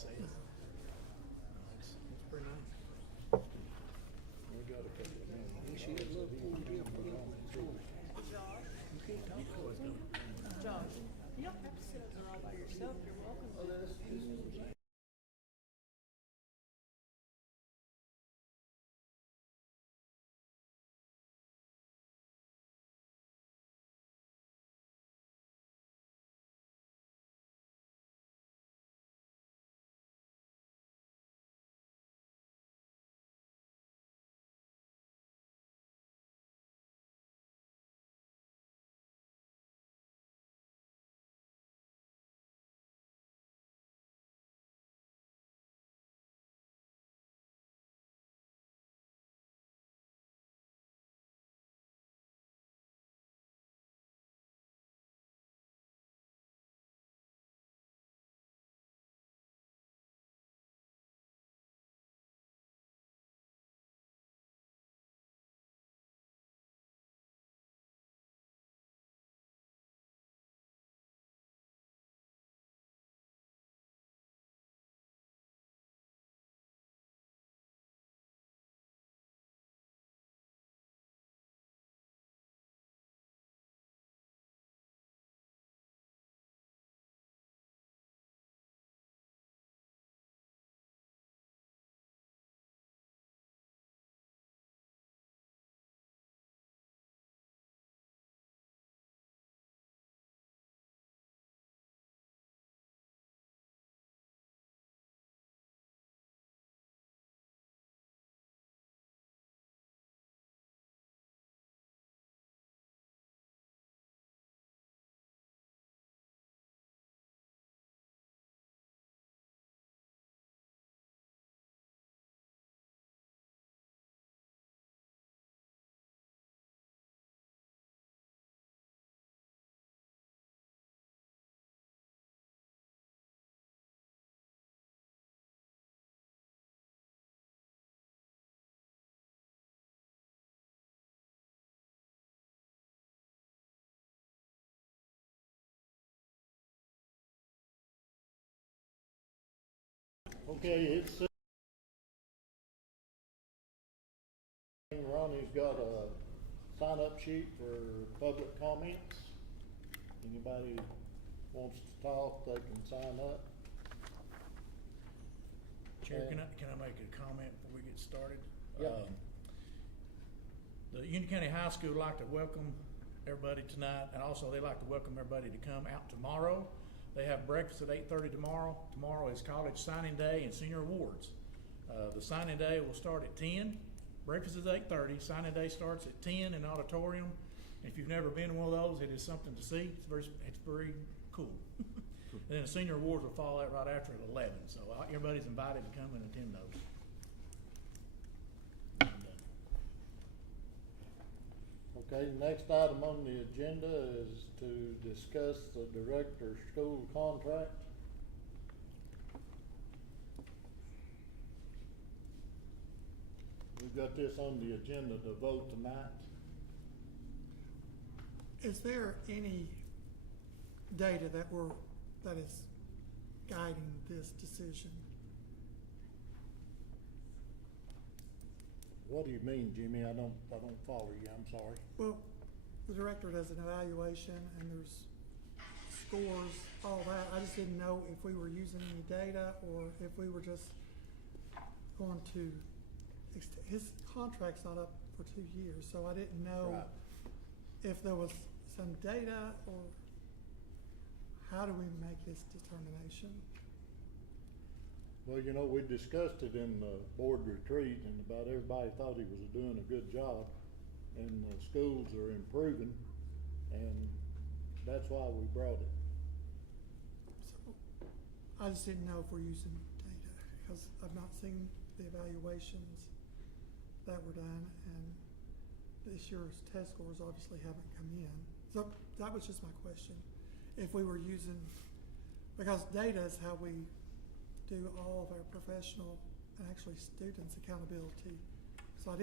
say it. It's pretty nice. We got a couple of minutes. We should look for him. Josh, you don't have to sit there all by yourself. You're welcome to. Okay, it's Ronnie's got a sign-up sheet for public comments. Anybody wants to talk, they can sign up. Chair, can I make a comment before we get started? Yeah. The Union County High School would like to welcome everybody tonight, and also they'd like to welcome everybody to come out tomorrow. They have breakfast at 8:30 tomorrow. Tomorrow is college signing day and senior awards. The signing day will start at 10. Breakfast is 8:30. Signing day starts at 10 in the auditorium. If you've never been to one of those, it is something to see. It's very cool. And then the senior awards will follow that right after at 11. So everybody's invited to come and attend those. Okay, the next item on the agenda is to discuss the director's school contract. We've got this on the agenda to vote tonight. Is there any data that is guiding this decision? What do you mean, Jimmy? I don't follow you, I'm sorry. Well, the director does an evaluation and there's scores, all that. I just didn't know if we were using any data or if we were just going to, his contract's not up for 2 years, so I didn't know Right. if there was some data or how do we make this determination? Well, you know, we discussed it in the board retreat and about everybody thought he was doing a good job and the schools are improving and that's why we brought it. So I just didn't know if we're using data because I've not seen the evaluations that were done and this year's test scores obviously haven't come in. So that was just my question. If we were using, because data is how we do all of our professional and actually students accountability. So I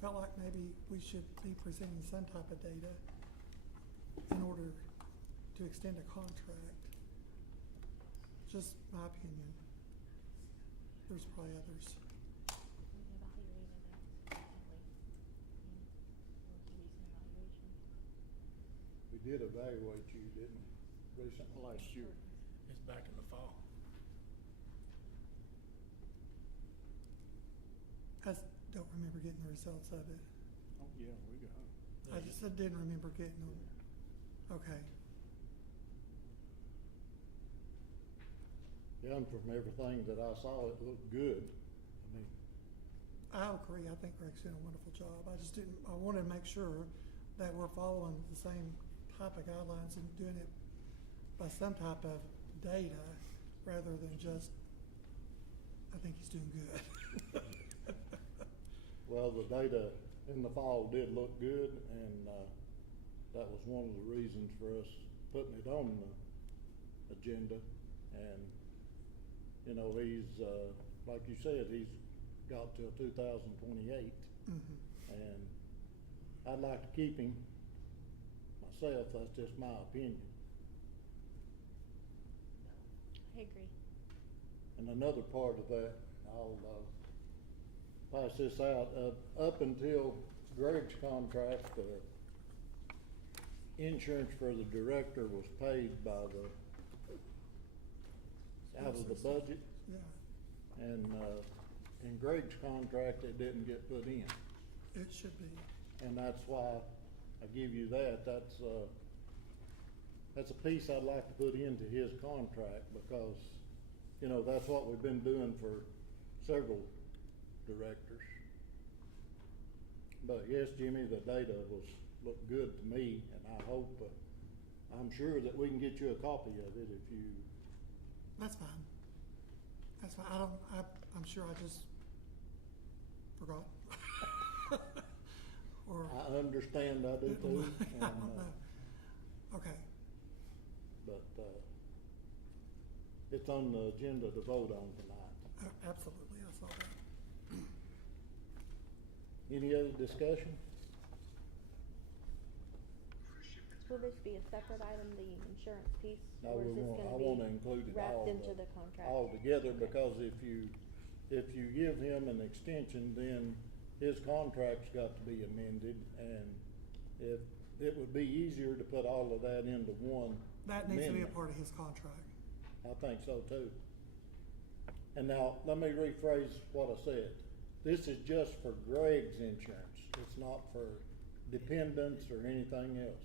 felt like maybe we should be presenting some type of data in order to extend a contract. Just my opinion. there's probably others. We did evaluate you, didn't we, recently? Last year. It's back in the fall. I don't remember getting the results of it. Oh, yeah, we got it. I just didn't remember getting them. Okay. Yeah, and from everything that I saw, it looked good. I mean, I agree. I think Greg's doing a wonderful job. I wanted to make sure that we're following the same type of guidelines and doing it by some type of data rather than just, I think he's doing good. well, the data in the fall did look good, and that was one of the reasons for us putting it on the agenda. And, you know, he's, like you said, he's got till 2028. Mhm. And I'd like to keep him myself. That's just my opinion. I agree. And another part of that, I'll pass this out. Up until Greg's contract, insurance for the director was paid by out of the budget. Yeah, And in Greg's contract, it didn't get put in. it should be. And that's why I give you that. That's a piece I'd like to put into his contract because, you know, that's what we've been doing for several directors. But yes, Jimmy, the data looked good to me, and I hope, I'm sure that we can get you a copy of it if you, That's fine. That's fine. I'm sure I just forgot. Or, I understand I do too. I don't know. Okay, But, it's on the agenda to vote on tonight. absolutely, I saw that. Any other discussion? Will this be a separate item, the insurance piece, No, or we is this won't. I gonna wanna be include it wrapped into the contract? all together, because if you give him an extension, then his contract's got to be amended, and if, it would be easier to put all of that into one That needs to be a amendment. part of his contract. I think so too. And now, let me rephrase what I said. This is just for Greg's insurance. It's not for dependents or anything else.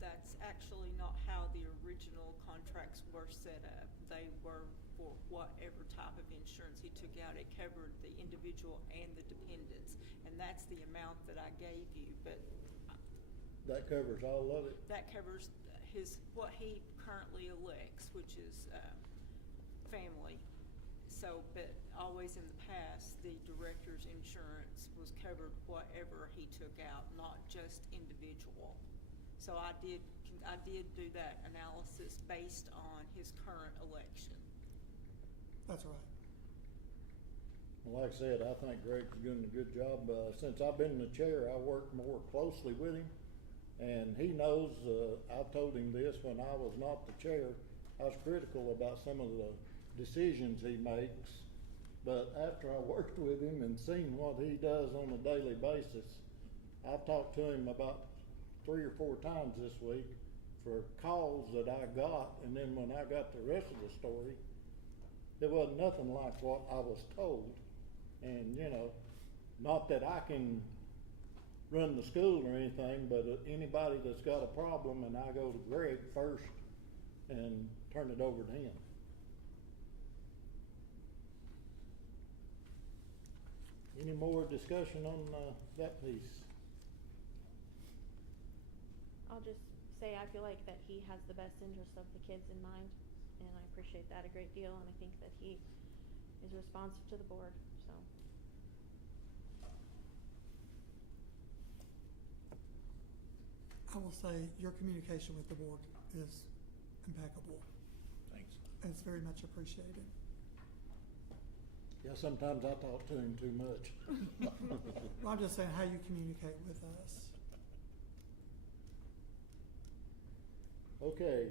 That's actually not how the original contracts were set up. They were for whatever type of insurance he took out. It covered the individual and the dependents, and that's the amount that I gave you, but That covers all of it? that covers what he currently elects, which is, family. So, but always in the past, the director's insurance was covered whatever he took out, not just individual. So I did do that analysis based on his current election. That's right. Well, like I said, I think Greg's doing a good job. Since I've been in the chair, I worked more closely with him. And he knows, I told him this when I was not the chair. I was critical about some of the decisions he makes. But after I worked with him and seen what he does on a daily basis, I've talked to him about 3 or 4 times this week for calls that I got. And then when I got the rest of the story, it wasn't nothing like what I was told. And, you know, not that I can run the school or anything, but anybody that's got a problem, and I go to Greg first and turn it over to him. Any more discussion on that piece? I'll just say I feel like that he has the best interest of the kids in mind, and I appreciate that a great deal, and I think that he is responsive to the board, so. I will say your communication with the board is impeccable. Thanks. And it's very much appreciated. Yeah, sometimes I talk to him too much. I'm just saying how you communicate with us. Okay,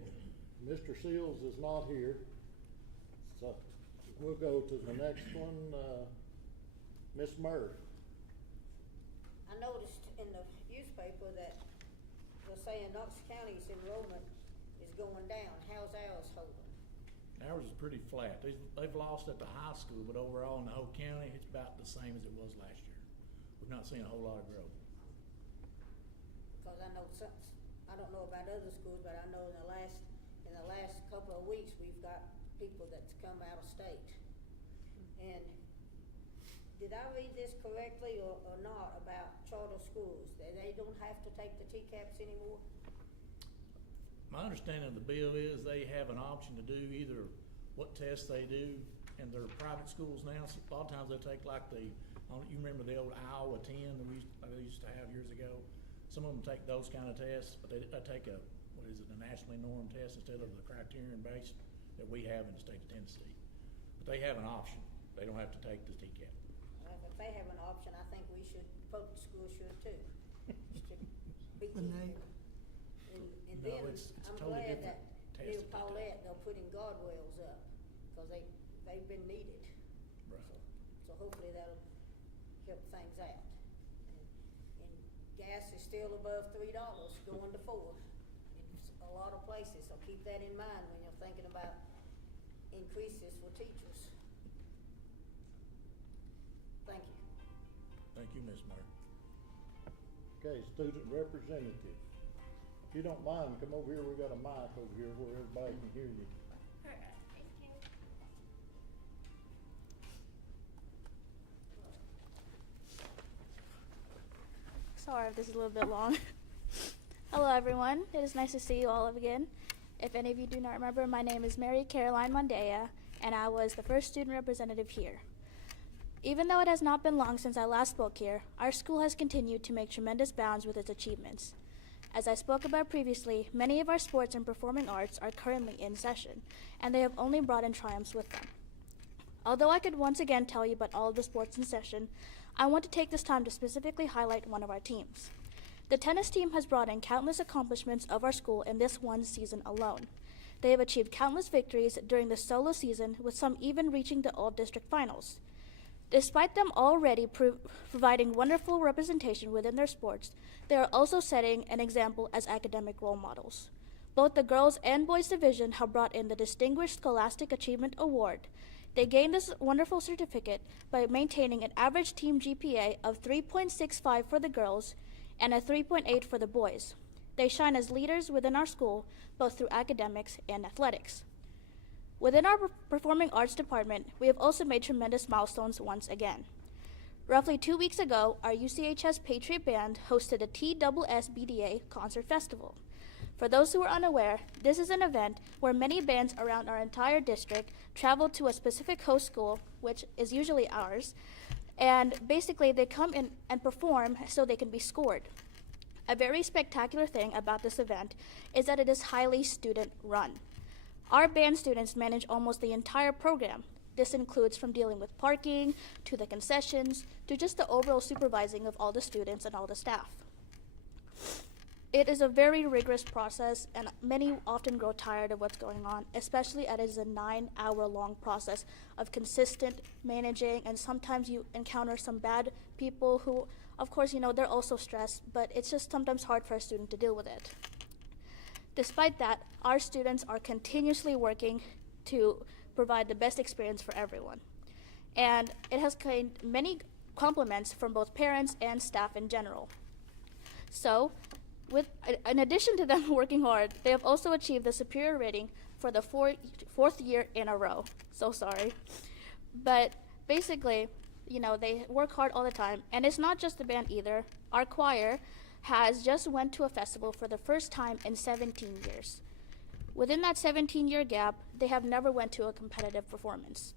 Mr. Seals is not here, so We'll go to the next one, Ms. Murray. I noticed in the newspaper that they're saying Knox County's enrollment is going down. How's ours holding? Ours is pretty flat. They've lost at the high school, but overall in the whole county, it's about the same as it was last year. We've not seen a whole lot of growth. Because I know I don't know about other schools, but I know in the last couple of weeks, we've got people that's come out of state. And did I read this correctly or not about charter schools? They don't have to take the TCAPs anymore? My understanding of the bill is they have an option to do either what tests they do in their private schools now. So a lot of times they take like you remember the old Iowa 10 that they used to have years ago? Some of them take those kind of tests, but they take the nationally normed test instead of the criterion based that we have in the state of Tennessee. But they have an option. They don't have to take the TCAP. If they have an option, I think public schools should too. Just to beat The them. NAEP. And No, then it's I'm totally glad different that test Near that they Paulette, take. they're putting guardrails up, cause they've been needed. Right. So hopefully that'll help things out. And gas is still above $3, going to $4 in a lot of places, so keep that in mind when you're thinking about increases for teachers. Thank you. Thank you, Ms. Murray. Okay, student representative. If you don't mind, come over here. We got a mic over here where everybody can hear you. Sorry if this is a little bit long. Hello everyone, it is nice to see you all again. If any of you do not remember, my name is Mary Caroline Mondea, and I was the first student representative here. Even though it has not been long since I last spoke here, our school has continued to make tremendous bounds with its achievements. As I spoke about previously, many of our sports and performing arts are currently in session, and they have only brought in triumphs with them. Although I could once again tell you about all of the sports in session, I want to take this time to specifically highlight one of our teams. The tennis team has brought in countless accomplishments of our school in this one season alone. They have achieved countless victories during the solo season, with some even reaching the all-district finals. Despite them already providing wonderful representation within their sports, they are also setting an example as academic role models. Both the girls and boys division have brought in the Distinguished Scholastic Achievement Award. They gained this wonderful certificate by maintaining an average team GPA of 3.65 for the girls and a 3.8 for the boys. They shine as leaders within our school, both through academics and athletics. Within our performing arts department, we have also made tremendous milestones once again. Roughly 2 weeks ago, our UCHS Patriot Band hosted a TSSBDA concert festival. For those who are unaware, this is an event where many bands around our entire district travel to a specific host school, which is usually ours, and basically they come in and perform so they can be scored. A very spectacular thing about this event is that it is highly student-run. Our band students manage almost the entire program. This includes from dealing with parking, to the concessions, to just the overall supervising of all the students and all the staff. It is a very rigorous process, and many often grow tired of what's going on, especially as it is a 9-hour-long process of consistent managing, and sometimes you encounter some bad people who, of course, they're also stressed, but it's just sometimes hard for a student to deal with it. Despite that, our students are continuously working to provide the best experience for everyone. And it has gained many compliments from both parents and staff in general. So, in addition to them working hard, they have also achieved the superior rating for the fourth year in a row. So sorry. But basically, they work hard all the time. And it's not just the band either. Our choir has just went to a festival for the first time in 17 years. Within that 17-year gap, they have never went to a competitive performance.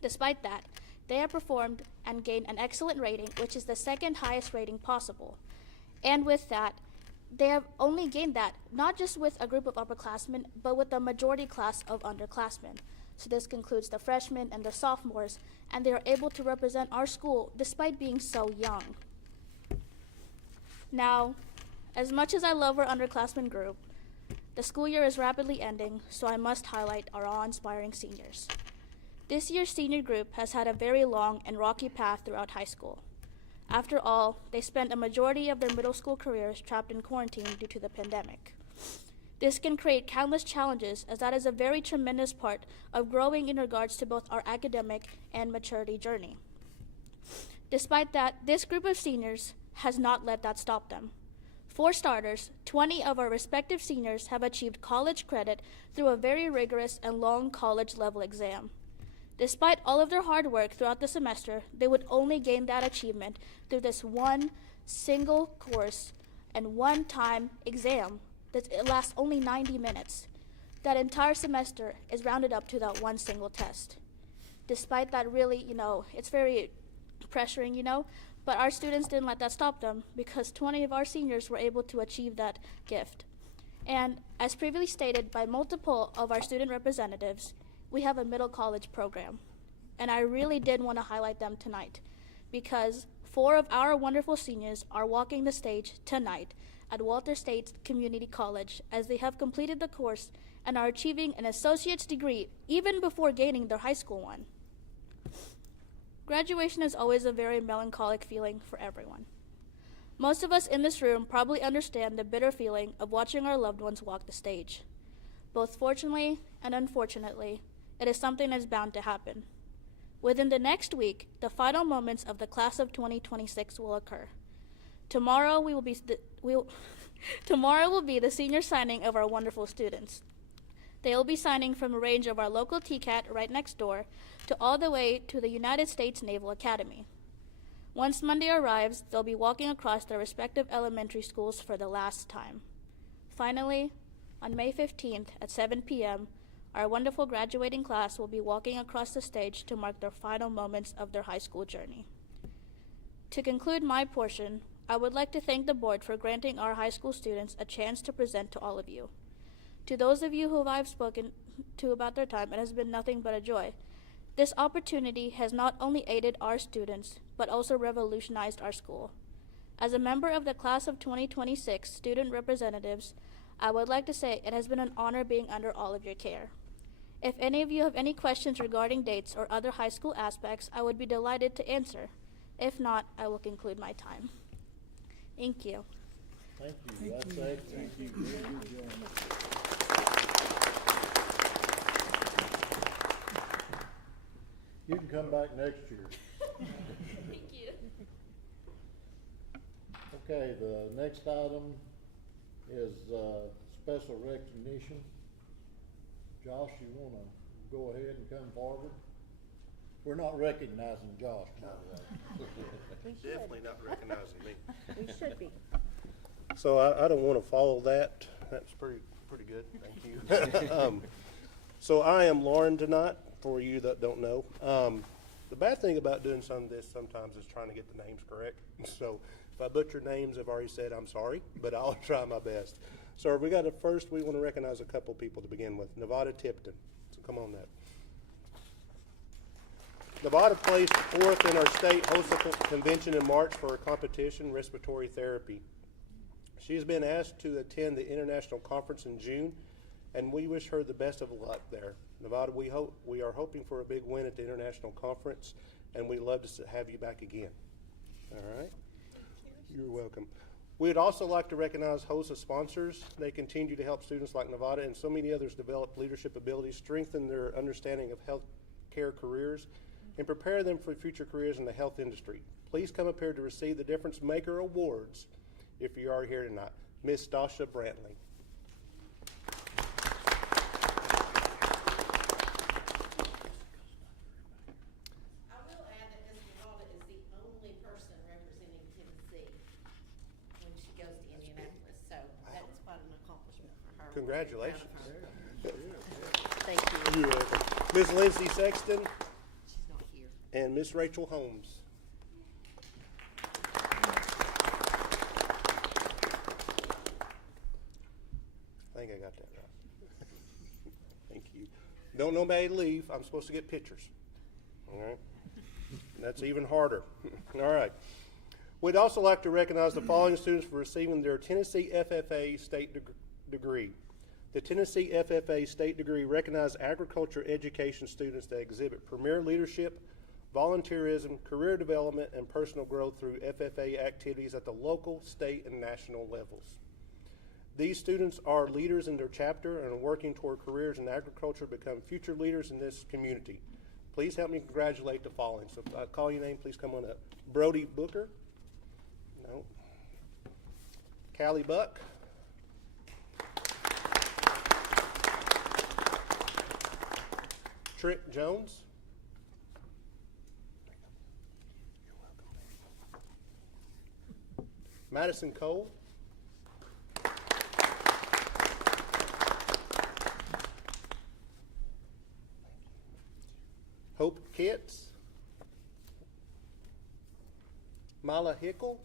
Despite that, they have performed and gained an excellent rating, which is the second highest rating possible. And with that, they have only gained that not just with a group of upperclassmen, but with the majority class of underclassmen. So this includes the freshmen and the sophomores, and they are able to represent our school despite being so young. Now, as much as I love our underclassmen group, the school year is rapidly ending, so I must highlight our awe-inspiring seniors. This year's senior group has had a very long and rocky path throughout high school. After all, they spent a majority of their middle school careers trapped in quarantine due to the pandemic. This can create countless challenges, as that is a very tremendous part of growing in regards to both our academic and maturity journey. Despite that, this group of seniors has not let that stop them. For starters, 20 of our respective seniors have achieved college credit through a very rigorous and long college-level exam. Despite all of their hard work throughout the semester, they would only gain that achievement through this one single course and one-time exam that lasts only 90 minutes. That entire semester is rounded up to that one single test. Despite that, really, it's very pressuring, but our students didn't let that stop them because 20 of our seniors were able to achieve that gift. And as previously stated by multiple of our student representatives, we have a middle college program. And I really did want to highlight them tonight because 4 of our wonderful seniors are walking the stage tonight at Walter State Community College as they have completed the course and are achieving an associate's degree even before gaining their high school one. Graduation is always a very melancholic feeling for everyone. Most of us in this room probably understand the bitter feeling of watching our loved ones walk the stage. Both fortunately and unfortunately, it is something that is bound to happen. Within the next week, the final moments of the class of 2026 will occur. Tomorrow will be the senior signing of our wonderful students. They will be signing from a range of our local TCAT right next door to all the way to the United States Naval Academy. Once Monday arrives, they'll be walking across their respective elementary schools for the last time. Finally, on May 15th at 7 p.m., our wonderful graduating class will be walking across the stage to mark their final moments of their high school journey. To conclude my portion, I would like to thank the board for granting our high school students a chance to present to all of you. To those of you who I've spoken to about their time, it has been nothing but a joy. This opportunity has not only aided our students, but also revolutionized our school. As a member of the class of 2026 student representatives, I would like to say it has been an honor being under all of your care. If any of you have any questions regarding dates or other high school aspects, I would be delighted to answer. If not, I will conclude my time. Thank you. Thank you. That's excellent. Thank you. Very good job. You can come back next year. Thank you. Okay, the next item is special recognition. Josh, you want to go ahead and come forward? We're not recognizing Josh, by the way. We should. Definitely not recognizing me. We should be. So I don't want to follow that. That's pretty good. Thank you. So I am Lauren tonight, for you that don't know. The bad thing about doing some of this sometimes is trying to get the names correct. So if I butcher names, I've already said I'm sorry, but I'll try my best. So we want to recognize a couple people to begin with. Nevada Tipton. So come on, Nat. Nevada placed 4th in our state hosted convention in March for her competition, respiratory therapy. She has been asked to attend the international conference in June, and we wish her the best of luck there. Nevada, we are hoping for a big win at the international conference, and we'd love to have you back again. All right? You're welcome. We'd also like to recognize HOSA sponsors. They continue to help students like Nevada and so many others develop leadership abilities, strengthen their understanding of health care careers, and prepare them for future careers in the health industry. Please come up here to receive the Difference Maker Awards if you are here tonight. Miss Dasha Brantley. I will add that Ms. Nevada is the only person representing Tennessee when she goes to Indianapolis, so that's quite an accomplishment for her. Congratulations. Thank you. You're welcome. Miss Lindsay Sexton She's not here. and Miss Rachel Holmes. I think I got that right. Thank you. Don't nobody leave. I'm supposed to get pictures. All right. And that's even harder. All right. We'd also like to recognize the following students for receiving their Tennessee FFA state degree. The Tennessee FFA state degree recognizes agriculture education students that exhibit premier leadership, volunteerism, career development, and personal growth through FFA activities at the local, state, and national levels. These students are leaders in their chapter and are working toward careers in agriculture to become future leaders in this community. Please help me congratulate the following. So if I call your name, please come on up. Brody Booker. No. Callie Buck. Trick Jones. You're welcome. Madison Cole. Hope Kitts. Mala Hickle.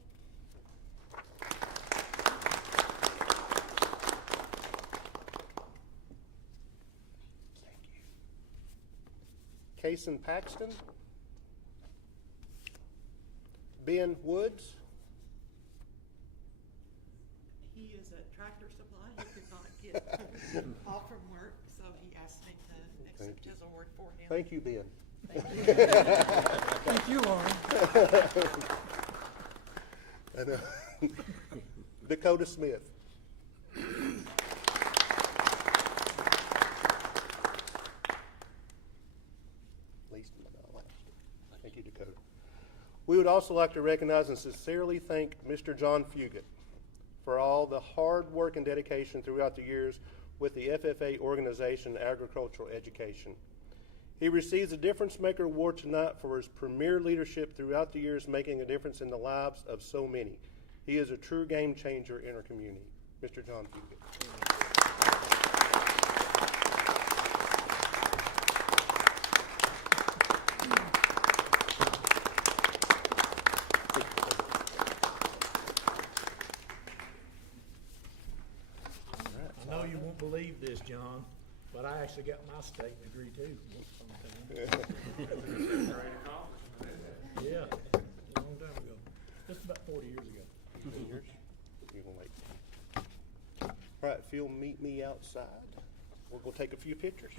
Kason Paxton. Ben Woods. He is a tractor supply. He could not get off from work, so he asked me to accept his award for him. Thank you, Ben. Thank you, Lauren. And, Dakota Smith. Least but not last. Thank you, Dakota. We would also like to recognize and sincerely thank Mr. John Fugit for all the hard work and dedication throughout the years with the FFA organization, Agricultural Education. He receives the Difference Maker Award tonight for his premier leadership throughout the years, making a difference in the lives of so many. He is a true game changer in our community. Mr. John Fugit. I know you won't believe this, John, but I actually got my state degree too. Yeah, a long time ago, just about 40 years ago. You can wait. All right, if you'll meet me outside, we're going to take a few pictures.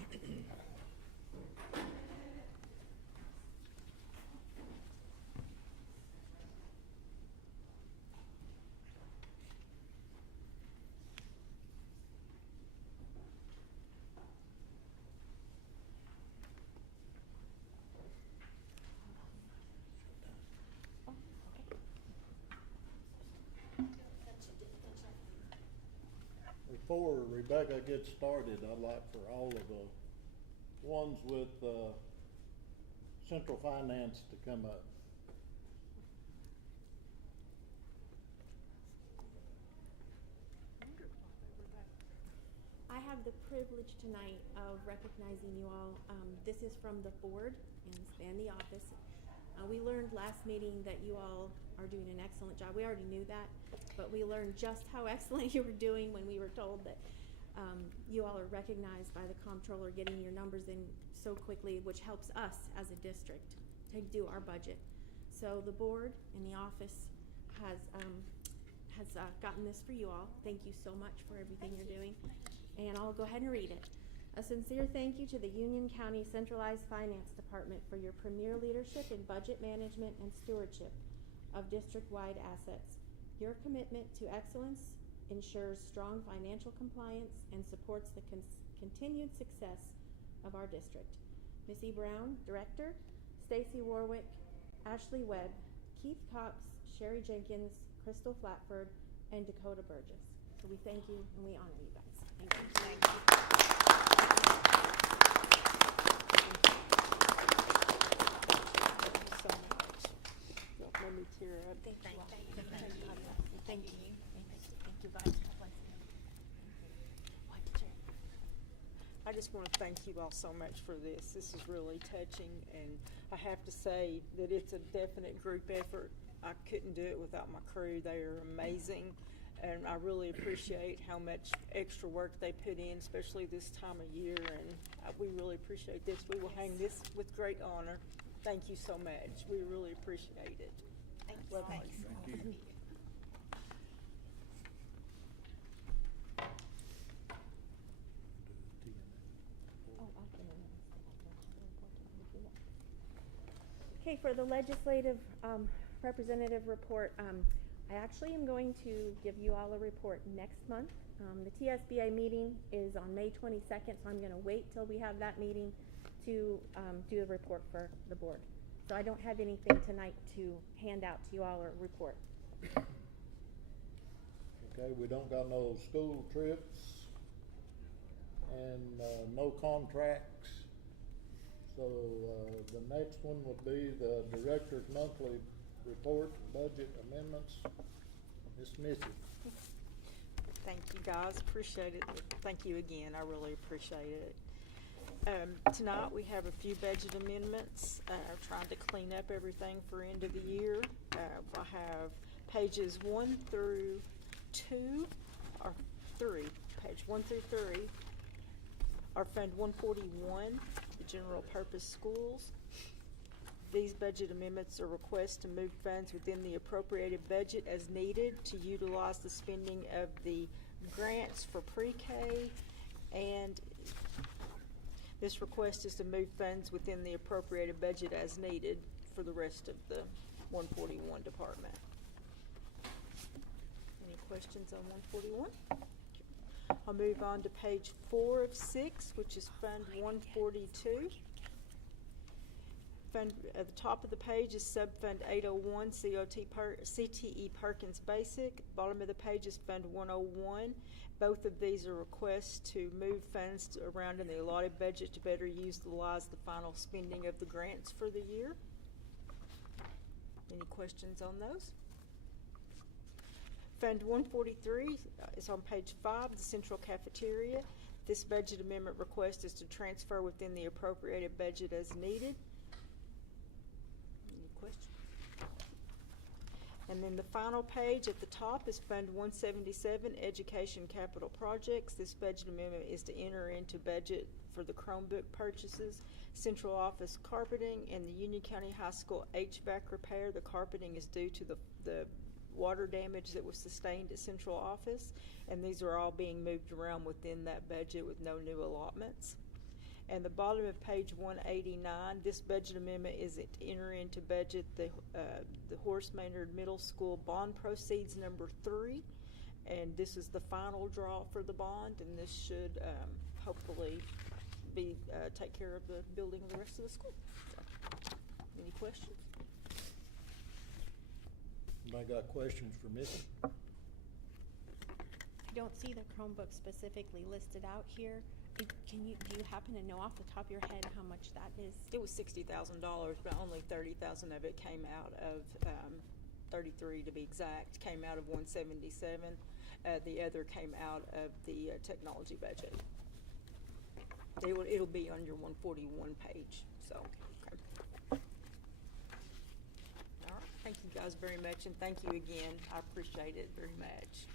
Before Rebecca gets started, I'd like for all of the ones with central finance to come up. I have the privilege tonight of recognizing you all. This is from the board and the office. We learned last meeting that you all are doing an excellent job. We already knew that, but we learned just how excellent you were doing when we were told that you all are recognized by the comptroller getting your numbers in so quickly, which helps us as a district to do our budget. So the board and the office has gotten this for you all. Thank you so much for everything you're doing. And I'll go ahead and read it. A sincere thank you to the Union County Centralized Finance Department for your premier leadership in budget management and stewardship of district-wide assets. Your commitment to excellence ensures strong financial compliance and supports the continued success of our district. Missy Brown, Director, Stacy Warwick, Ashley Webb, Keith Cox, Sherry Jenkins, Crystal Flatford, and Dakota Burgess. So we thank you and we honor you guys. Thank you. Thank you. So much. Don't let me tear up. Thank you. Thank you. Thank you, Vice. I just want to thank you all so much for this. This is really touching, and I have to say that it's a definite group effort. I couldn't do it without my crew. They are amazing, and I really appreciate how much extra work they put in, especially this time of year, and we really appreciate this. We will hang this with great honor. Thank you so much. We really appreciate it. Thank you. Love Thank you. you. Okay, for the legislative representative report, I actually am going to give you all a report next month. The TSBA meeting is on May 22nd, so I'm going to wait till we have that meeting to do a report for the board. So I don't have anything tonight to hand out to you all or report. Okay, we don't got no school trips and no contracts. So the next one would be the director's monthly report, budget amendments. Miss Missy. Thank you, guys. Appreciate it. Thank you again. I really appreciate it. Tonight, we have a few budget amendments, trying to clean up everything for end of the year. I have pages 1 through 2, or 3, page 1 through 3, are Fund 141, the general purpose schools. These budget amendments are requests to move funds within the appropriated budget as needed to utilize the spending of the grants for pre-K, and this request is to move funds within the appropriated budget as needed for the rest of the 141 department. Any questions on 141? I'll move on to page 4 of 6, which is Fund 142. Fund, at the top of the page is Subfund 801, CTE Perkins Basic. Bottom of the page is Fund 101. Both of these are requests to move funds around in the allotted budget to better utilize the final spending of the grants for the year. Any questions on those? Fund 143 is on page 5, the Central Cafeteria. This budget amendment request is to transfer within the appropriated budget as needed. Any questions? And then the final page at the top is Fund 177, Education Capital Projects. This budget amendment is to enter into budget for the Chromebook purchases, central office carpeting, and the Union County High School HVAC repair. The carpeting is due to the water damage that was sustained at central office, and these are all being moved around within that budget with no new allotments. And the bottom of page 189, this budget amendment is to enter into budget the Horace Maynard Middle School bond proceeds number 3, and this is the final draw for the bond, and this should hopefully be take care of the building of the rest of the school. So, any questions? Anybody got questions for Missy? I don't see the Chromebook specifically listed out here. Do you happen to know off the top of your head how much that is? It was $60,000, but only 30,000 of it came out of 33 to be exact. Came out of 177. The other came out of the technology budget. It'll be on your 141 page. So, okay. All right. Thank you guys very much, and thank you again. I appreciate it very much.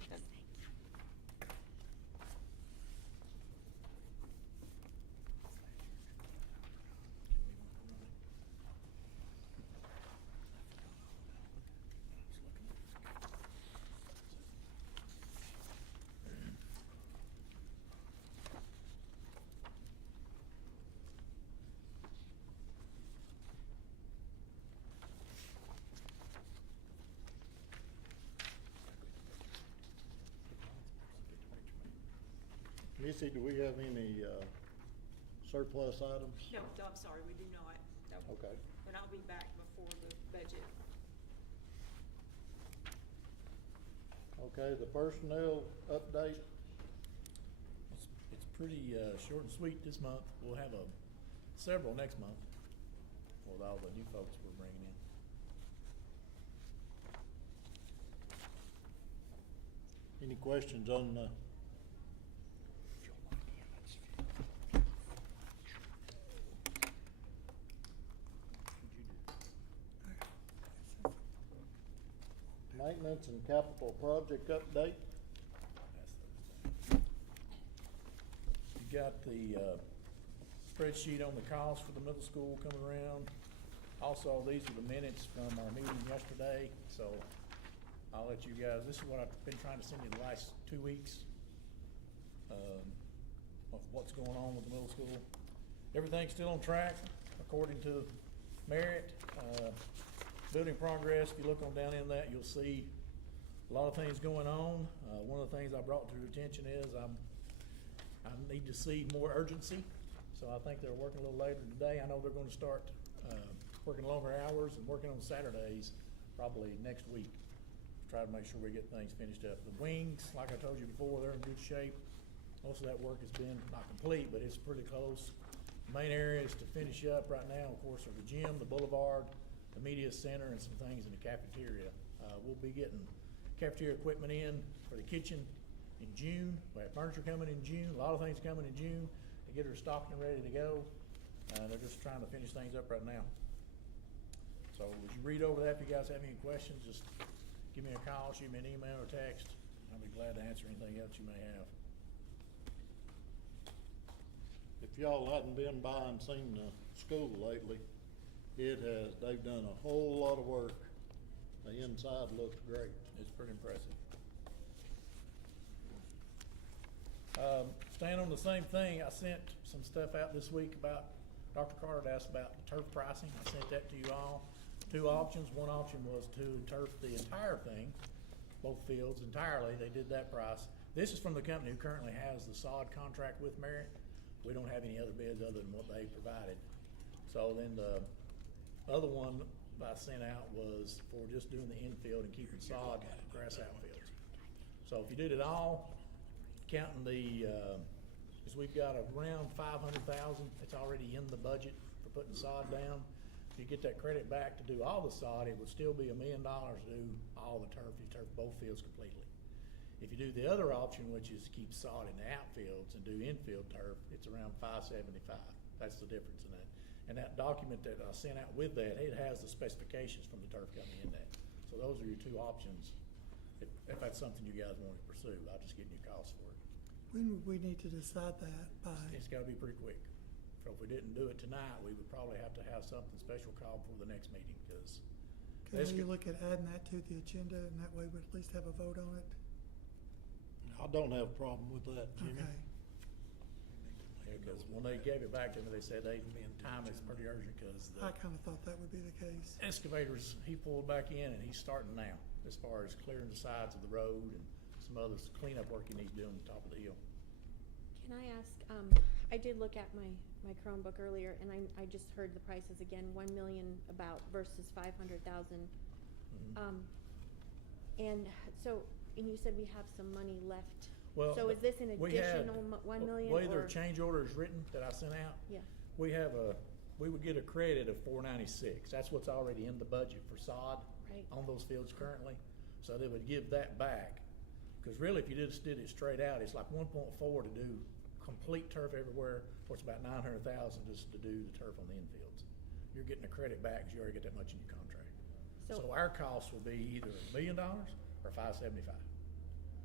Missy, do we have any surplus items? No, I'm sorry, we do not. No. Okay. And I'll be back before the budget. Okay, the personnel update. It's pretty short and sweet this month. We'll have several next month with all the new folks we're bringing in. Any questions on maintenance and capital project update? You got the spreadsheet on the cost for the middle school coming around. Also, these are the minutes from our meeting yesterday, so I'll let you guys, this is what I've been trying to send you the last 2 weeks of what's going on with the middle school. Everything's still on track according to Merit. building progress, if you look on down in that, you'll see a lot of things going on. One of the things I brought to your attention is I need to see more urgency. So I think they're working a little later today. I know they're gonna start, working longer hours and working on Saturdays probably next week. Try to make sure we get things finished up. The wings, like I told you before, they're in good shape. Most of that work has been not complete, but it's pretty close. Main areas to finish up right now, of course, are the gym, the boulevard, the media center, and some things in the cafeteria. We'll be getting cafeteria equipment in for the kitchen in June. We have furniture coming in June, a lot of things coming in June to get her stocked and ready to go. They're just trying to finish things up right now. So as you read over that, if you guys have any questions, just give me a call, shoot me an email or text. I'll be glad to answer anything else you may have. If y'all hadn't been by and seen the school lately, they've done a whole lot of work. The inside looks great. It's pretty impressive. Staying on the same thing, I sent some stuff out this week about, Dr. Carter asked about the turf pricing. I sent that to you all. 2 options. One option was to turf the entire thing, both fields entirely. They did that price. This is from the company who currently has the sod contract with Merit. We don't have any other bids other than what they provided. So then the other one I sent out was for just doing the infield and keeping sod grass outfields. So if you did it all, counting the, cause we've got around 500,000 that's already in the budget for putting sod down. If you get that credit back to do all the sod, it would still be $1 million to do all the turf. You turf both fields completely. If you do the other option, which is keep sod in the outfields and do infield turf, it's around 575. That's the difference in that. And that document that I sent out with that, it has the specifications from the turf company in that. So those are your 2 options. If that's something you guys want to pursue, I'll just give you costs for it. When would we need to decide that by? It's gotta be pretty quick. So if we didn't do it tonight, we would probably have to have something special called for the next meeting, because Can we look at adding that to the agenda, and that way we at least have a vote on it? I don't have a problem with that, Jimmy. Okay. because when they gave it back to me, they said time is pretty urgent, because the I kinda thought that would be the case. excavators, he pulled back in and he's starting now, as far as clearing the sides of the road and some other cleanup work he needs doing on the top of the hill. Can I ask, I did look at my Chromebook earlier, and I just heard the prices again, 1 million about versus 500,000. And so, and you said we have some money left. Well, So is this an we had- additional 1 million, The way their or? change order is written that I sent out, Yeah, we would get a credit of $496. That's what's already in the budget for sod right, on those fields currently. So they would give that back. Because really, if you just did it straight out, it's like 1.4 to do complete turf everywhere, or it's about 900,000 just to do the turf on the infields. You're getting a credit back because you already get that much in your contract. so So our cost will be either $1 million or $575.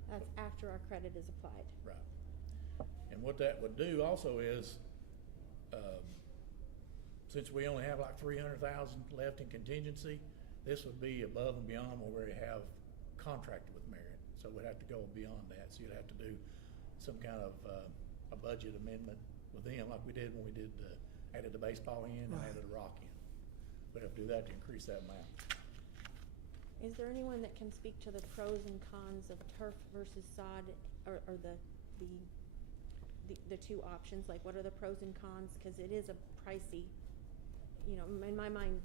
that's after our credit is applied. Right. And what that would do also is, since we only have like 300,000 left in contingency, this would be above and beyond what we have contracted with Merit. So we'd have to go beyond that. So you'd have to do some kind of a budget amendment with them, like we did when we did added the baseball in and Right. added the rock in. We'd have to do that to increase that amount. Is there anyone that can speak to the pros and cons of turf versus sod, or the 2 options? Like, what are the pros and cons? Because it is a pricey, in my mind,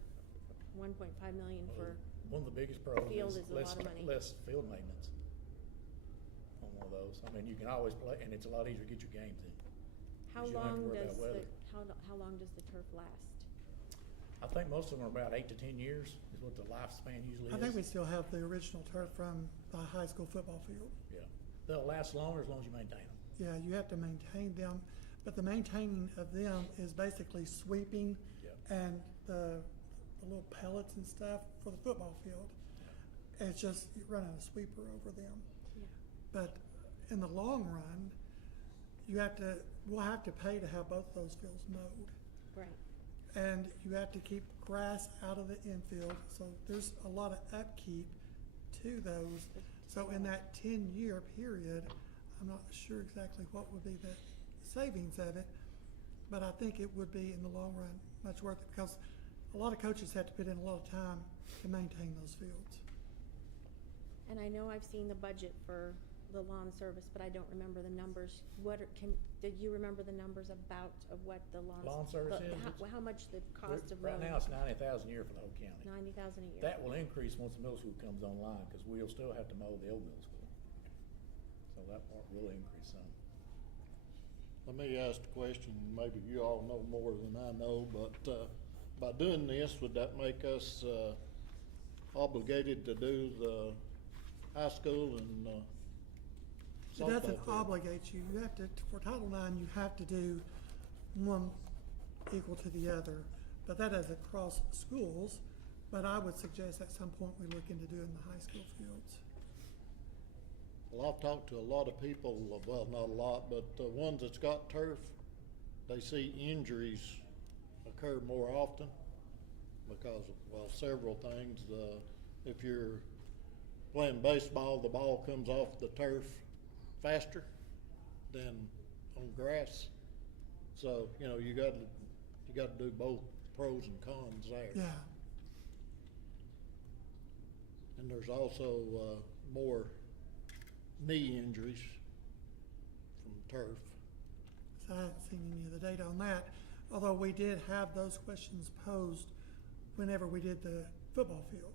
1.5 million for, One of the biggest pros Field is is a lot of money. less field maintenance on one of those. I mean, you can always play, and it's a lot easier to get your games in. how 'Cause you don't have to long worry about does weather. how long does the turf last? I think most of them are about 8 to 10 years is what the lifespan usually is. I think we still have the original turf from the high school football field. Yeah, they'll last longer as long as you maintain them. Yeah, you have to maintain them, but the maintaining of them is basically sweeping Yeah. and the little pellets and stuff for the football field. It's just running a sweeper over them. Yeah. But in the long run, we'll have to pay to have both of those fields mowed. Right. And you have to keep grass out of the infield, so there's a lot of upkeep to those. So in that 10-year period, I'm not sure exactly what would be the savings of it, but I think it would be in the long run much worth it, because a lot of coaches have to put in a lot of time to maintain those fields. And I know I've seen the budget for the lawn service, but I don't remember the numbers. Did you remember the numbers of what the lawn? Lawn service is? How much the cost of Right mowing? now, it's $90,000 a year for the whole county. 90,000 a year. That will increase once the middle school comes online, because we'll still have to mow the old middle school. So that part will increase some. Let me ask the question, maybe you all know more than I know, but, by doing this, would that make us, obligated to do the high school and, It doesn't softball field? obligate you. You have to, for Title IX, you have to do one equal to the other. But that is across schools, but I would suggest at some point we look into doing the high school fields. Well, I've talked to a lot of people, well, not a lot, but the ones that's got turf, they see injuries occur more often because of, well, several things. If you're playing baseball, the ball comes off the turf faster than on grass. So, you know, you gotta do both pros and cons there. Yeah, And there's also, more knee injuries from turf. so I haven't seen any of the data on that, although we did have those questions posed whenever we did the football field.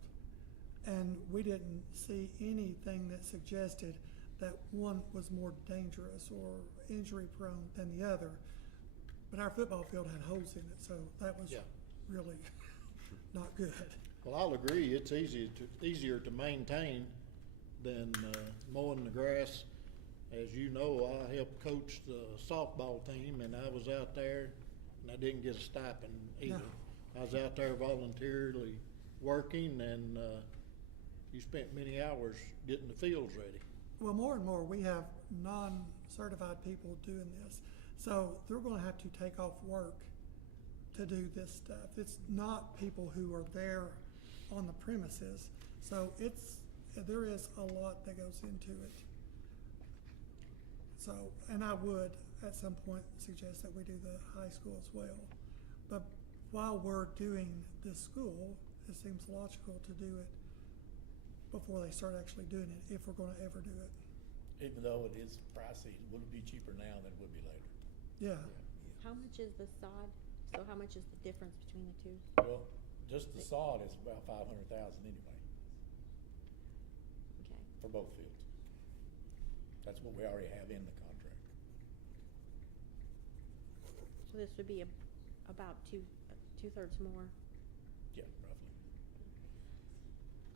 And we didn't see anything that suggested that one was more dangerous or injury prone than the other. But our football field had holes in it, so that was Yeah. really not good. Well, I'll agree, it's easier to maintain than mowing the grass. As you know, I helped coach the softball team, and I was out there, and I didn't get a stipend either. No. I was out there voluntarily working, and you spent many hours getting the fields ready. Well, more and more, we have non-certified people doing this. So they're gonna have to take off work to do this stuff. It's not people who are there on the premises. So there is a lot that goes into it. So, and I would, at some point, suggest that we do the high school as well. But while we're doing this school, it seems logical to do it before they start actually doing it, if we're gonna ever do it. Even though it is pricey, would it be cheaper now than it would be later? Yeah, How much is the sod? So how much is the difference between the two? Well, just the sod is about 500,000 anyway, Okay. for both fields. That's what we already have in the contract. So this would be about two-thirds more. Yeah, roughly.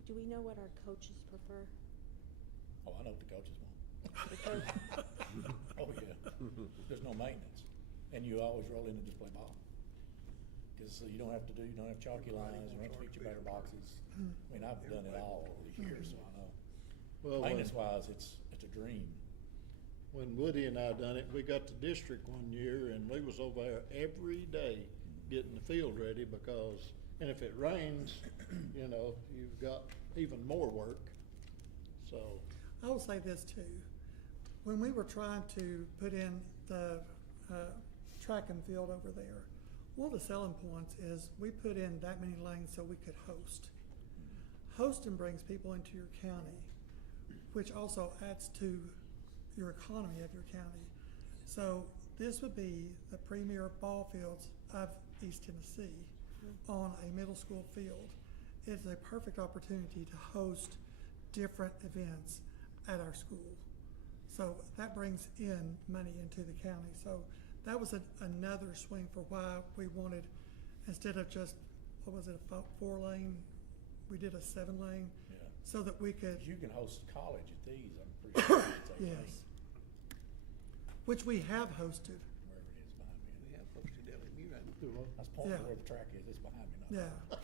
Do we know what our coaches prefer? Oh, I know what the coaches want. Because Oh, yeah. There's no maintenance. And you always roll in and just play ball. Because you don't have chalky lines, you don't have to fix your batter boxes. I mean, I've done it all over the years, so I know. Well, when- Maintenance-wise, it's a dream. When Woody and I done it, we got the district one year, and we was over there every day getting the field ready because, and if it rains, you know, you've got even more work. So, I will say this too. When we were trying to put in the track and field over there, one of the selling points is we put in that many lanes so we could host. Hosting brings people into your county, which also adds to your economy of your county. So this would be the premier ball fields of East Tennessee on a middle school field. It's a perfect opportunity to host different events at our school. So that brings in money into the county. So that was another swing for why we wanted, instead of just, what was it, a 4-lane, we did a 7-lane, Yeah. so that we could, 'Cause you can host college at these, I'm pretty sure. It's okay. yes. Which we have hosted, Wherever it is behind me. We have posted LMU, right? I was pointing Yeah. where the track is, it's behind me now. yeah.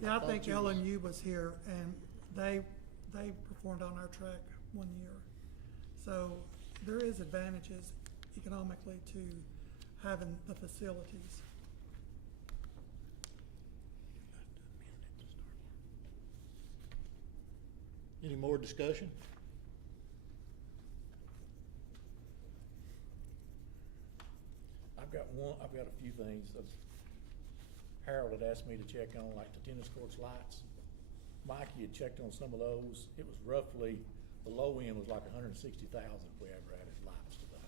Yeah, I thought think you was- LMU was here, and they performed on our track one year. So there is advantages economically to having the facilities. any more discussion? I've got a few things. Harold had asked me to check on, like the tennis courts lights. Mikey had checked on some of those. It was roughly, the low end was like 160,000 if we ever added lights to the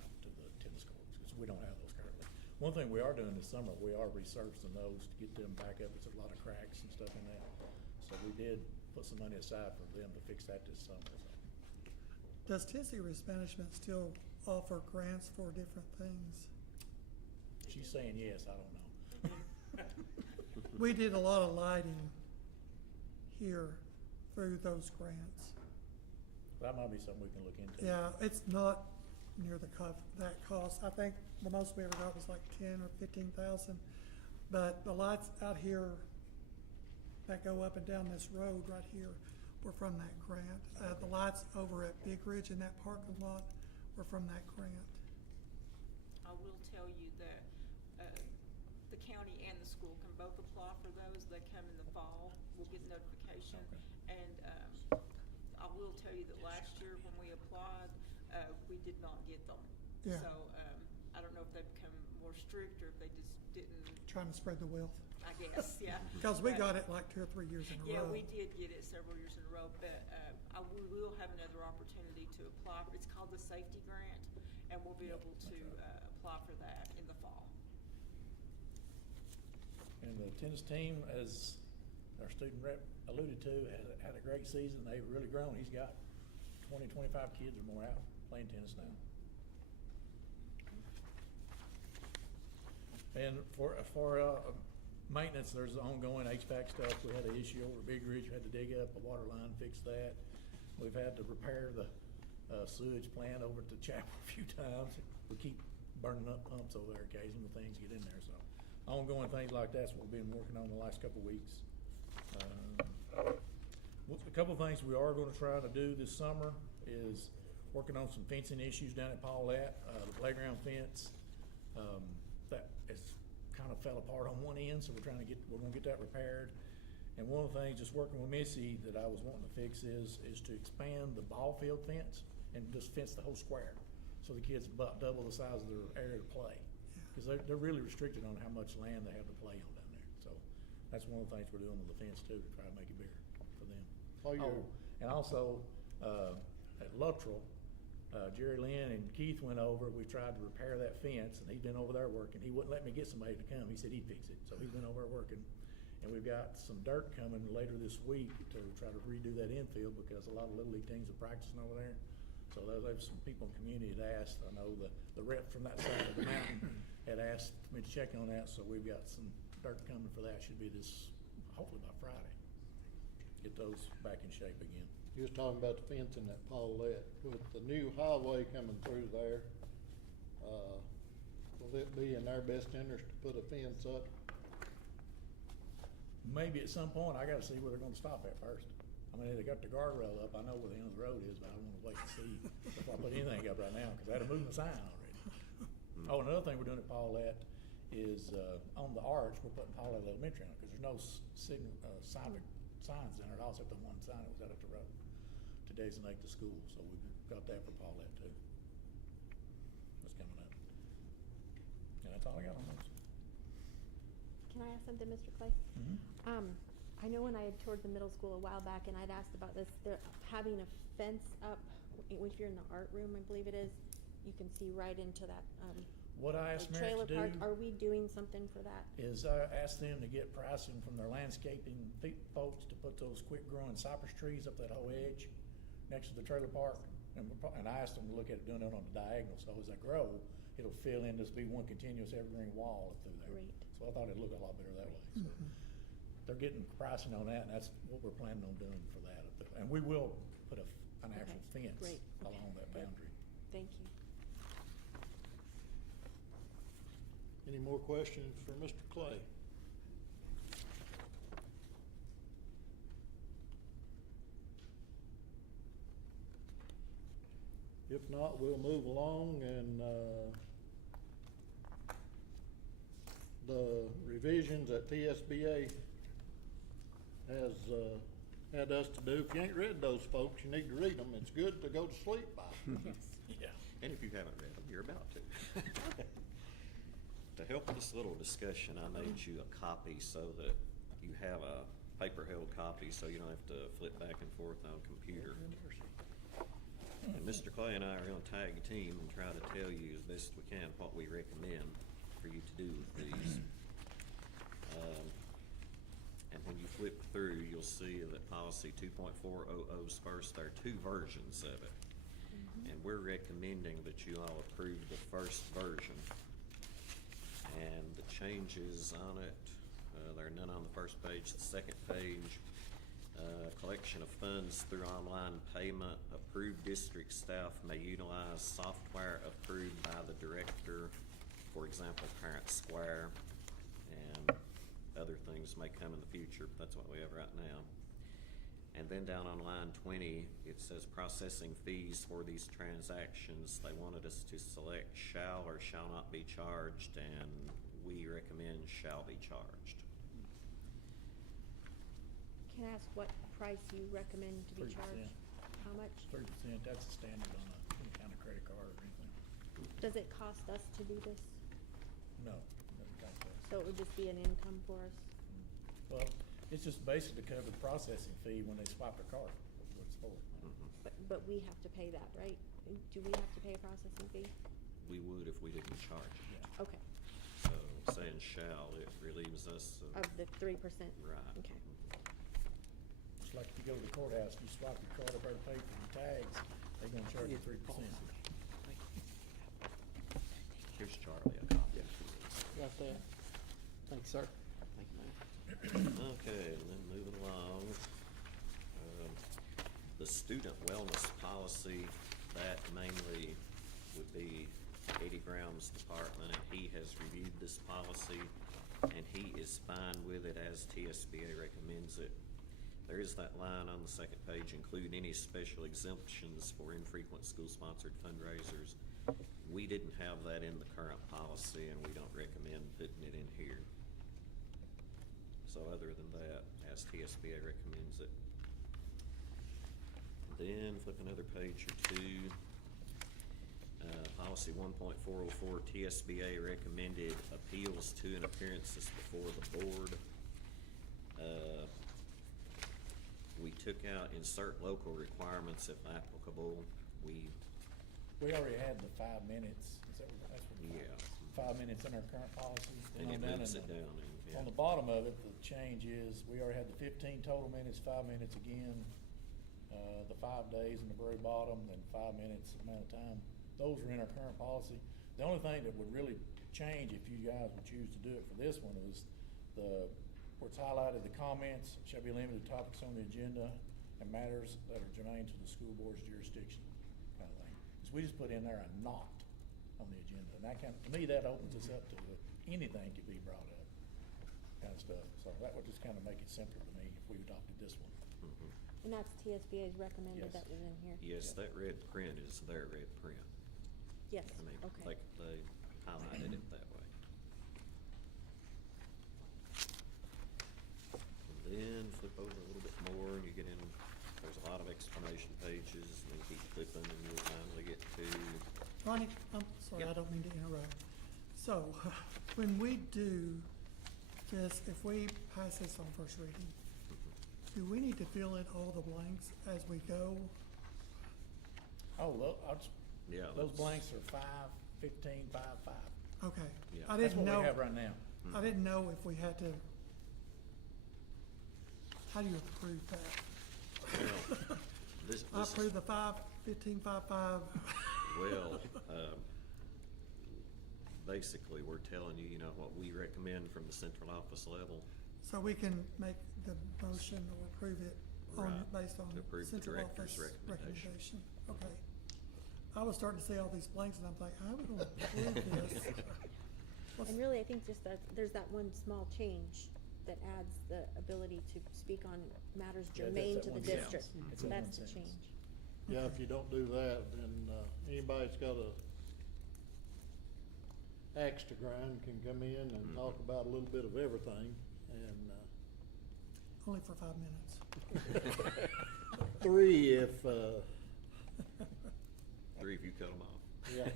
tennis courts, because we don't have those currently. One thing we are doing this summer, we are resurfacing those to get them back up. There's a lot of cracks and stuff in that. So we did put some money aside for them to fix that this summer. So. Does Tennessee Risk Management still offer grants for different things? She's saying yes, I don't know. We did a lot of lighting here through those grants. That might be something we can look into. Yeah, it's not near that cost. I think the most we ever got was like 10 or 15,000. But the lights out here that go up and down this road right here were from that grant. The lights over at Big Ridge in that parking lot were from that grant. I will tell you that the county and the school can both apply for those. They come in the fall. We'll get notification. Okay. And I will tell you that last year when we applied, we did not get them. Yeah. So I don't know if they've become more strict or if they just didn't, Trying to spread the wealth. I guess, yeah. Because we But- got it like 2 or 3 years in a row. Yeah, we did get it several years in a row, but we will have another opportunity to apply. It's called the safety grant, and we'll be able to apply for that in the fall. And the tennis team, as our student rep alluded to, had a great season. They've really grown. He's got 20, 25 kids or more out playing tennis now. And for maintenance, there's ongoing HVAC stuff. We had an issue over at Big Ridge. We had to dig up a water line, fix that. We've had to repair the sewage plant over at the chapel a few times. We keep burning up pumps over there occasionally when things get in there. So ongoing things like that's what we've been working on the last couple of weeks. A couple of things we are going to try to do this summer is working on some fencing issues down at Paulette, the playground fence. That is kind of fell apart on one end, so we're going to get that repaired. And one of the things, just working with Missy, that I was wanting to fix is to expand the ball field fence and just fence the whole square, so the kids about double the size of their area to play. Because they're really restricted on how much land they have to play on down there. So that's one of the things we're doing with the fence too, to try to make it bigger for them. And also, at Luttrell, Jerry Lynn and Keith went over. We tried to repair that fence, and he's been over there working. He wouldn't let me get somebody to come. He said he'd fix it. So he's been over there working. And we've got some dirt coming later this week to try to redo that infield, because a lot of Little League teams are practicing over there. So there's some people in the community that asked. I know the rep from that side of the mountain had asked me to check on that. So we've got some dirt coming for that. Should be hopefully by Friday. Get those back in shape again. You was talking about the fencing at Paulette. With the new highway coming through there, will it be in our best interest to put a fence up? Maybe at some point, I gotta see where they're gonna stop at first. I mean, they got the guardrail up, I know where the end of the road is, but I wanna wait and see before I put anything up right now, cause they had to move the sign already. Oh, another thing we're doing at Paulette is, on the arch, we're putting Paulette Elementary on it, cause there's no signs in it, also the one sign that was out at the road to designate the school, so we've got that for Paulette too. That's coming up. And that's all I got on those. Can I ask something, Mr. Clay? I know when I had toured the middle school a while back and I'd asked about this, they're having a fence up, if you're in the art room, I believe it is, you can see right into that, What I asked Merritt trailer to do park. Are we doing something for that? is I asked them to get pricing from their landscaping folks to put those quick growing cypress trees up that whole edge next to the trailer park. And I asked them to look at doing it on the diagonal, so as they grow, it'll fill in, just be one continuous evergreen wall through there. Great. So I thought it'd look a lot better that way. So they're getting pricing on that, and that's what we're planning on doing for that. And we will put an actual fence Great. Okay. along that boundary. Thank you. Any more questions for Mr. Clay? If not, we'll move along, and the revisions that TSBA has had us to do. If you ain't read those, folks, you need to read them. It's good to go to sleep by. Yeah. And if you haven't read them, you're about to. To help this little discussion, I made you a copy so that you have a paper-held copy, so you don't have to flip back and forth on a computer. And Mr. Clay and I are gonna tag team and try to tell you as best we can what we recommend for you to do with these. And when you flip through, you'll see that policy 2.400's first, there are two versions of it. And we're recommending that you all approve the first version. And the changes on it, there are none on the first page. The second page, collection of funds through online payment. Approved district staff may utilize software approved by the director, for example, Parent Square, and other things may come in the future, but that's what we have right now. And then down on line 20, it says processing fees for these transactions. They wanted us to select shall or shall not be charged, and we recommend shall be charged. Can I ask what price you recommend to be 3%. charged? How much? 3%, that's the standard on any kind of credit card or anything. Does it cost us to do this? No, doesn't cost us. So it would just be an income for us? Well, it's just basically to cover the processing fee when they swipe their card, that's what it's for. But we have to pay that, right? Do we have to pay a processing fee? We would if we didn't charge it. Okay, So saying shall, it relieves us of the 3%? Right. Okay. It's like if you go to the courthouse, you swipe your card up there to pay for your tags, they're gonna charge you 3%. Here's Charlie, a copy. Got that. Thanks, sir. Thank you, ma'am. Okay, and then moving along. The student wellness policy, that mainly would be Eddie Graham's department, and he has reviewed this policy, and he is fine with it as TSBA recommends it. There is that line on the second page, include any special exemptions for infrequent school-sponsored fundraisers. We didn't have that in the current policy, and we don't recommend putting it in here. So other than that, as TSBA recommends it. Then flip another page or two. Policy 1.404, TSBA recommended appeals to and appearances before the board. We took out insert local requirements if applicable. We already had the 5 minutes, is that what, that's what? Yeah. 5 minutes in our current policy. And it on down moves in it the- down. And, On the bottom of it, the change is, we already had the 15 total minutes, 5 minutes again, the 5 days in the very bottom, then 5 minutes amount of time. Those are in our current policy. The only thing that would really change if you guys would choose to do it for this one is where it's highlighted, the comments shall be limited to topics on the agenda and matters that are germane to the school board's jurisdiction, kind of thing. So we just put in there a not on the agenda, and that to me, that opens us up to anything could be brought up, kind of stuff. So that would just kind of make it simpler to me if we adopted this one. And that's TSBA's recommended Yes. that was in here? yes, that red print is their red print. Yes, I mean, okay. like they highlighted it that way. And then flip over a little bit more, and you get in, there's a lot of explanation pages, and then keep flipping, and you'll finally get to, Ronnie, I'm sorry, Yep. I don't mean to interrupt. So, when we do this, if we pass this on first reading, do we need to fill in all the blanks as we go? Oh, well, yeah. those that's- blanks are 5, 15, 5, 5. Okay. Yeah. I That's didn't what know. we have right now. I didn't know if we had to, how do you approve that? Well, this I is- approve the 5, 15, 5, 5. Well, basically, we're telling you, you know, what we recommend from the central office level. So we can make the motion or approve it on, Right, based on to approve the central director's office recommendation. recommendation. Okay. I was starting to see all these blanks and I'm like, how are we gonna approve this? What's- And really, I think just that, there's that one small change that adds the ability to speak on matters Yeah, that's germane that to the one sentence. district. It's So that that's one the sentence. change. Yeah, if you don't do that, then, anybody that's got a axe to grind can come in and talk about a little bit of everything, and, Only for 5 minutes. 3 if, 3 if you cut them off. Yeah.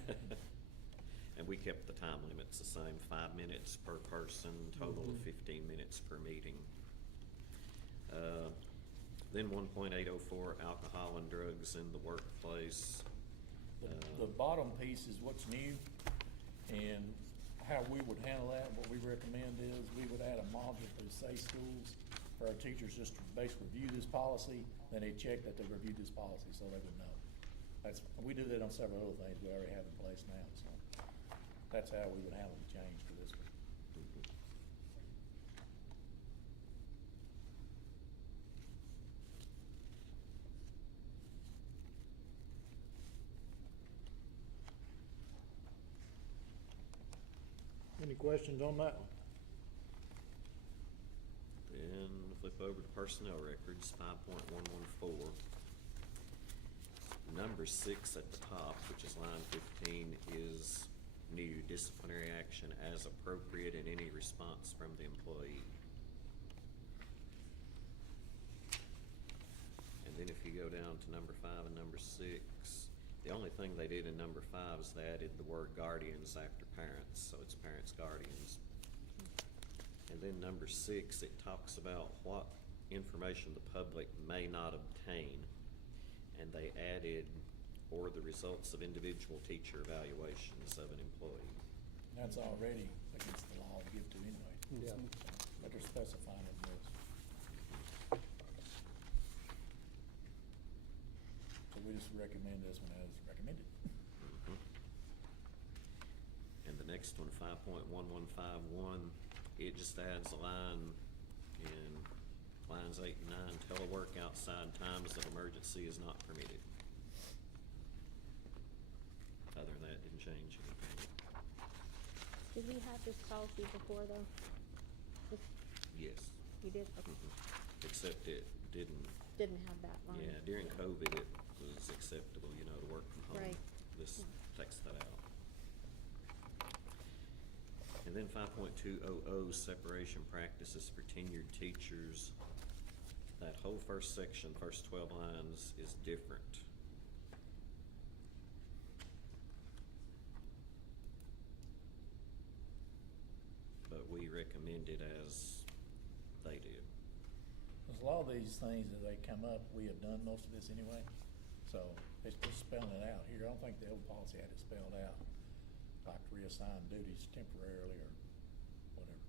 And we kept the time limits the same, 5 minutes per person, total of 15 minutes per meeting. Then 1.804, alcohol and drugs in the workplace. The bottom piece is what's new, and how we would handle that, what we recommend is, we would add a module to say schools, for our teachers just to basically review this policy, then they check that they reviewed this policy, so they would know. We do that on several other things we already have in place now, so that's how we would handle the change for this one. Any questions on that one? Then flip over to personnel records, 5.114. Number 6 at the top, which is line 15, is new, disciplinary action as appropriate in any response from the employee. And then if you go down to number 5 and number 6, the only thing they did in number 5 is they added the word guardians after parents, so it's parents, guardians. And then number 6, it talks about what information the public may not obtain. And they added, or the results of individual teacher evaluations of an employee. That's already against the law to give to anyway. Yeah. But they're specifying it in this. So we just recommend this one as recommended. And the next one, 5.1151, it just adds a line in lines 8 and 9, telework outside times of emergency is not permitted. Other than that, didn't change anything. Did we have this policy before though? Yes. You did? Okay. Except it didn't, Didn't have that line. yeah, during COVID, it was acceptable, you know, to work from home. Right. This takes that out. And then 5.200, separation practices for tenured teachers. That whole first section, first 12 lines, is different. But we recommend it as they did. There's a lot of these things as they come up, we have done most of this anyway, so it's just spelling it out here. I don't think the old policy had it spelled out, like reassign duties temporarily or whatever.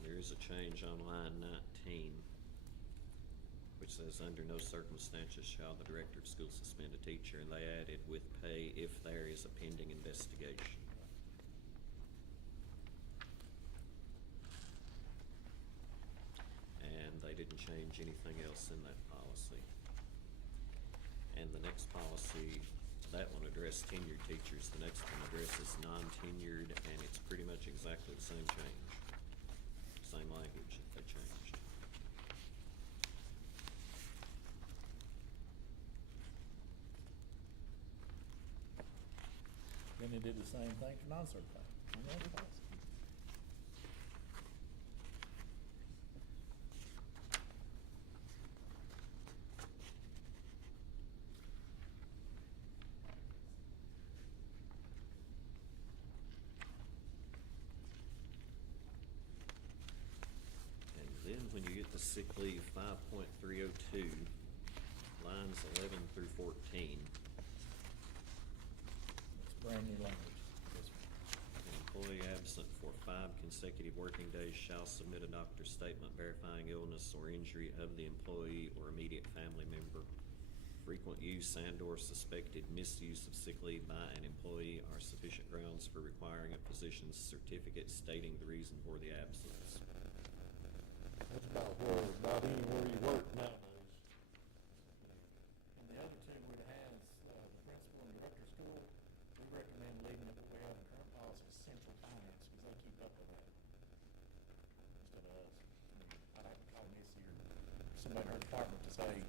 There is a change on line 19, which says, under no circumstances shall the director of school suspend a teacher, and they added with pay if there is a pending investigation. And they didn't change anything else in that policy. And the next policy, that one addressed tenured teachers, the next one addresses non-tenured, and it's pretty much exactly the same change. Same language that they changed. Then they did the same thing for non-certified. on the other policy. And then when you get to sick leave, 5.302, lines 11 through 14. It's brand new language. This one. An employee absent for 5 consecutive working days shall submit a doctor's statement verifying illness or injury of the employee or immediate family member. Frequent use and/or suspected misuse of sick leave by an employee are sufficient grounds for requiring a physician's certificate stating the reason for the absence. That's about anywhere you work nowadays. And the other two would have, the principal and director of school, we recommend leaving it the way our current policy is central finance, because they keep up with that. Instead of us. I mean, I'd have to call Missy or somebody in her department to say,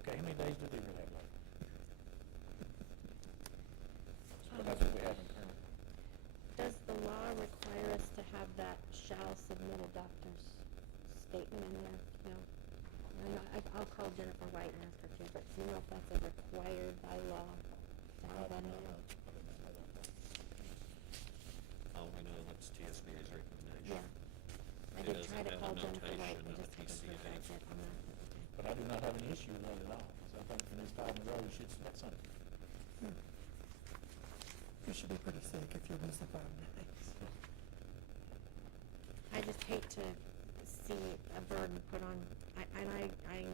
okay, how many days do they really have left? But that's what we have in current. Does the law require us to have that shall submit a doctor's statement in there? No. I'll call Jennifer White and ask her to, but do you know if that's required by law? to hold that meeting. All we know, that's TSBA's recommendation. Yeah. I It did doesn't try to have a call Jennifer White, notation I of a just haven't PCA. heard back yet on that. But I do not have an issue with that at all, so I think for this time in a row, you should select something. You should be pretty sick if you're missing 5 days. I just hate to see a burden put on, I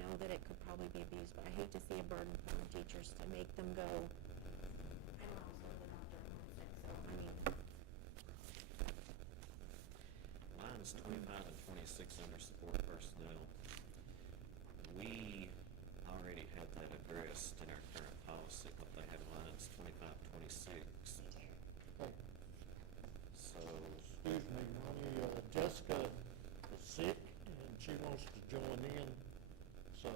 know that it could probably be abused, but I hate to see a burden put on teachers to make them go. I know I'm still been out there and I'm sick, so I mean, Lines 25 and 26 under support personnel. We already had that addressed in our current policy, but they have lines 25, 26. Hey, So, excuse me, Ronnie, Jessica is sick and she wants to join in, so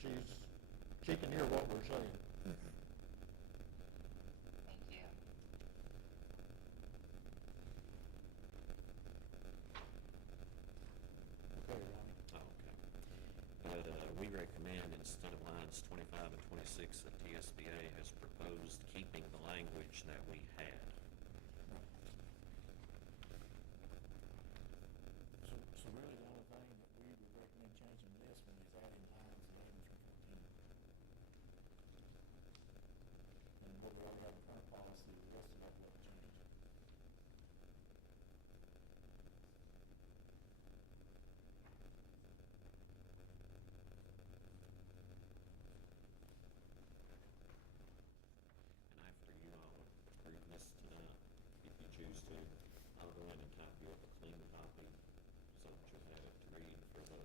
she can hear what we're saying. Thank you. Okay, Ronnie. okay. But we recommend instead of lines 25 and 26 that TSBA has proposed keeping the language that we had. So really the only thing that we would recommend changing this one is adding lines 11 through 14. And what we already have in current policy, the rest of that wouldn't change. And after you all approve this tonight, if you choose to, I'll go in and type you up a clean copy so that you'll have it to read for the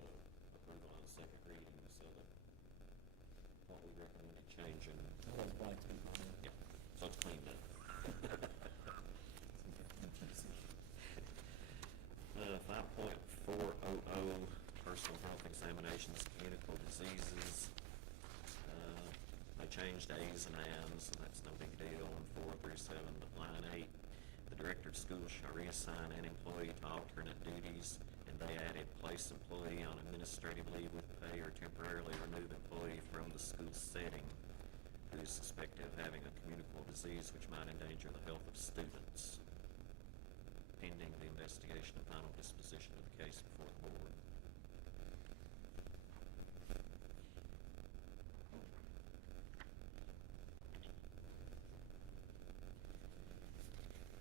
approval on second reading, so that what we recommended changing. Those blanks be fine. Yeah, so it's cleaned up. 5.400, personal health examinations, communicable diseases. They changed A's and M's, and that's no big deal in 4 through 7, but line 8, the director of schools shall reassign an employee to alternate duties, and they added place employee on administrative leave with pay or temporarily remove employee from the school setting who is suspected of having a communicable disease which might endanger the health of students, pending the investigation and final disposition of the case before the board.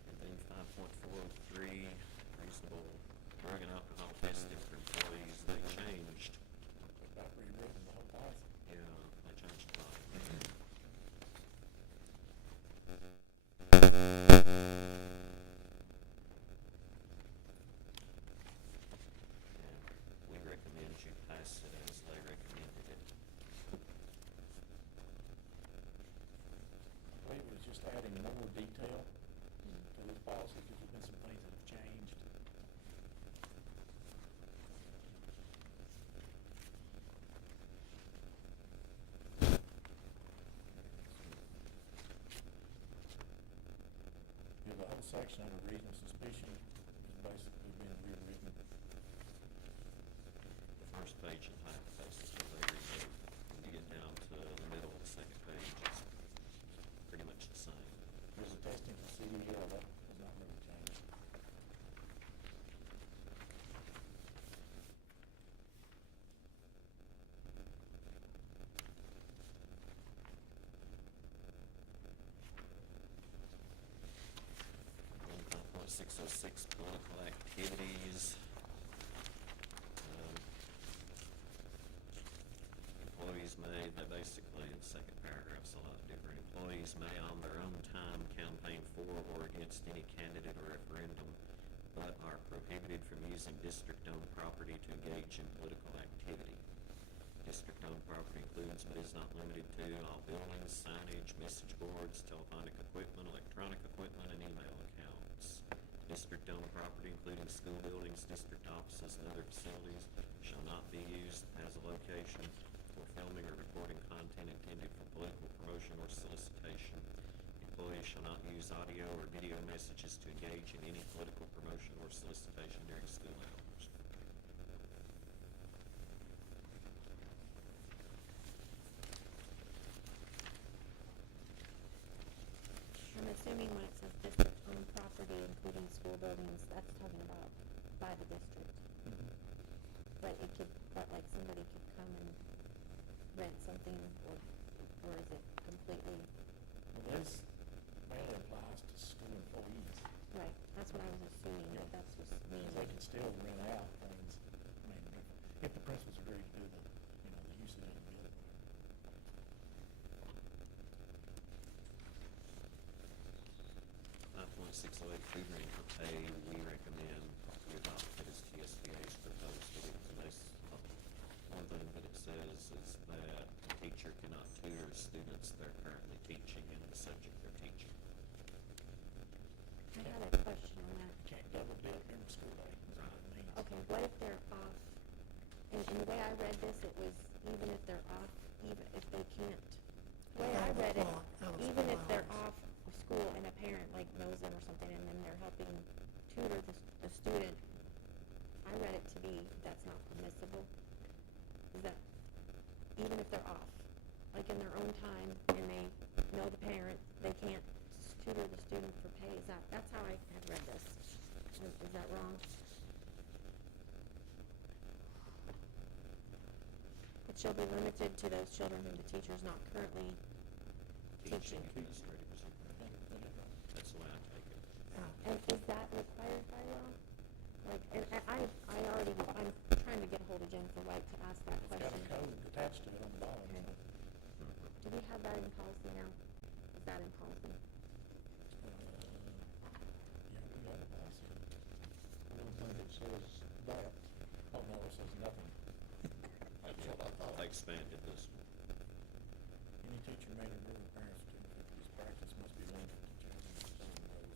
And then 5.403, reasonable drug and alcohol testing for employees, they changed. About rewritten the whole policy. Yeah, they changed a lot. And we recommend you pass it as they recommended it. I believe it was just adding more detail to this policy, because there's been some things that have changed. Yeah, the whole section under reasonable suspicion is basically being rewritten. The first page of the pass is what they rewrote. When you get down to the middle of the second page, it's pretty much the same. There's a testing for CDL, that has not really changed. Then 5.606, political activities. Employees may, they basically, the second paragraph's a lot different. Employees may on their own time campaign for or against any candidate or referendum, but are prohibited from using district-owned property to engage in political activity. District-owned property includes but is not limited to all buildings, signage, message boards, telephonic equipment, electronic equipment, and email accounts. District-owned property, including school buildings, district offices, and other facilities, shall not be used as a location for filming or recording content intended for political promotion or solicitation. Employees shall not use audio or video messages to engage in any political promotion or solicitation during school hours. buildings, that's talking about by the district. But it could, but like somebody could come and rent something, or is it completely? Well, this mainly applies to school employees. Right, that's what I was assuming, that that's what means. They can still rent out things, I mean, if the principals agree to do the, the usage of the building. 5.608 tutoring for pay, we recommend you adopt it as TSBA's proposed. One thing that it says is that a teacher cannot tutor students they're currently teaching in the subject they're teaching. I had a question on that. You can't double dip during the school day, is what it means. Okay, what if they're off? And the way I read this, it was even if they're off, even if they can't. The way I read it, even if they're off of school and a parent like knows them or something, and then they're helping tutor the student, I read it to be that's not permissible. Is that even if they're off, like in their own time, and they know the parent, they can't tutor the student for pay? Is that's how I had read this. Is that wrong? It shall be limited to those children whom the teacher is not currently teaching. Administrators. That's the way I take it. And is that required by law? Like, and I'm trying to get a hold of Jennifer White to ask that It's got question. a code attached to it on the bottom. Okay. Do we have that in policy now? Is that in policy? Yeah, we got a policy. I don't think it says that. Oh, no, it says nothing. That's what I thought. They expanded this one. Any teacher may remove parents to this practice must be limited to children who are imposed.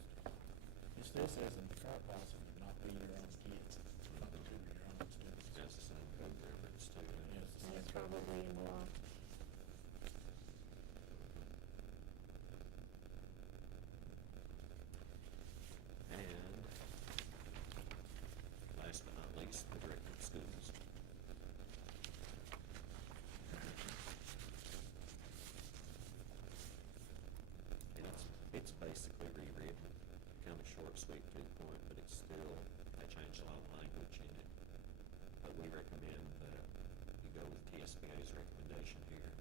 It still says in the current policy, do not be your own kids, not to tutor your own students. That's the same code reference to it. Yes, the And same it's code. probably in the law. And last but not least, the director of schools. And it's basically rewritten, kind of short, sweet, to the point, but it's still, they changed a lot of language in it. But we recommend that you go with TSBA's recommendation here.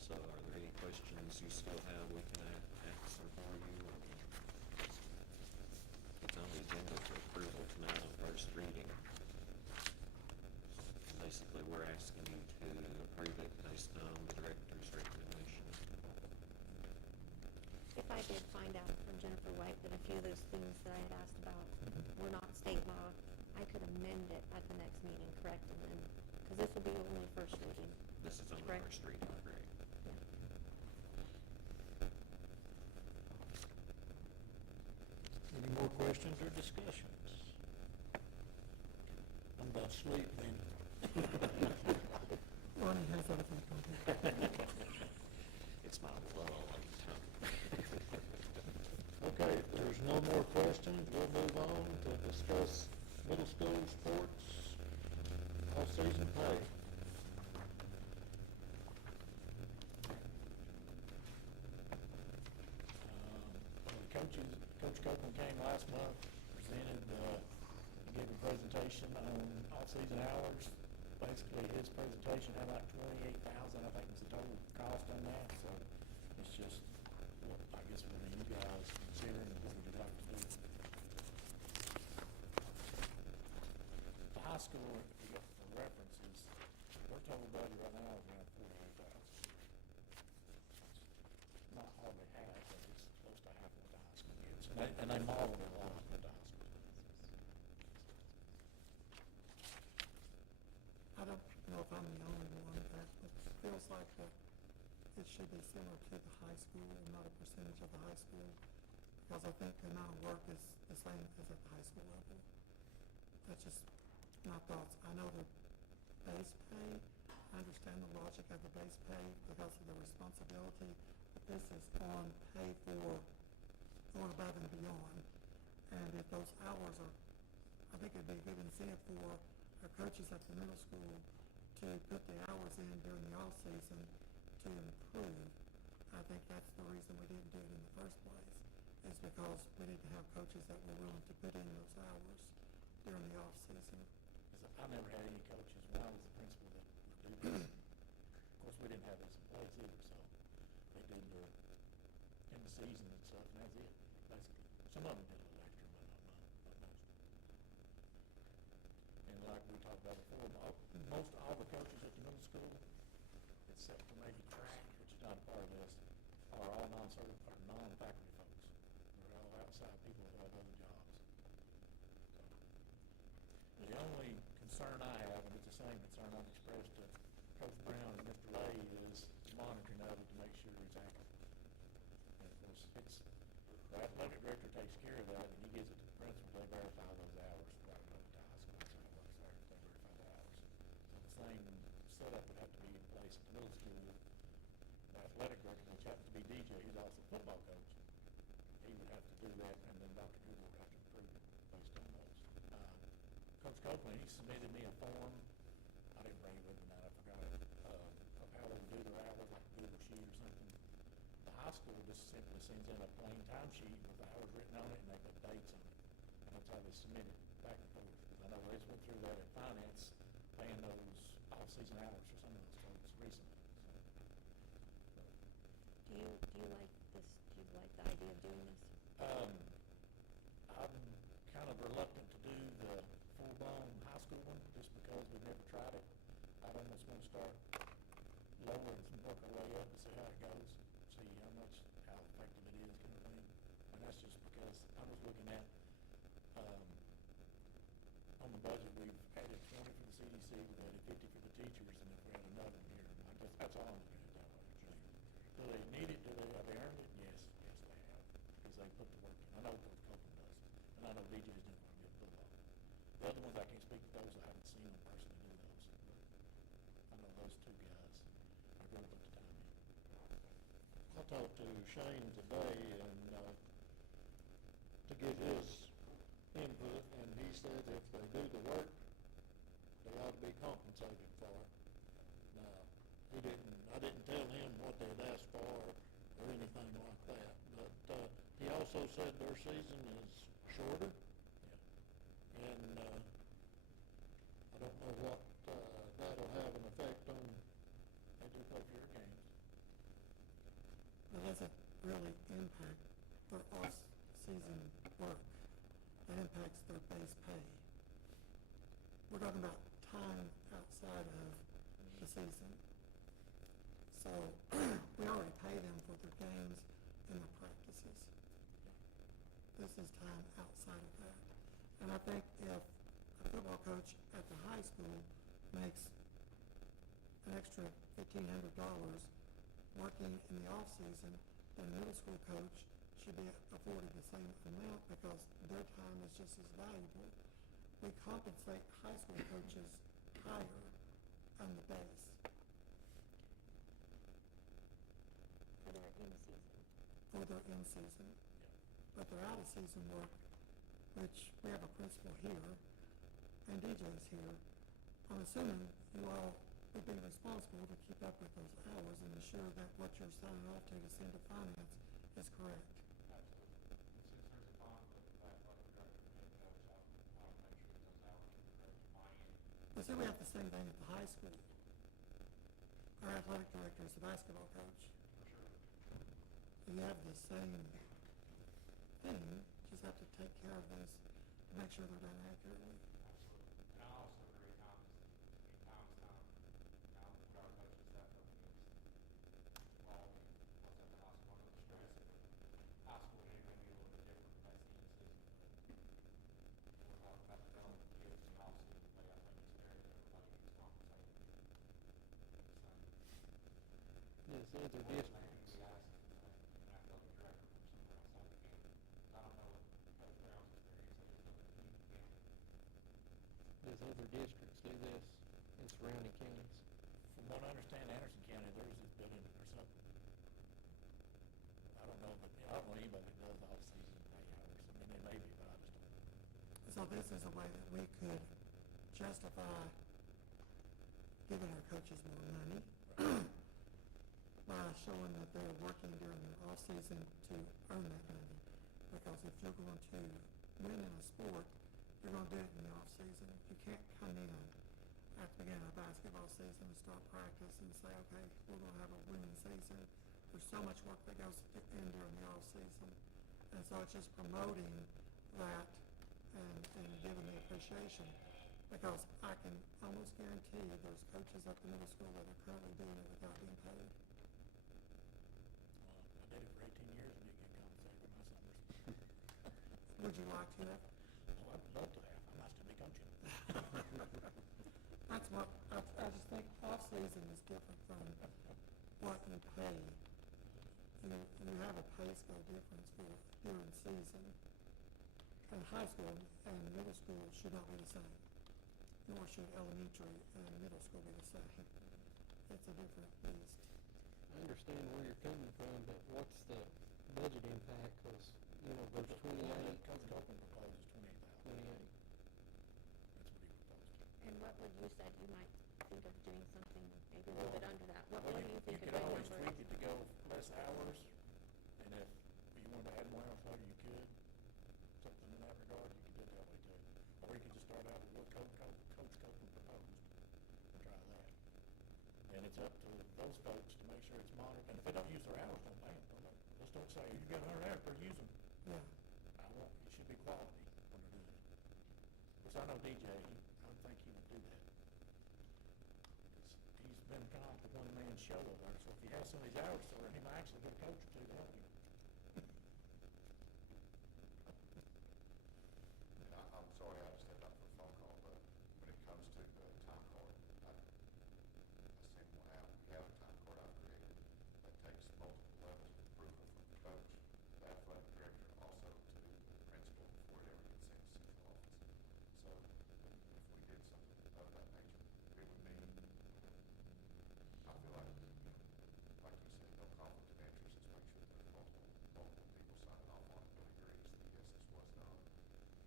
So are there any questions you still have we can answer for you? It's on the agenda for approval tonight on first reading. Basically, we're asking you to approve it based on the director's recommendation. If I did find out from Jennifer White that a few of those things that I had asked about were not state law, I could amend it at the next meeting, correct? And then, because this will be only first reading. This is on the Correct. first reading, correct? Any more questions or discussions? I'm about to sleep then. Ronnie has other things to do. It's my lull tongue. Okay, if there's no more questions, we'll move on to discuss middle school sports off-season pay. Coach Copeland came last month, presented, gave a presentation on off-season hours. Basically, his presentation had like $28,000, I think was the total cost on that, so it's just, what I guess, what are you guys considering, what would you like to do? The high school, for references, their total budget right now is around $48,000. Not hardly half, but it's close to half of what the high school gets. And they model it a lot with the high school. I don't know if I'm the only one that feels like it should be similar to the high school and not a percentage of the high school. Because I think the amount of work is the same as at the high school level. That's just my thoughts. I know the base pay, I understand the logic of the base pay because of the responsibility, but this is on pay for going above and beyond. And if those hours are, I think it'd be a good incentive for our coaches at the middle school to put the hours in during the off-season to improve. I think that's the reason we didn't do it in the first place, is because we didn't have coaches that were willing to put in those hours during the off-season. I never had any coaches when I was the principal that would do this. Of course, we didn't have this in place either, so they did their in the season and stuff, and that's it, basically. Some of them did a little extra, but not most. And like we talked about before, most all the coaches at the middle school, except for maybe track, which is not a part of this, are all non-certified, or non-faculty folks. They're all outside people who have other jobs. So, the only concern I have, and it's the same concern I've expressed to Coach Brown and Mr. Lay, is monitoring of it to make sure it's accurate. And of course, the athletic director takes care of that, and he gives it to the principal, they verify those hours. I don't know what the high school, that's how it works there, they verify the hours. So the same setup would have to be in place at the middle school. The athletic director, which happens to be DJ, he's also a football coach, he would have to do that, and then Dr. Google would have to approve it based on those. Coach Copeland, he submitted me a form, I didn't bring it with me tonight, I forgot it, of how they would do their hours, like a Google sheet or something. The high school just simply sends in a plain timesheet with the hours written on it, and they put dates on it. And that's how they submit it back and forth. Because I know they just went through that at finance, paying those off-season hours for some of those folks recently. Do you like this, do you like the idea of doing this? I'm kind of reluctant to do the full-blown high school one, just because we've never tried it. I'd almost want to start lower and work our way up and see how it goes, see how effective it is, kind of thing. And that's just because I was looking at, on the budget, we've added 20 for the CDC, we've added 50 for the teachers, and if we had another one here, that's all I'm looking at that way, Julie. Do they need it? Have they earned it? Yes, they have, because they put the work in. I know Coach Copeland does, and I know DJ's doing quite a bit of football. The other ones, I can't speak to those, I haven't seen them personally do those, but I know those two guys are going to put the time in. I talked to Shane today and, to get his input, and he said if they do the work, they ought to be compensated for it. Now, I didn't tell him what they'd asked for or anything like that, but, he also said their season is shorter. Yeah. And, I don't know what, that'll have an effect on. They do play fewer games. That doesn't really impact their off-season work. That impacts their base pay. We're talking about time outside of the season. So we already pay them for their games and their practices. This is time outside of that. And I think if a football coach at the high school makes an extra $1,500 working in the off-season, then a middle school coach should be afforded the same amount because their time is just as valuable. We compensate high school coaches higher on the base. For their in-season? For their in-season. But their out-of-season work, which we have a principal here, and DJ's here, I'm assuming you all would be responsible to keep up with those hours and ensure that what you're signing off to send to finance is correct. Absolutely. And since there's a conflict with that, like the director and head coach, I'll make sure that those hours are correct on my end. But see, we have the same thing at the high school. Our athletic director is the basketball coach. For sure. You have the same thing, just have to take care of this to make sure they're done accurately. Absolutely. And I also agree, time is time. Now, what our coaches that help me is, well, I was at the high school, I know the stress of it. High school, it may be a little bit different, but that's the end season. But we're talking about developing kids and off season play, I think it's fair that everybody gets compensated. Yes, other districts. Does other districts do this in surrounding counties? From what I understand, Anderson County, theirs is built in or something. I don't know, but I don't know anybody that does off-season. and they may be, but I just don't know. So this is a way that we could justify giving our coaches more money by showing that they're working during their off-season to earn that money. Because if you're going to win in a sport, you're going to do it in the off-season. You can't come in at the beginning of basketball season and start practice and say, okay, we're going to have a winning season. There's so much work that goes in during the off-season. And so it's just promoting that and giving the appreciation. Because I can almost guarantee you there's coaches at the middle school that are currently doing it without being paid. Well, I did it for 18 years and didn't get compensated for my summers. Would you like to have? Well, I'd love to have. I might still be coaching. That's what, I just think off-season is different from what you pay. You have a pay scale difference for during season. And high school and middle school should not be the same. Nor should elementary and middle school be the same. It's a different beast. I understand where you're coming from, but what's the budget impact? Because, you know, there's 28. Coach Copeland proposes 28,000. 28. That's what he proposed. And what would you say, you might think of doing something maybe a little bit under that? What do you think You a could good always number tweak is? it to go less hours, and if you wanted to add more hours later, you could. Something in that regard, you could do it that way too. Or you could just start out with what Coach Copeland proposed, and try that. And it's up to those folks to make sure it's monitored, and if they don't use their hours, don't pay them. Just don't say, you got 100 hours, better use them. Yeah. I want, it should be quality when they're doing it. Because I know DJ, I would think he would do that. Because he's been kind of like the one-man show over there, so if he has some of these hours for him, he might actually get a coach or two to help him. And I'm sorry, I just stepped out for a phone call, but when it comes to the time card, I sent one out. We have a time card I've created that takes multiple levels of approval from the coach, the athletic director, also to the principal before it ever gets sent to central office. So if we did something of that nature, it would be, I feel like, you know, like you said, no conflict of interest, just make sure that multiple people sign off on it, but agrees that yes, this was done.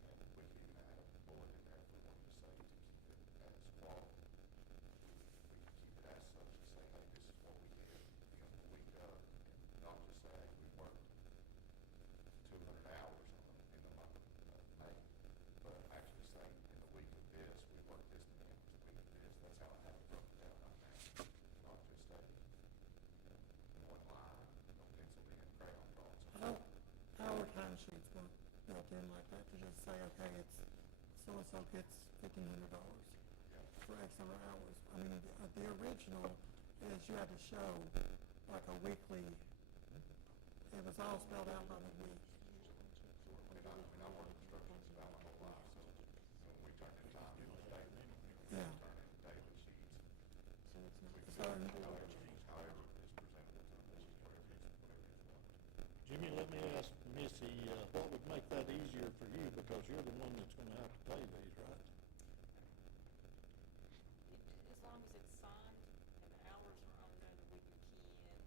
And we could even add a bullet in there if we wanted to say to keep it as quality. We could keep it as such and say, hey, this is what we did, you know, the week of, and not just say, hey, we worked 200 hours in the month of May, but actually say, in the week of this, we worked this many hours, the week of this, that's how I have it broken down on that. Not just a, one line, pencil in, crayon drawings. Our time sheets weren't built in like that to just say, okay, it's so-and-so gets $1,500 for X number of hours. I mean, the original is you had to show like a weekly, it was all spelled out by the week. I worked construction about my whole life, so when we turned in time, it was daily. Yeah. We turned in daily sheets. So it's not. We could So- do it however is presentable to us, whatever you want. Jimmy, let me ask Missy, what would make that easier for you, because you're the one that's gonna have to pay these, right? As long as it's signed and the hours are on there that we can key in,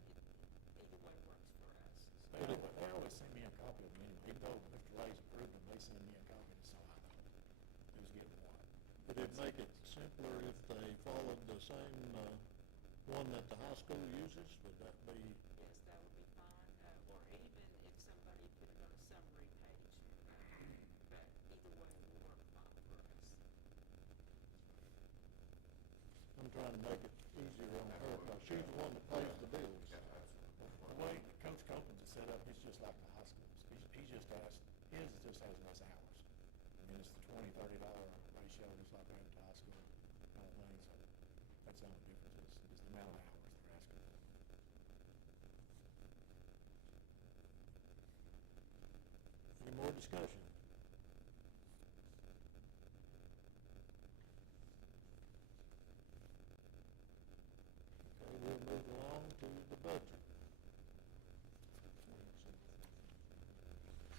either way works for us. They always send me a copy of them anyway, even though Mr. Lay's approved them, they send me a copy so I know who's getting what. Would it make it simpler if they followed the same, one that the high school uses? Would that be? Yes, that would be fine, or even if somebody put it on a summary page, but either way will work fine for us. I'm trying to make it easier on her, because she's the one that pays the bills. The way Coach Copeland's is set up, it's just like the high schools. He's just asked, his just has less hours. I mean, it's the $20-30 ratio, just like we have at the high school, kind of thing, so that's the only difference, is the amount of hours they're asking for. Any more discussion? Okay, we'll move along to the budget.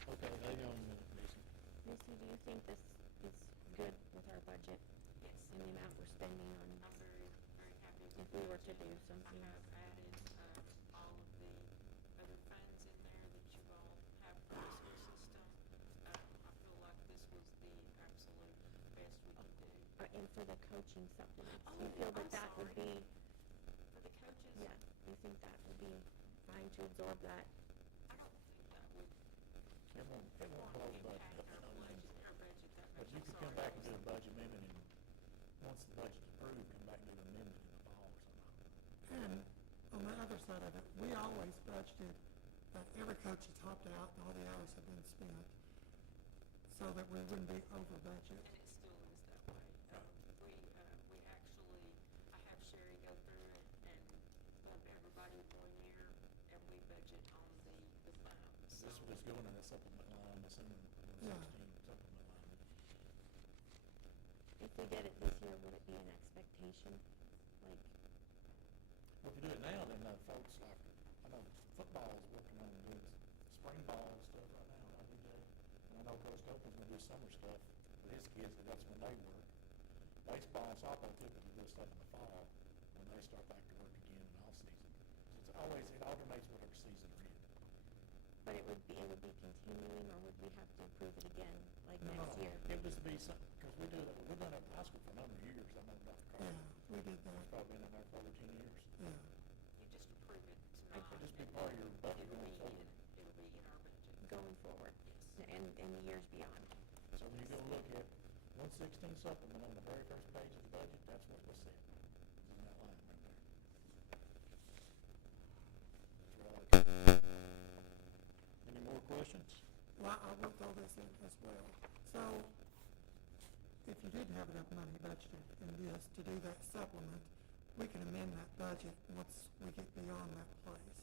Okay, hang on a minute, Missy. Missy, do you think this is good with our budget? Yes. And the amount we're spending on, I'm very, very happy with if we were to it. do I something? have added, all of the other funds in there that you all have for the school system. and for the coaching supplements, Oh, you feel that I'm that would sorry. be, For the coaches? yeah, you think that would be fine to absorb that? I don't think that would It won't blow the budget impact up. our budget that But much. you I'm could come sorry. back and do a budget amendment, and once the budget's approved, come back and do an amendment in the fall or something. And on the other side of it, we always budgeted that every coach has topped out and all the hours have been spent, so that we wouldn't be over budget. And it still is that way. We actually, I have Sherry go through it and bump everybody 1 year, and we budget on the bump. This So was going in the supplement line, the summer, Yeah. 16 supplement line. If we did it this year, would it be an expectation? Like, Well, if you do it now, then folks like, I know football is working on doing spring ball stuff right now, I DJ. And I know Coach Copeland's gonna do summer stuff with his kids, but that's when they work. Baseball and softball typically do stuff in the fall, when they start back to work again in off season. So it's always, it alternates whatever season they're in. but it would be continuing, or would we have to approve it again, like No, next year? It'll just be something, because we've done it at the high school for a number of years, I know Dr. Carter. Yeah, we did that. It's probably been in there for over 10 years. Yeah. you just approve it tonight. It'll just be part of your budget It'll going be forward. it'll be in our budget. Going forward, Yes. and the years beyond. So when you go look at 116 supplement on the very first page of the budget, that's what was said. It's in that line right there. That's where I like it. Any more questions? Well, I will throw this in as well. So, if you didn't have enough money budgeted in this to do that supplement, we can amend that budget once we get beyond that place.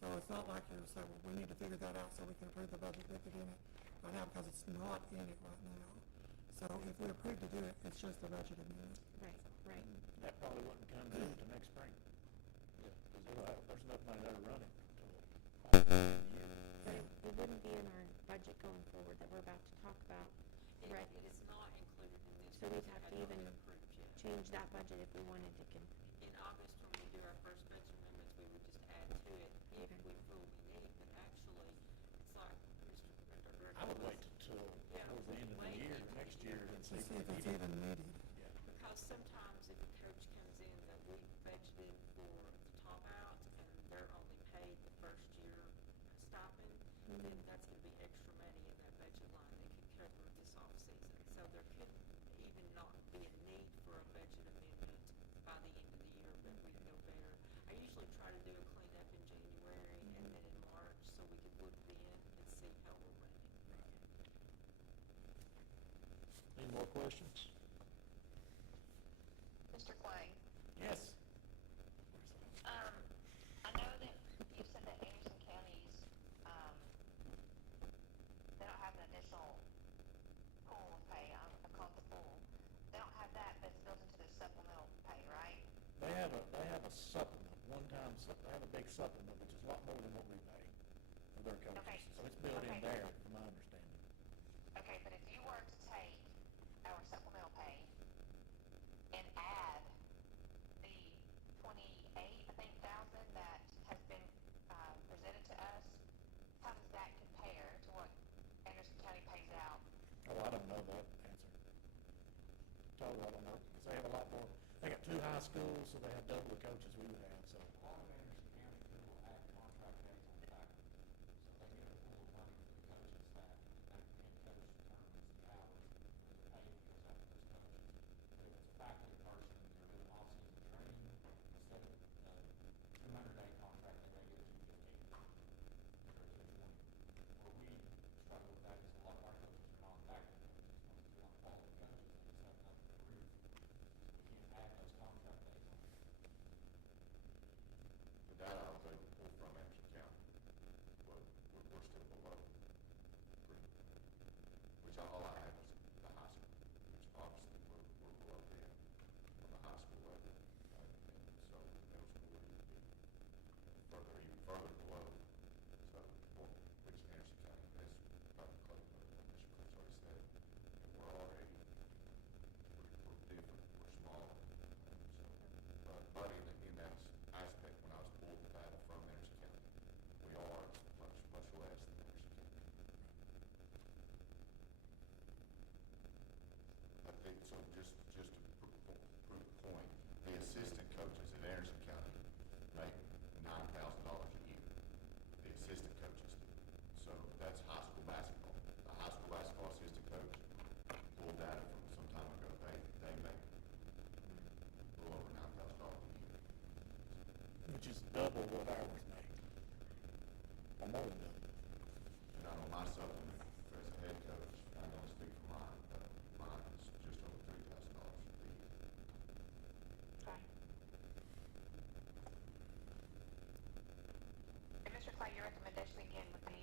So it's not like you're saying, well, we need to figure that out so we can approve the budget with it in it right now, because it's not in it right now. So if we approve to do it, it's just a budget amendment. Right, right. That probably wouldn't come due to next spring. Because there's enough money there to run it until the end of the year. But it wouldn't be in our budget going forward that we're about to talk about, right? It is not included in this. So we'd because it have had to not even been approved yet. change that budget if we wanted to In August, when we do our first budget amendments, we would just add to it if Okay. we feel we need, but actually, it's like Mr. Director. I would wait till Yeah, towards the end of the wait. year, next year, and To see see if if we it's need it. even needed. Yeah. Because sometimes if a coach comes in that we budgeted for the top out and they're only paid the first year stipend, then that's gonna be extra money in that budget line that could cover this off season. So there could even not be a need for a budget amendment by the end of the year, but we'd know better. I usually try to do a cleanup in January and then in March, so we could look then and see how we're running. Any more questions? Mr. Clay, Yes. I know that you said that Anderson County's, they don't have an additional pool of pay, I call it the pool. They don't have that, but it's built into the supplemental pay, right? They have a supplement, one-time, they have a big supplement, which is a lot more than what we pay for their coaches. Okay. So it's built in Okay. there, from my understanding. Okay, but if you were to take our supplemental pay and add the 28, I think, thousand that has been, presented to us, how does that compare to what Anderson County pays out? Oh, I don't know that answer. Totally, I don't know, because they have a lot more, they got 2 high schools, so they have double the coaches we would have, so. All of Anderson County will add contract days on top. So they get a pool of money for the coaching staff, and coach determines the hours, and the pay that goes out to those coaches. But if it's a faculty person, they're doing off-season training, instead of a 200-day contract, they may get a 215 or 220. Where we struggle with that is a lot of our coaches are not faculty coaches, most of them are quality coaches, they just have nothing to prove. So we can't add those contract days on. The data I was able to pull from Anderson County, but we're still below pre, which all I had was the high school, which obviously we're below them on the high school level. And so middle school would be further, even further below. So, which Anderson County has, Dr. Clay, Mr. Cliff's already said, and we're already, we're different, we're smaller. So, but in that aspect, when I was pulling the data from Anderson County, we are much less than Anderson County. I think, so just to 12 hours maybe. Or more than that. And I know my supplement, as a head coach, I don't speak for mine, but mine is just over $3,000 a year. Okay. And Mr. Clay, your recommendation again would be?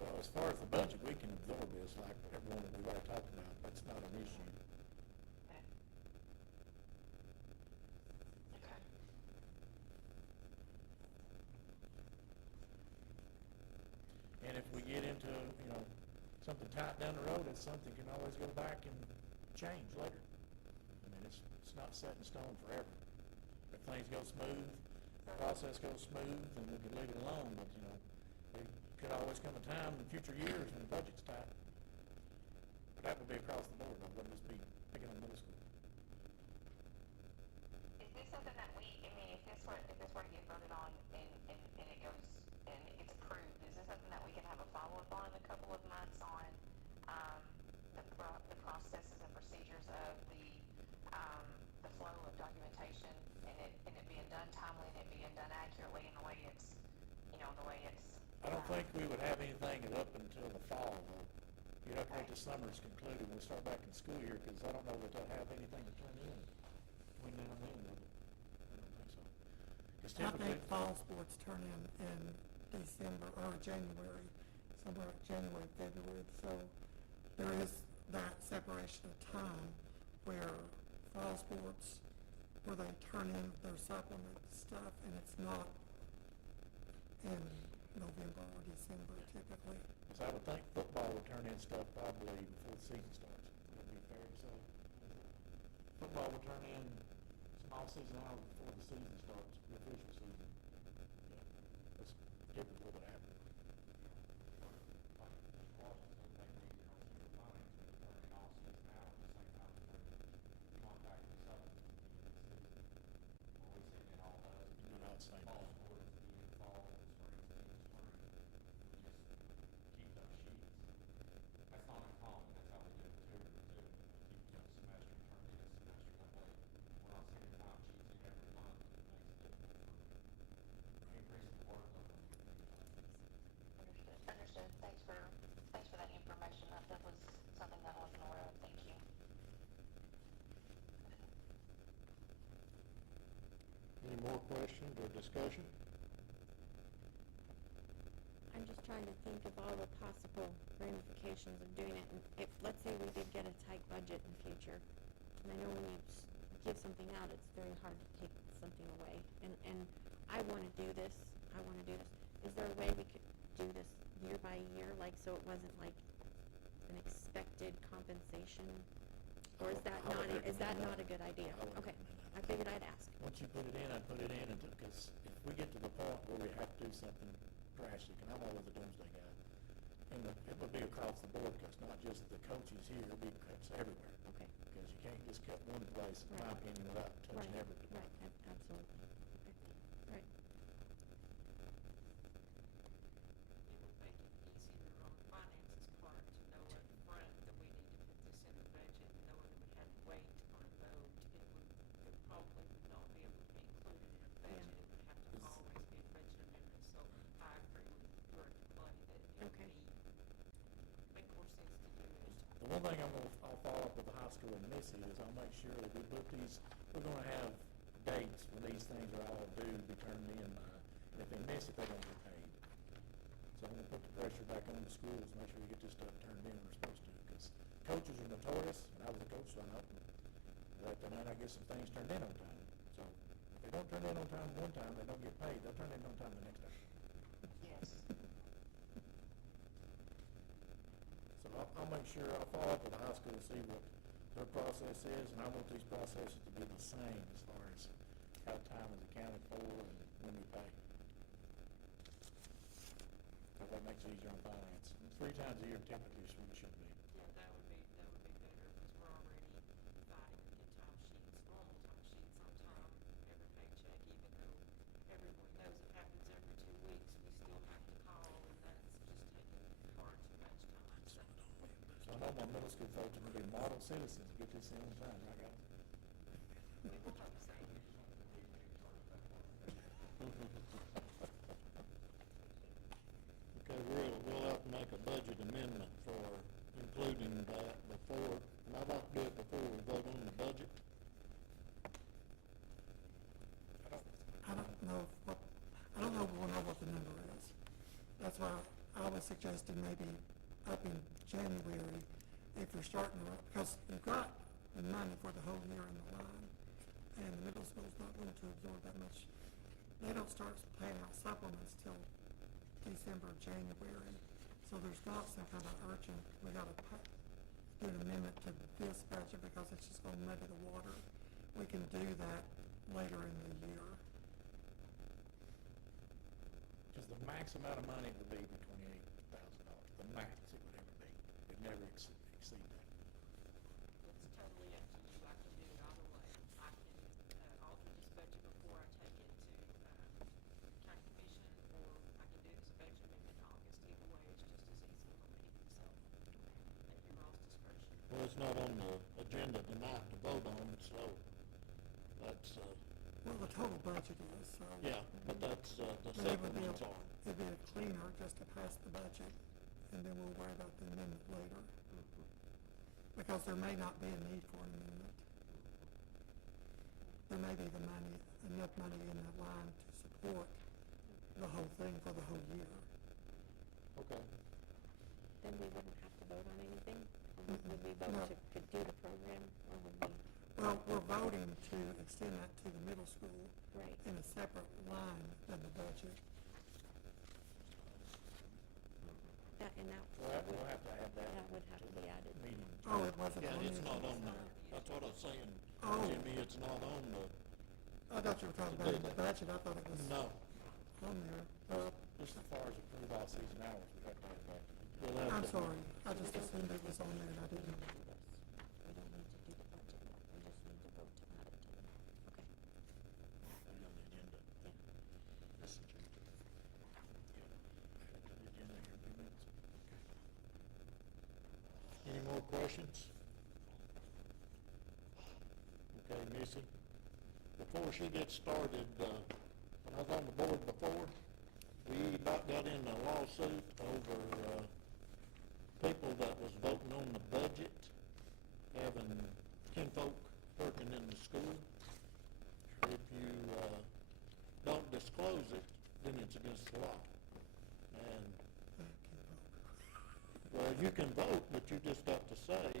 Well, as far as the budget, we can absorb this like everyone that we've already talked about. That's not an issue. Okay. Okay. And if we get into, something tight down the road, it's something can always go back and change later. I mean, it's not set in stone forever. If things go smooth, the process goes smooth, then we can leave it alone, but, there could always come a time in future years when the budget's tight. But that would be across the board, that wouldn't just be picking on middle school. Is this something that if this were to get voted on and it goes, and it gets approved, is this something that we can have a follow-up on in a couple of months on, the processes and procedures of the flow of documentation and it being done timely and it being done accurately in the way it's, the way it's. I don't think we would have anything up until the fall, though. You'd have to wait till summer's concluded and we start back in school year, because I don't know that they'll have anything to turn in between now and then, would they? I don't think so. 'Cause I typically, think fall sports turn in December or January, somewhere January, February. So there is that separation of time where fall sports, where they turn in their supplement stuff, and it's not in November or December typically. so I would think football would turn in stuff probably before the season starts. Would that be fair to say? Football would turn in some off-season hours before the season starts, the official season. Yeah, that's typically what would happen. Like Mr. Washington said, they need, single finance, we turn in all season hours at the same time as they're contact and supplements at the beginning of the season. Or we send in all those. Do it all at the same Fall time. sports at the beginning of fall, and spring at the end of spring. We just keep those sheets. That's not uncommon, that's how we do it too. Keep the semester turned in, semester complete. We're not sending time sheets in every month, it makes it difficult for increasing the workload on the computer. Understood. Thanks for that information. That was something that I wasn't aware of. Thank you. Any more questions or discussion? I'm just trying to think of all the possible ramifications of doing it. And if, let's say we did get a tight budget in the future, and I know when you give something out, it's very hard to take something away. And I want to do this. Is there a way we could do this year by year, like so it wasn't like an expected compensation? Or is that not a good idea? I would Okay, recommend that. I figured I'd ask. Once you put it in, I'd put it in, because if we get to the point where we have to do something drastic, and I'm always a doomsday guy, and it would be across the board, because not just the coaches here, it'll be cuts everywhere. Okay. Because you can't just cut one place, in my opinion, without touching every Right, department. absolutely. Okay, right. It would make it easier on the finances part to know up front that we need to put this in the budget, knowing that we had to wait on a vote. It probably would not be able to be included in the budget. It would have to always be a budget amendment. So I agree with Director Clay that it would Okay. make more sense to do it. The one thing I'll follow up with the high school and Missy is I'll make sure that we put these, we're gonna have dates when these things are all due to be turned in by, and if they miss it, they don't get paid. So I'm gonna put the pressure back on the schools, make sure we get this stuff turned in when we're supposed to, because coaches are notorious, and I was a coach, so I know, that they might not get some things turned in on time. So if they don't turn in on time one time, they don't get paid, they'll turn in on time the next time. Yes. So I'll make sure, I'll follow up with the high school, see what their process is, and I want these processes to be the same as far as how time is accounted for and when we pay. So that makes it easier on finance. 3 times a year typically is what it should be. Yeah, that would be better, because we're already fighting to get time sheets, normal time sheets on time, every paycheck, even though everyone knows it happens every 2 weeks, we still have to call, and that's just taking far too much time. So I know my middle school folks are gonna be model citizens to get this in on time, right guys? We will hope so. Okay, we'll have to make a budget amendment for including that before, and I'd like to do it before we vote on the budget. I don't know if we'll know what the number is. That's why I was suggesting maybe up in January, if you're starting, because you've got the money for the whole year in the line, and the middle school's not going to absorb that much. They don't start paying out supplements till December, January, so there's not some kind of urgent, we gotta do an amendment to this budget because it's just gonna muddy the water. We can do that later in the year. Because the max amount of money would be $28,000, the max it would ever be. It'd never exceed that. It's totally up to you. I can do it either way. I can alter this budget before I take it to county commission, or I can do this budget amendment in August. Either way, it's just as easy for me. So, at your all's discretion. Well, it's not on the agenda tonight to vote on, so that's, Well, the total budget is, so. yeah, but that's, the But it would be supplements are. it'd be a cleaner just to pass the budget, and then we'll worry about the amendment later. Because there may not be a need for an amendment. There may be enough money in that line to support the whole thing for the whole year. Okay. Then we wouldn't have to vote on anything? Or would we vote No. to do the program, or would we? Well, we're voting to extend that to the middle school Right. in a separate line than the budget. That, and that. We'll have to add that. That would have to be added. Meeting. Oh, it wasn't Yeah, on it's the not agenda. on there. That's what I was saying. Oh. Jimmy, it's not on the, I thought you were talking about the budget, I thought it was no. on there. Just as far as approved all-season hours, we have to add that. We'll have I'm to- sorry, I just assumed it was on there and I didn't. We don't need to do the budget yet, we just need to vote to add it to it. Okay. On the agenda. This agenda. Add it to the agenda here in a few minutes. Any more questions? Okay, Missy, before she gets started, when I was on the board before, we about got in a lawsuit over, people that was voting on the budget, having kinfolk working in the school. If you, don't disclose it, then it's against the law. And well, you can vote, but you just have to say,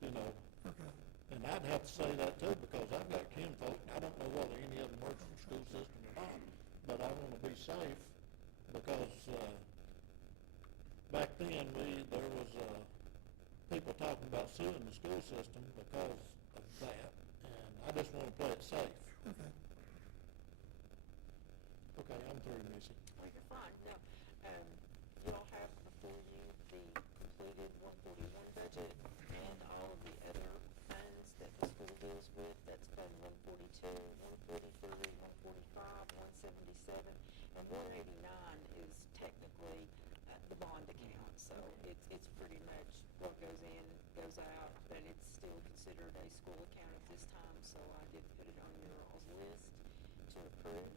you know, Okay. and I'd have to say that too, because I've got kinfolk, and I don't know whether any of them work for the school system or not, but I wanna be safe, because, back then, there was, people talking about suing the school system because of that, and I just wanna play it safe. Okay. Okay, I'm through, Missy. Oh, you're fine. No, you all have before you the completed 141 budget and all of the other funds that the school deals with. That's Fund 142, 143, 145, 177, and 189 is technically the bond account. So it's pretty much what goes in, goes out, but it's still considered a school account at this time. So I did put it on your all's list to approve.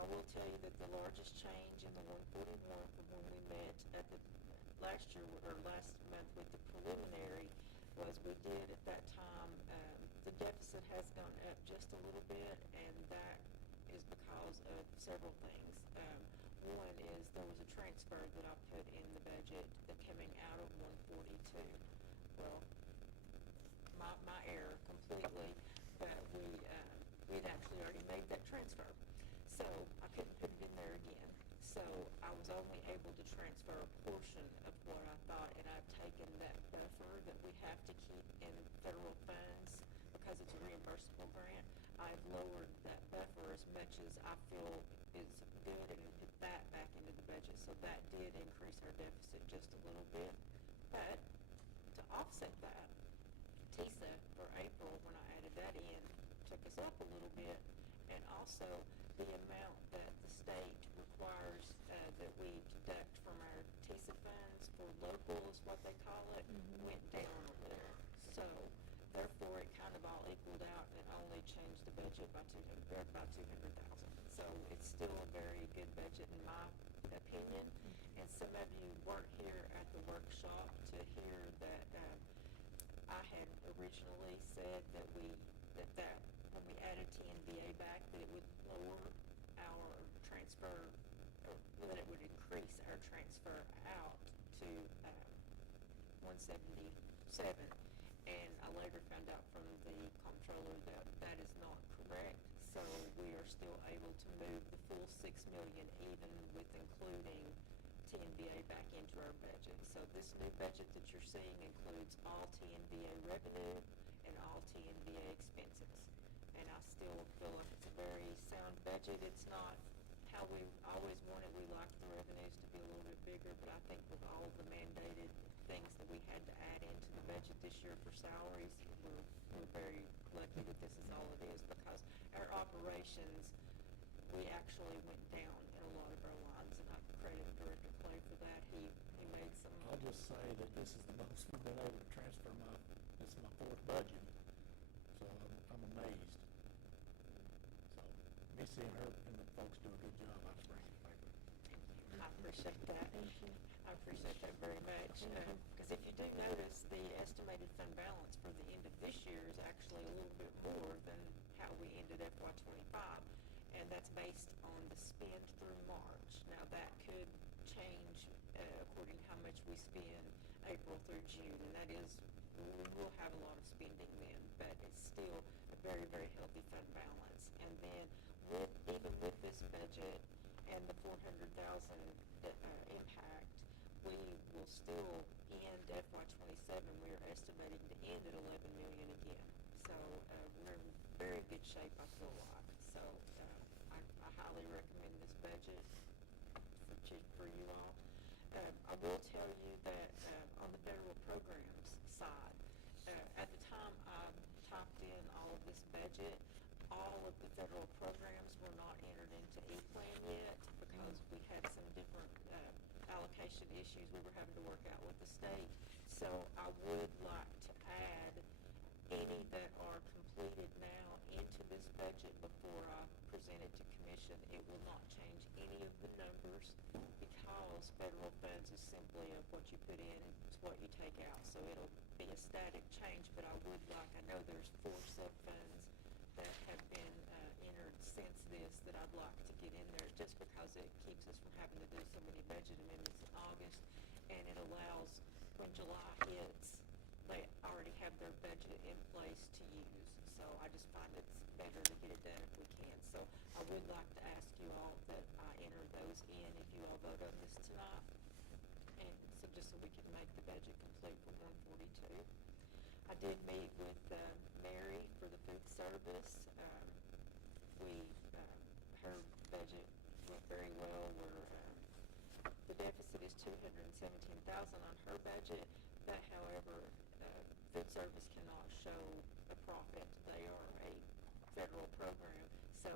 I will tell you that the largest change in the 141 from when we met at the last year or last month with the preliminary was we did at that time, the deficit has gone up just a little bit, and that is because of several things. One is there was a transfer that I put in the budget that coming out of 142. Well, my error completely, but we'd actually already made that transfer. So I couldn't put it in there again. So I was only able to transfer a portion of what I thought, and I've taken that buffer that we have to keep in federal funds because it's a reimbursable grant. I've lowered that buffer as much as I feel is good and put that back into the budget. So that did increase our deficit just a little bit. But to offset that, TISA for April, when I added that in, took us up a little bit, and also the amount that the state requires that we deduct from our TISA funds for local is what they call it, went down over there. So therefore it kind of all equaled filled out and only changed the budget by $200,000. So it's still a very good budget in my opinion. And some of you weren't here at the workshop to hear that I had originally said that when we added TNVA back, that it would lower our transfer, or that it would increase our transfer out to 177. And I later found out from the comptroller that that is not correct. So we are still able to move the full $6 million, even with including TNVA back into our budget. So this new budget that you're seeing includes all TNVA revenue and all TNVA expenses. And I still feel like it's a very sound budget. It's not how we always wanted. We like the revenues to be a little bit bigger, but I think with all of the mandated things that we had to add into the budget this year for salaries, we're very lucky that this is all it is, because our operations, we actually went down in a lot of our lines, and I credit Director Clay for that. He made some. I'll just say that this is the most we've been able to transfer this is my fourth budget, so I'm amazed. So, me seeing her and the folks do a good job, I just bring it to paper. Thank you. I appreciate that. Thank you. I appreciate that very much. Because if you do notice, the estimated fund balance for the end of this year is actually a little bit more than how we ended FY25, and that's based on the spend through March. Now, that could change according to how much we spend April through June, and that is, we will have a lot of spending then, but it's still a very, very healthy fund balance. And then even with this budget and the $400,000 impact, we will still end FY27. We are estimating to end at $11 million again. So we're in very good shape, I feel like. So I highly recommend this budget for you all. I will tell you that on the federal programs side, at the time I typed in all of this budget, all of the federal programs were not entered into E-Plan yet, because we had some different allocation issues we were having to work out with the state. So I would like to add any that are completed now into this budget before I present it to commission. It will not change any of the numbers, because federal funds is simply of what you put in and it's what you take out. So it'll be a static change, but I would like, I know there's 4 sub-funds that have been entered since this that I'd like to get in there, just because it keeps us from having to do so many budget amendments in August, and it allows, when July hits, they already have their budget in place to use. So I just find it's better to get it done if we can. So I would like to ask you all that I enter those in if you all vote on this tonight, and so just so we can make the budget complete for 142. I did meet with Mary for the food service. Her budget went very well. The deficit is $217,000 on her budget, but however, food service cannot show a profit. They are a federal program, so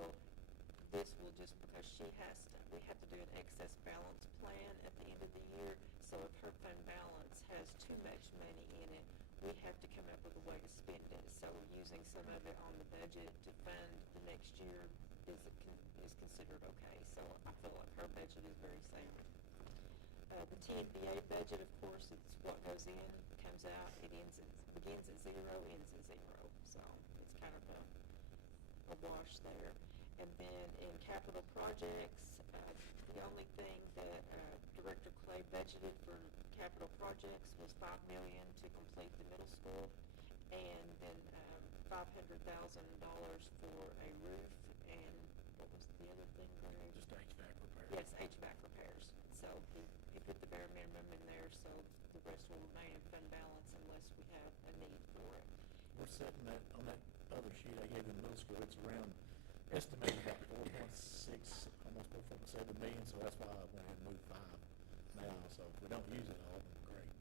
this will just, because we have to do an excess balance plan at the end of the year. So if her fund balance has too much money in it, we have to come up with a way to spend it. So using some of it on the budget to fund the next year is considered okay. So I feel like her budget is very sound. The TNVA budget, of course, it's what goes in, comes out, it begins at 0, ends at 0. So it's kind of a wash there. And then in capital projects, the only thing that Director Clay budgeted for capital projects was $5 million to complete the middle school, and then $500,000 for a roof, and what was the other thing there? Just HVAC repairs. Yes, HVAC repairs. So he put the bare minimum in there, so the rest will remain in fund balance unless we have a need for it. We're setting that, on that other sheet I gave you in middle school, it's around, estimated about 4.6, almost 4.7 million, so that's why I went ahead and moved 5 now. So if we don't use it all, then great.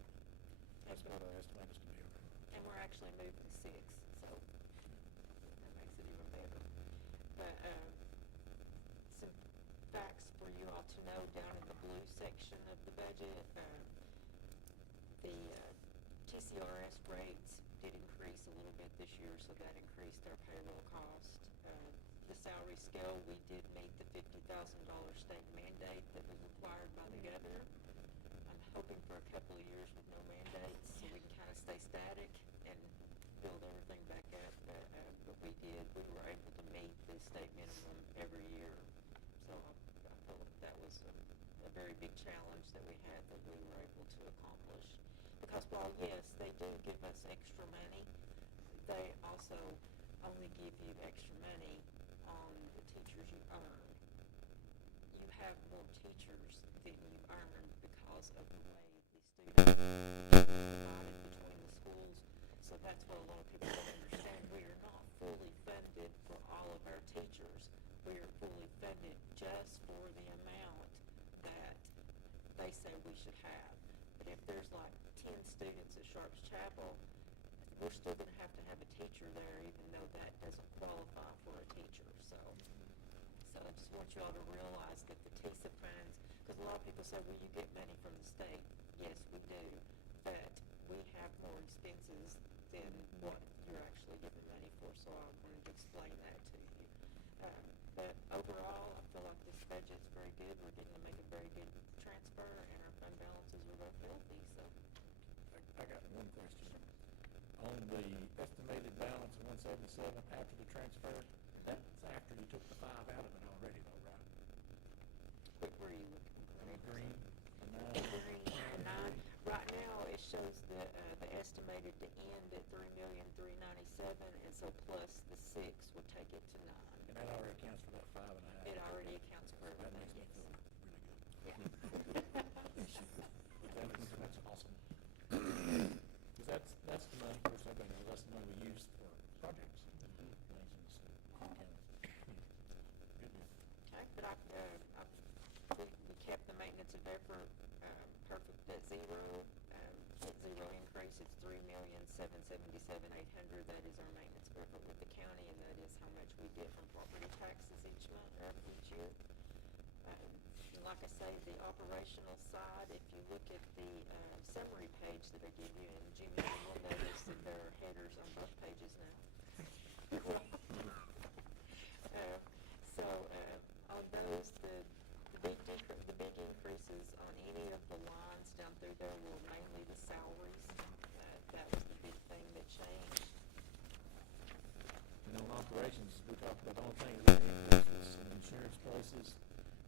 That's what I estimate us to be around. And we're actually moving 6, so that makes it even better. But some facts for you all to know down in the blue section of the budget, the TCRS rates did increase a little bit this year, so that increased our payroll cost. The salary scale, we did meet the $50,000 state mandate that was required by the governor. I'm hoping for a couple of years with no mandates, so we can kind of stay static and build everything back up. But we did. We were able to meet the state minimum every year. So I feel like that was a very big challenge that we had that we were able to accomplish. Because while, yes, they do give us extra money, they also only give you extra money on the teachers you earn. You have more teachers than you earn because of the way the students are divided between the schools. So that's what a lot of people don't understand. We are not fully funded for all of our teachers. We are fully funded just for the amount that they say we should have. But if there's like 10 students at Sharps Chapel, we're still going to have a teacher there, even though that doesn't qualify for a teacher. So I just want you all to realize that the TISA funds, because a lot of people say, well, you get money from the state. Yes, we do, but we have more expenses than what you're actually giving money for, so I wanted to explain that to you. But overall, I feel like this budget's very good. We're getting to make a very good transfer, and our fund balances are very healthy. So I got one question. On the estimated balance of 177 after the transfer, that's after you took the 5 out of it already though, right? where are you looking? Green, the 9. Green, the 9. Right now, it shows the estimated to end at $3,397,000, and so plus the 6 would take it to 9. And that already accounts for that 5.5. It already accounts for That everything, makes me yes. feel really good. Yeah. That's awesome. Because that's the money, of course, everybody knows, that's the money we use for projects. Things in the county. Good deal. Okay, but we kept the maintenance of effort perfect at 0. At 0 increase, it's $3,777,800. That is our maintenance of effort with the county, and that is how much we get from property taxes each year. And like I say, the operational side, if you look at the summary page that I give you, and Jimmy, you will notice that there are headers on both pages now. On those, the big increases on any of the lines down through there were mainly the salaries. That was the big thing that changed. And on operations, we talked about the only thing that really increased was some insurance prices.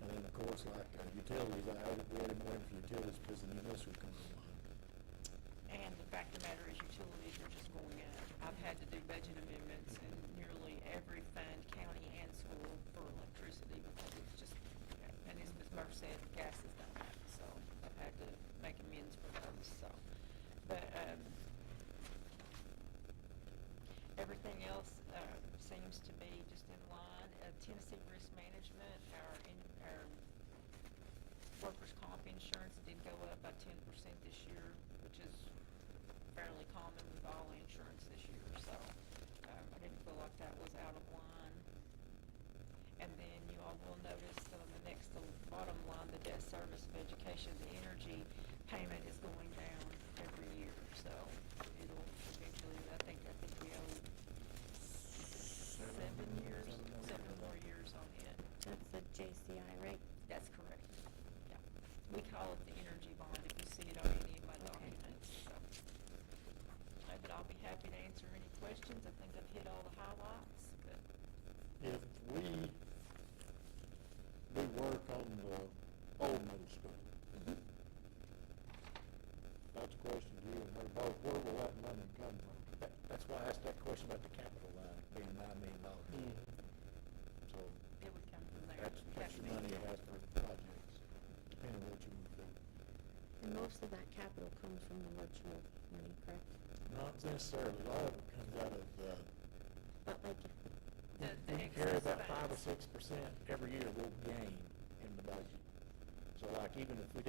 And then, of course, like utilities, we added more in for utilities because the new list was coming online. And the fact of the matter is utilities are just going up. I've had to do budget amendments in nearly every fund, county and school, for electricity because it's just, and as Ms. Murph said, gas is going up. So I've had to make amends for those. So, but everything else seems to be just in line. Tennessee Risk Management, our workers' comp insurance did go up by 10% this year, which is fairly common with all insurance this year. So I didn't feel like that was out of line. And then you all will notice on the next to the bottom line, the debt service of education, the energy payment is going down every year. So it'll eventually, I think we owe 7 more years on it. That's the JCI, right? That's correct. Yeah. We call it the energy bond if you see it on any of my documents. So. But I'll be happy to answer any questions. I think I've hit all the highlights. But If we work on the old middle school, that's a question to you and her both, where will that money come from? That's why I asked that question about the capital line being $9 million. So it would come from there. that's the money you have for projects, depending on what you want to do. And most of that capital comes from the virtual money, correct? Not necessarily. A lot of it comes out of, But like we carry about 5 or 6% every year we'll gain in the budget. So like even if we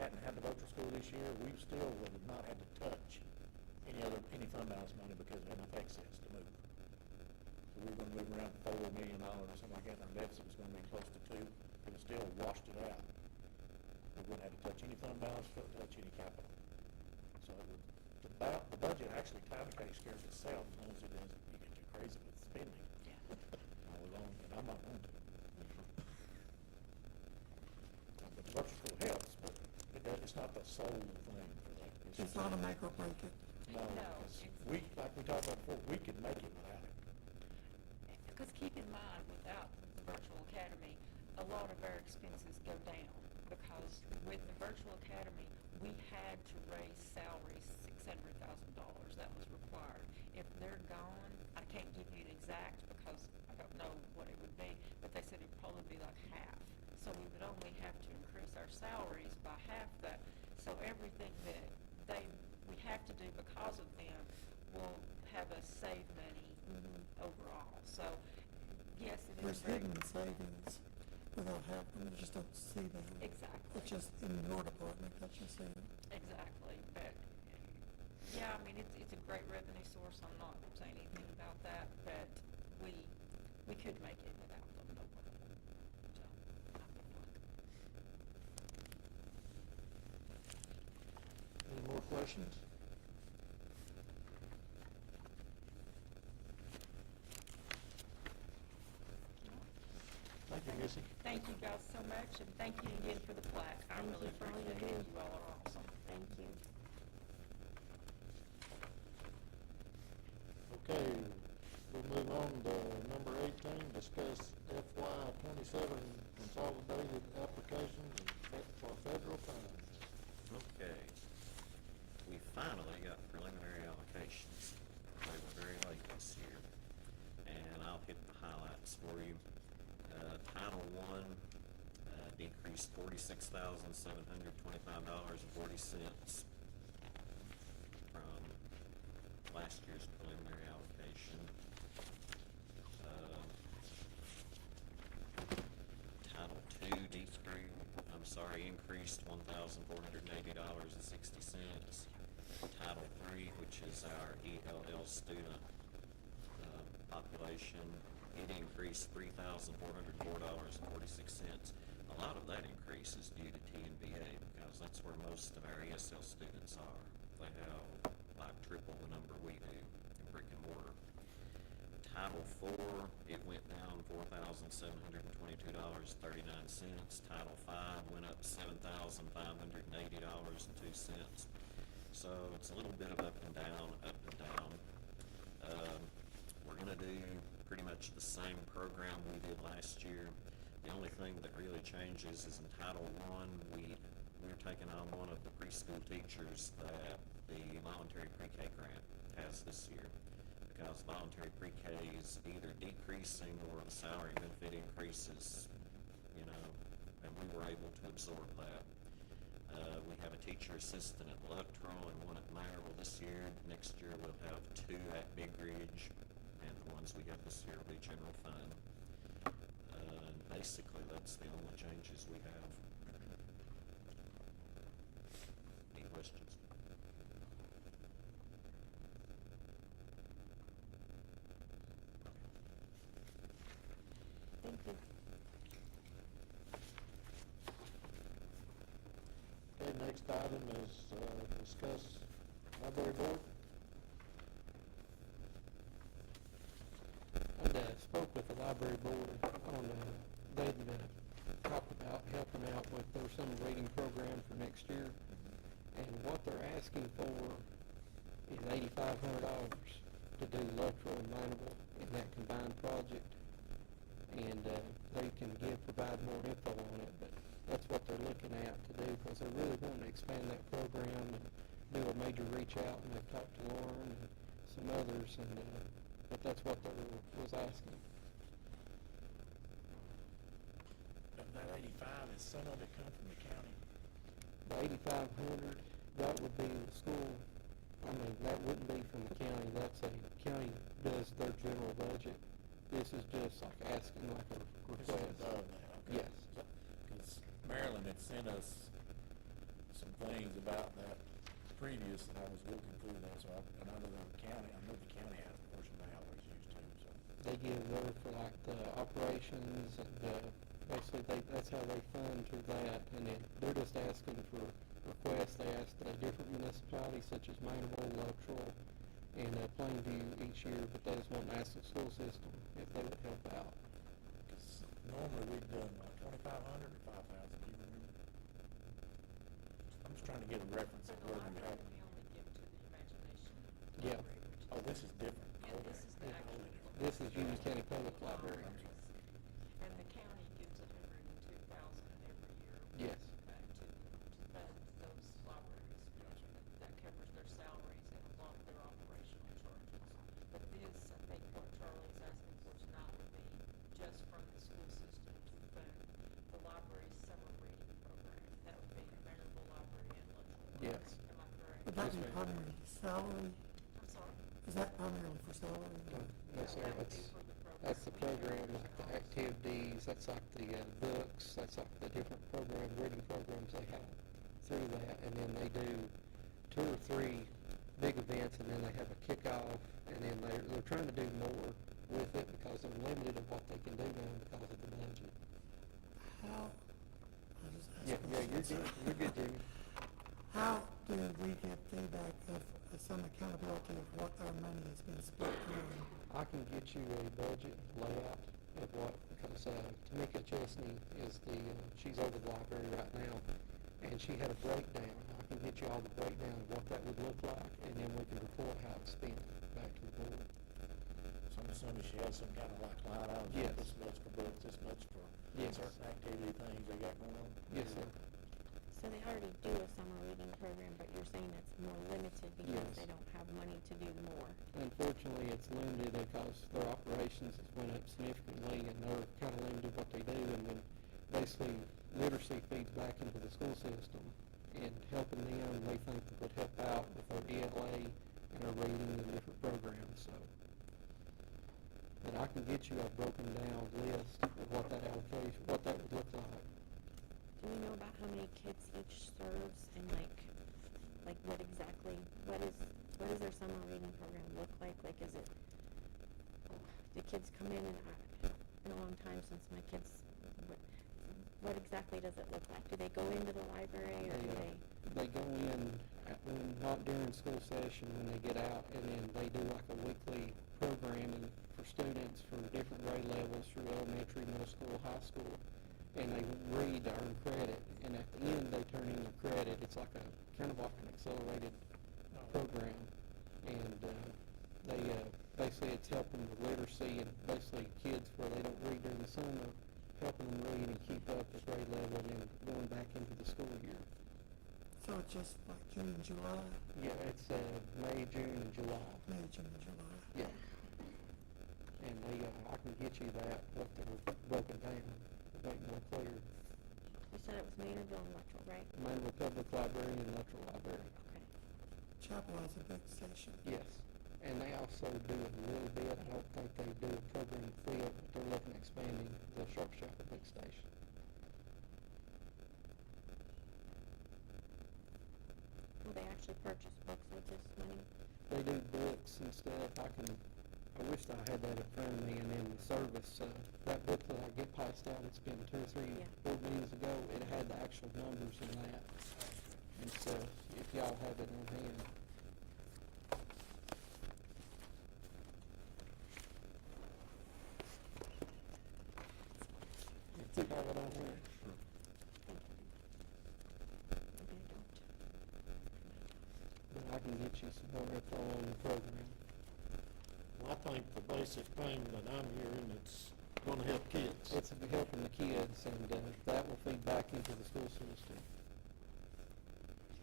hadn't had the virtual school this year, we still would have not had to touch any fund balance money because we had enough excess to move. So we were going to move around $4 million or something like that, and our deficit was going to be close to 2. It was still washed it out. We wouldn't have to touch any fund balance, touch any capital. So the budget actually, Tyler takes care of itself as long as it doesn't, you get too crazy with spending. All along, and I'm not going to. But the virtual school helps, but it's not the sole thing for that. It's not a make or break it. No, we, like we talked about before, we could make it without it. Because keep in mind, without the virtual academy, a lot of our expenses go down. Because with the virtual academy, we had to raise salaries $600,000. That was required. If they're gone, I can't give you an exact because I don't know what it would be, but they said it'd probably be like half. So we would only have to increase our salaries by half that. So everything that we have to do because of them will have us save money overall. So yes, it is There's very hidden savings without having them, you just don't see them. Exactly. It's just in your department that you see them. Exactly, but, yeah, I mean, it's a great revenue source, I'm not saying anything about that, but we could make it without them, no problem. So, I feel like. Any more questions? Thank you, Missy. Thank you guys so much, and thank you again for the plaque. I Thank really you for all you appreciate it. do. You all are awesome. Thank you. Okay, we'll move on to number 18, discuss FY 27 consolidated applications for federal funds. Okay. We finally got preliminary allocations. They were very late this year. And I'll hit the highlights for you. Title I decreased $46,725.40 from last year's preliminary allocation. Title II increased $1,480.60. Title III, which is our ELL student population, it increased $3,404.46. A lot of that increase is due to TNBA because that's where most of our ESL students are. They have like triple the number we do in brick and mortar. Title IV, it went down $4,722.39. Title V went up $7,580.02. So it's a little bit of up and down, up and down. We're going to do pretty much the same program we did last year. The only thing that really changes is in Title I, we're taking on one of the preschool teachers that the voluntary pre-K grant has this year, because voluntary pre-K is either decreasing or the salary benefit increases, and we were able to absorb that. We have a teacher assistant at Luttrell and one at Maryville this year. Next year we'll have 2 at Big Ridge, and the ones we have this year will be general fund. Basically, that's the only changes we have. Any questions? Thank you. Okay, next item is discuss library board. I spoke with the library board on, they'd talked about helping out with their summer reading program for next year. And what they're asking for is $8,500 to do Luttrell and Maynardville in that combined project. And they can provide more info on it, but that's what they're looking at to do, because they're really wanting to expand that program and do a major reach out, and they've talked to Lauren and some others, and but that's what they was asking. That 85, is some of it come from the county? The $8,500, that would be the school, that wouldn't be from the county, that's county does their general budget. This is just like asking like a request. This is above that, okay. Yes. Because Maryland had sent us some things about that previous, and I was looking through that, so I know the county has a portion they always use too, so. They give there for like the operations, and basically that's how they fund through that. And then they're just asking for requests. They asked different municipalities such as Maynardville, Luttrell, in Plainview each year, but they just want to ask the school system if they would help out. 'Cause normally we've done, 2,500 or 5,000, do you remember? I'm just trying to get a reference of where we have. We only give to the Imagination Yeah. Library, which Oh, this is different. Yeah, Okay. this is the actual. This is Union County Public Library. And the county gives $102,000 every year. Yes. Back to fund those libraries. That covers their salaries and a lot of their operational charges. But this, I think what Charlie is asking for tonight would be just from the school system to fund the library's summer reading program. That would be Maryville Library and Litchfield. Yes. Am I correct? Would that Yes, be ma'am. primarily salary? I'm sorry? Is that primarily for salary? No, sir, that's the program, like the activities, that's like the books, that's like the different reading programs they have through that. And then they do 2 or 3 big events, and then they have a kickoff, and then they're trying to do more with it because they're limited of what they can do now because of the budget. How, I'll just ask Yeah, questions. you're good, Jimmy. How do we get feedback of some accountability of what our money has been spent on? I can get you a budget layout of what, because Tamika Chesney is she's over the library right now, and she had a breakdown. I can get you all the breakdown of what that would look like, and then we can report how it's spent back to the board. So I'm assuming she has some kind of like line items. Yes. This much for books, this much for Yes. certain activity things they got going on. Yes, sir. So they already do a summer reading program, but you're saying it's more limited because Yes. they don't have money to do more. Unfortunately, it's limited because their operations has went up significantly, and they're kind of limited what they do, and then basically literacy feeds back into the school system, and helping them, they think that would help out with their ELA and their reading and different programs, so. But I can get you a broken down list of what that allocation, what that would look like. Do we know about how many kids each serves and like what exactly, what does their summer reading program look like? Like, is it, do kids come in and, it's been a long time since my kids, what exactly does it look like? Do they go into the library or do they? They go in, not during school session when they get out, and then they do like a weekly programming for students from different grade levels through elementary, middle school, high school. And they read to earn credit, and at the end they turn in their credit. It's like a kind of like an accelerated program, and they basically it's helping with literacy and basically kids where they don't read during the summer, helping them read and keep up with grade level and then going back into the school year. So it's just like June and July? Yeah, it's May, June, and July. May, June, and July. Yeah. And they, I can get you that, what they're broken down, to make more clear. You said it was Maynardville and Luttrell, right? Maynardville Public Library and Luttrell Library. Okay. Chapel has a big station. Yes. And they also do a little bit, I don't think they do a program field, but they're looking at expanding the Sharp Chapel Big Station. Will they actually purchase books with this money? They do books and stuff. I wish I had that in front of me, and then the service, that book that I get passed out, it's been 2 or 3 board meetings ago, it had the actual numbers in that. And so, if y'all have it on hand. If you have it on hand. But I can get you some more info on the program. Well, I think the basic thing that I'm hearing, it's gonna help kids. It's helping the kids, and that will feed back into the school system.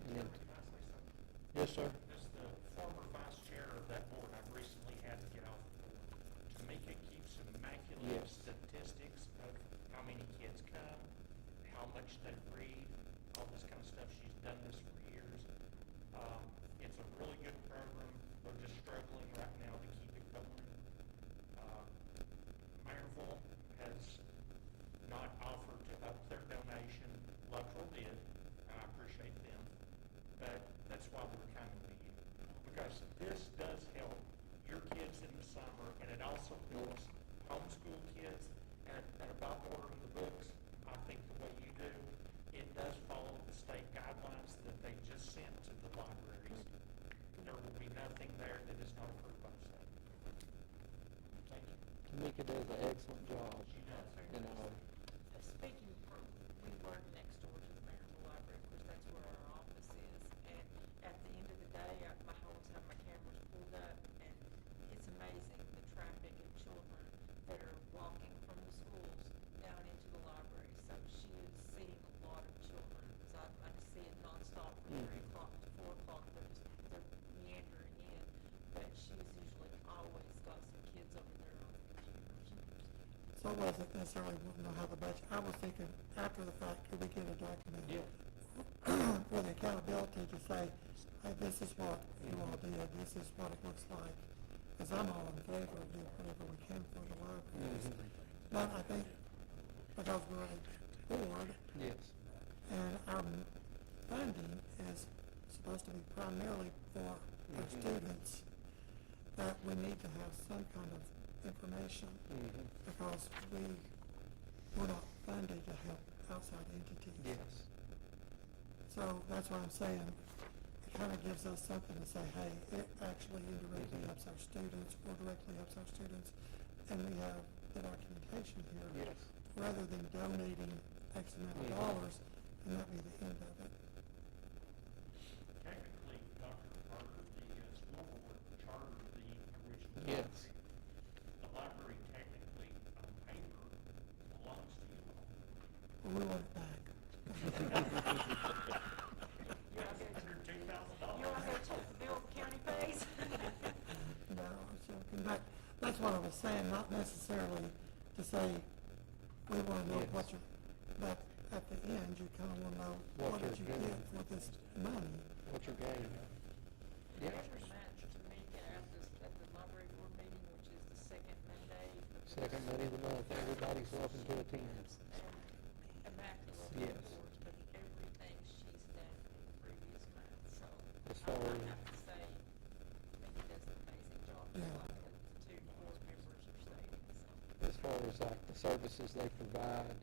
And then, Can I say something? Yes, sir. As the former vice chair of that board, I've recently had to get off the board. Tamika keeps immaculate Yes. statistics of how many kids come, how much they read, all this kind of stuff. She's done this for years. It's a really good program. They're just struggling right now to keep it going. Maryville has not offered to up their donation. Luttrell did, and I appreciate them. But that's why we're coming to you. Because this does help your kids in the summer, and it also helps homeschool kids. And about ordering the books, I think the way you do, it does follow the state guidelines that they just sent to the libraries. There will be nothing there that is not approved by the state. Thank you. Tamika does an excellent job. She does. You know, Speaking from, we work next door to the Maryville Library, of course, that's where our office is, and at the end of the day, I always have my cameras pulled up, and it's amazing the traffic of children that are walking from the schools down into the library, so she is seeing a lot of children, because I just see it nonstop from 3 o'clock to 4 o'clock, they're meandering in, but she's usually always got some kids over there on the computers. So I wasn't necessarily wanting to have a budget. I was thinking after the fact, could we get a document? Yeah. For the accountability to say, hey, this is what you all did, this is what it looks like. Because I'm all in favor of doing whatever we can for the libraries. But I think because we're a board yes. and our funding is supposed to be primarily for our students, that we need to have some kind of information because we're not funded to help outside entities. Yes. So that's what I'm saying. It kind of gives us something to say, hey, it actually indirectly helps our students or directly helps our students. And we have the documentation here. Yes. Rather than donating X amount of dollars and that be the end of it. Technically, Dr. Carter, the school board chartered the original. Yes. The library technically, on paper, belongs to you all. Well, we want it back. Under $2,000. You want to go check the bill the county pays? No, I was joking. That's what I was saying, not necessarily to say, we want to know Yes. what your, but at the end, you kind of want to know, What what did you're you getting. get for this money? What's your game? Yeah. Yeah. Every month, Tamika, at the library board meeting, which is the second Monday. Second Monday of the month, everybody's welcome to attend. And immaculate Yes. reports, but everything she's done in the previous month, so. As far I as- have to say, Tamika does an amazing job, just Yeah. like the 2 board members are stating, so. As far as like the services they provide,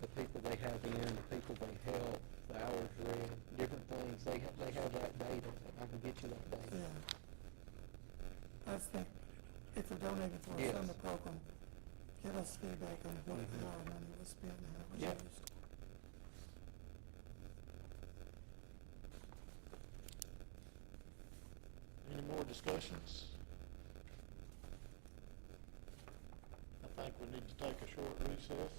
the people they have in, the people they help, the hours read, different things, they have that data, I can get you that data. Yeah. I just think if they're donating for a Yes. summer program, give us feedback on what, how our money was spent and how it was Yep. used. Any more discussions? I think we need to take a short recess.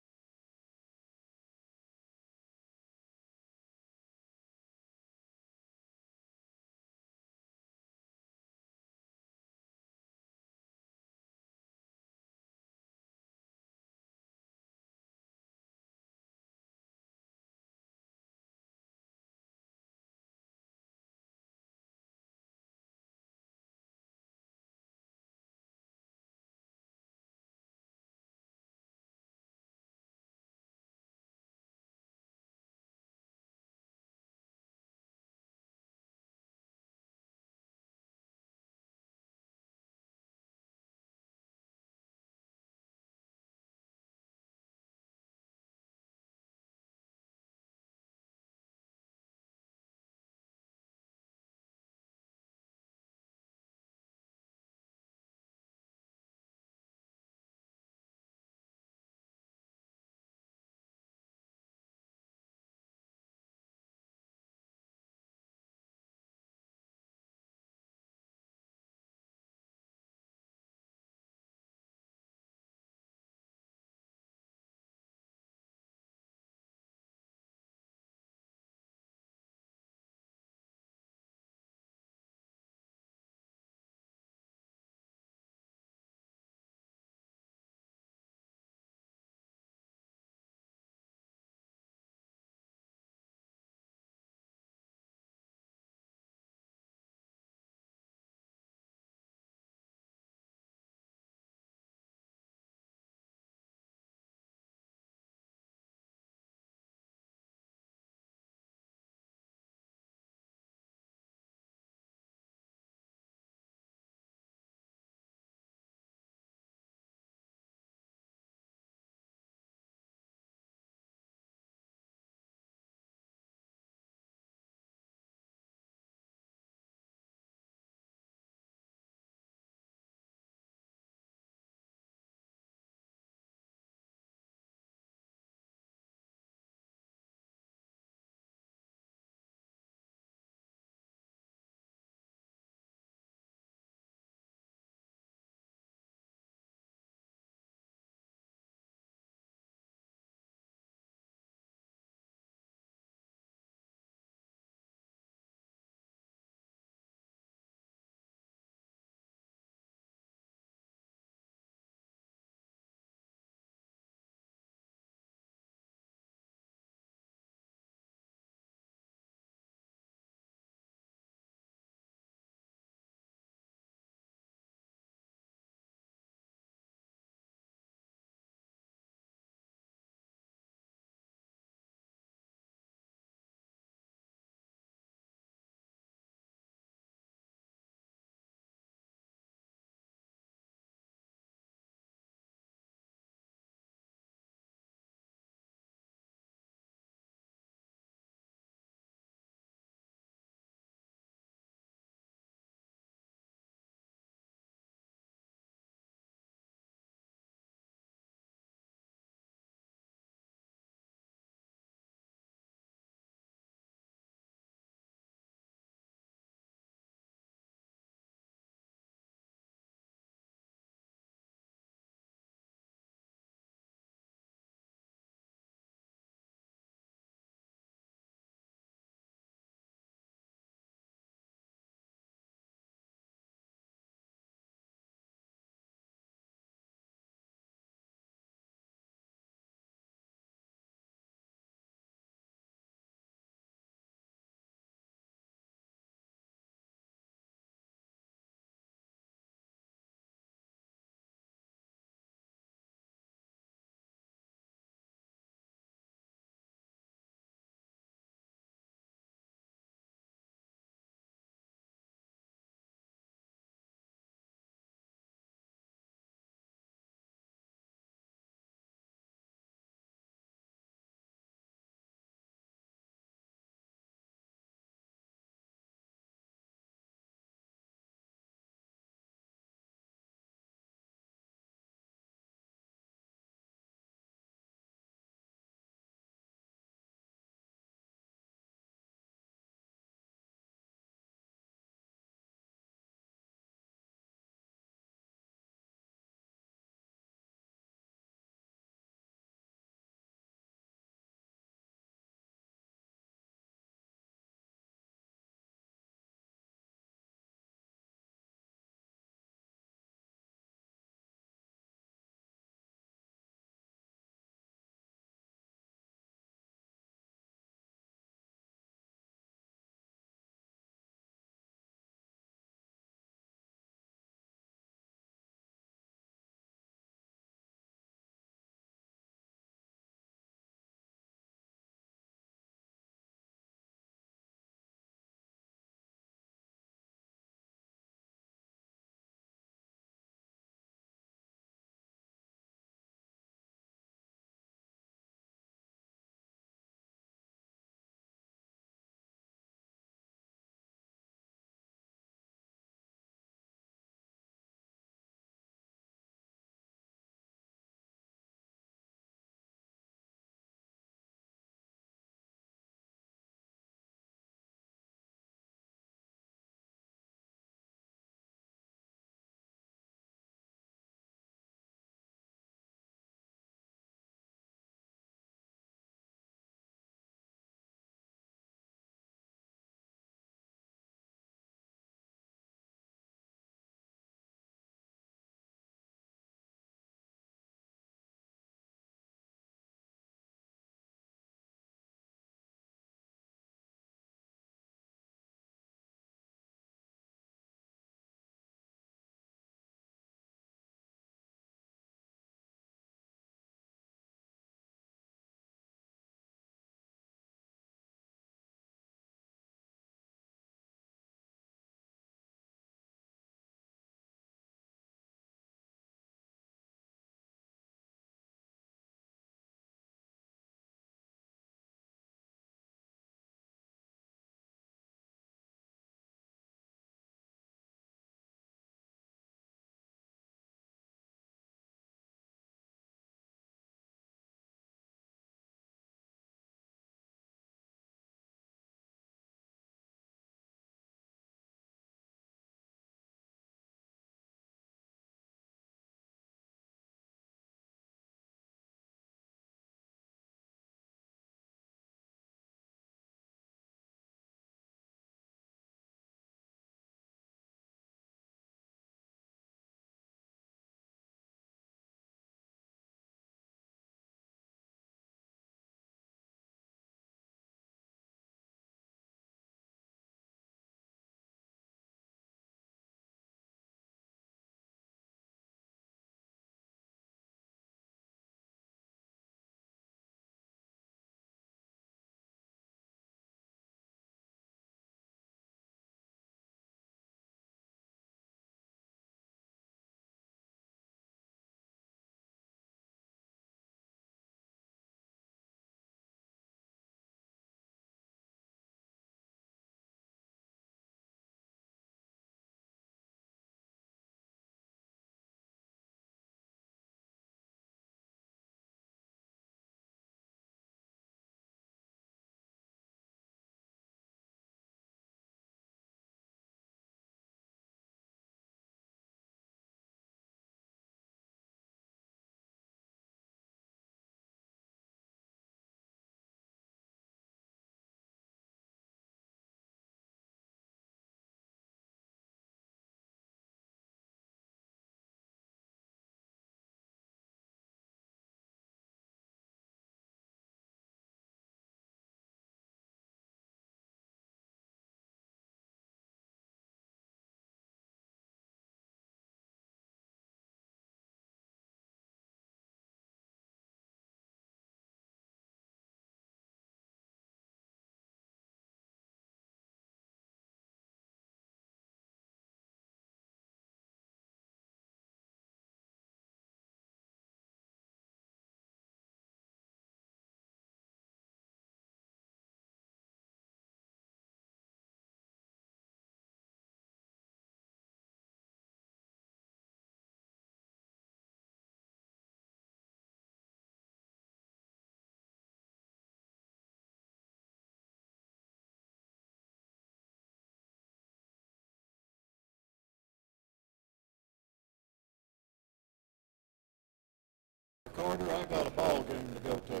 order, I got a ball game to go to. Let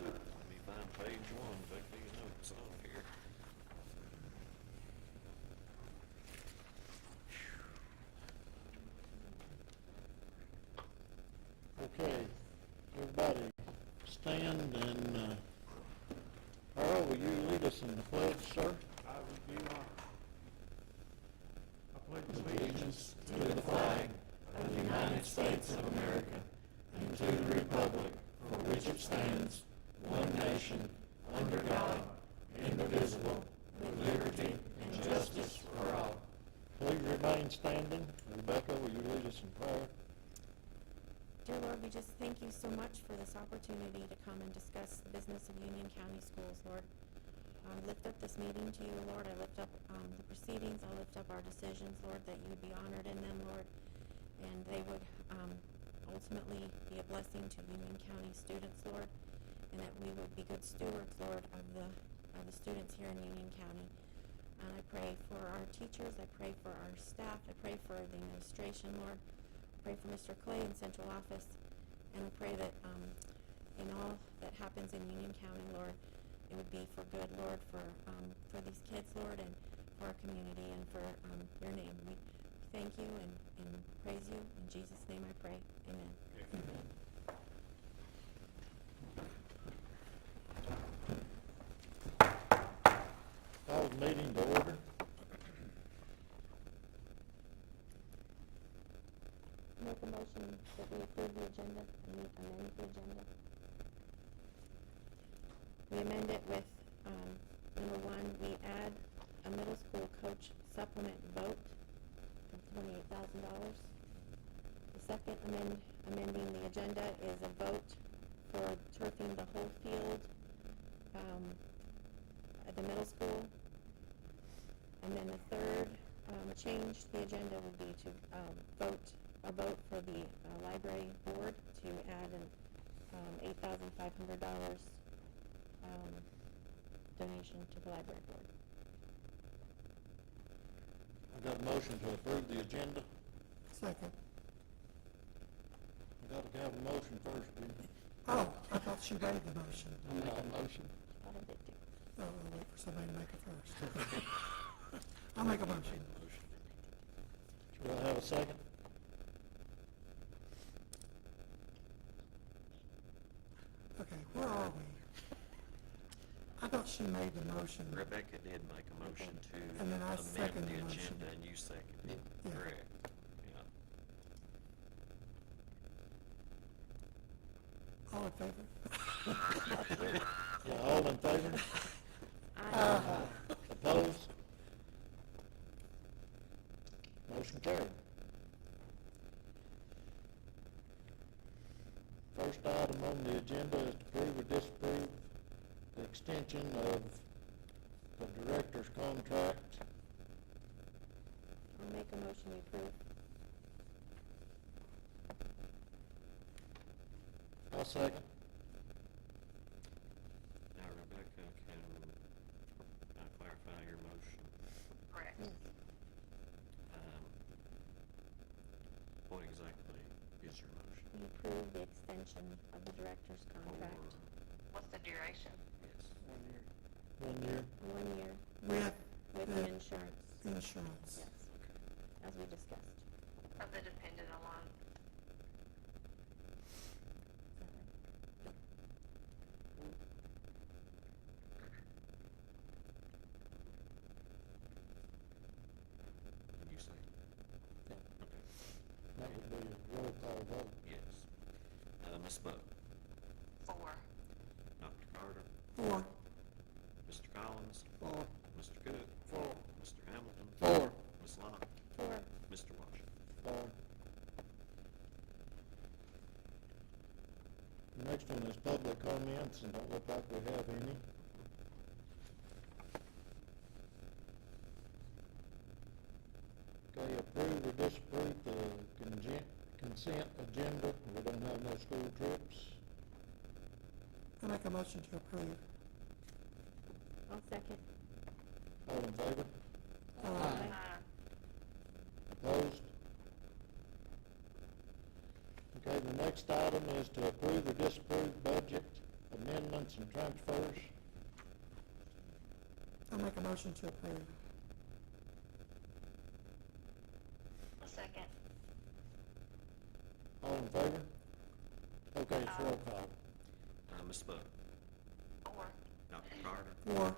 me find page one, take these notes on here. Okay, everybody stand and, Earl, will you lead us in the pledge, sir? I review I pledge allegiance to the flag of the United States of America and to the republic for which it stands, one nation, under God, indivisible, with liberty and justice for all. Please remain standing. Rebecca, will you lead us in prayer? Dear Lord, we just thank you so much for this opportunity to come and discuss the business of Union County Schools, Lord. I lift up this meeting to you, Lord. I lift up the proceedings. I lift up our decisions, Lord, that you would be honored in them, Lord, and they would ultimately be a blessing to Union County students, Lord, and that we would be good stewards, Lord, of the students here in Union County. And I pray for our teachers. I pray for our staff. I pray for the administration, Lord. I pray for Mr. Clay in central office. And I pray that in all that happens in Union County, Lord, it would be for good, Lord, for these kids, Lord, and for our community and for your name. We thank you and praise you. In Jesus' name I pray. Amen. Amen. Call the meeting to order. Make a motion that we approve the agenda and we amend the agenda. We amend it with, number one, we add a middle school coach supplement vote of $28,000. The second amending the agenda is a vote for turfing the whole field at the middle school. And then the third change to the agenda would be to a vote for the library board to add an $8,500 donation to the library board. I got a motion to approve the agenda. Second. I got to have a motion first, didn't you? Oh, I thought she made the motion. I make a motion. Thought I did too. Oh, I'll wait for somebody to make it first. I'll make a motion. Do I have a second? Okay, where are we? I thought she made the motion. Rebecca did make a motion to And then I amend second the the motion. agenda, and you seconded it, Yeah. correct? Yeah. All in favor? Yeah, all in favor? Opposed? Motion carried. First item on the agenda is to approve or disapprove the extension of the director's contract. I'll make a motion to approve. I'll second. Now, Rebecca, can I clarify your motion? Correct. What exactly is your motion? We approve the extension of the director's contract. What's the duration? Yes. 1 year. 1 year With with the insurance. insurance. Yes, as we discussed. Of the dependent alone? Did you say? Yeah. Okay. That would be a roll call vote. Yes. Ms. Buck, 4. Dr. Carter, 4. Mr. Collins, 4. Mr. Cook, 4. Mr. Hamilton, 4. Ms. Locke, 4. Mr. Washington. 4. The next one is public comments, and don't look like we have any. Okay, approve or disapprove the consent agenda. We don't have no school trips. I make a motion to approve. I'll second. All in favor? Aye. next item is to approve or disapprove budget amendments and transfers. I'll make a motion to approve. A second. All in favor? Okay, it's roll call. Ms. Buck, Four. Dr. Carter, Four.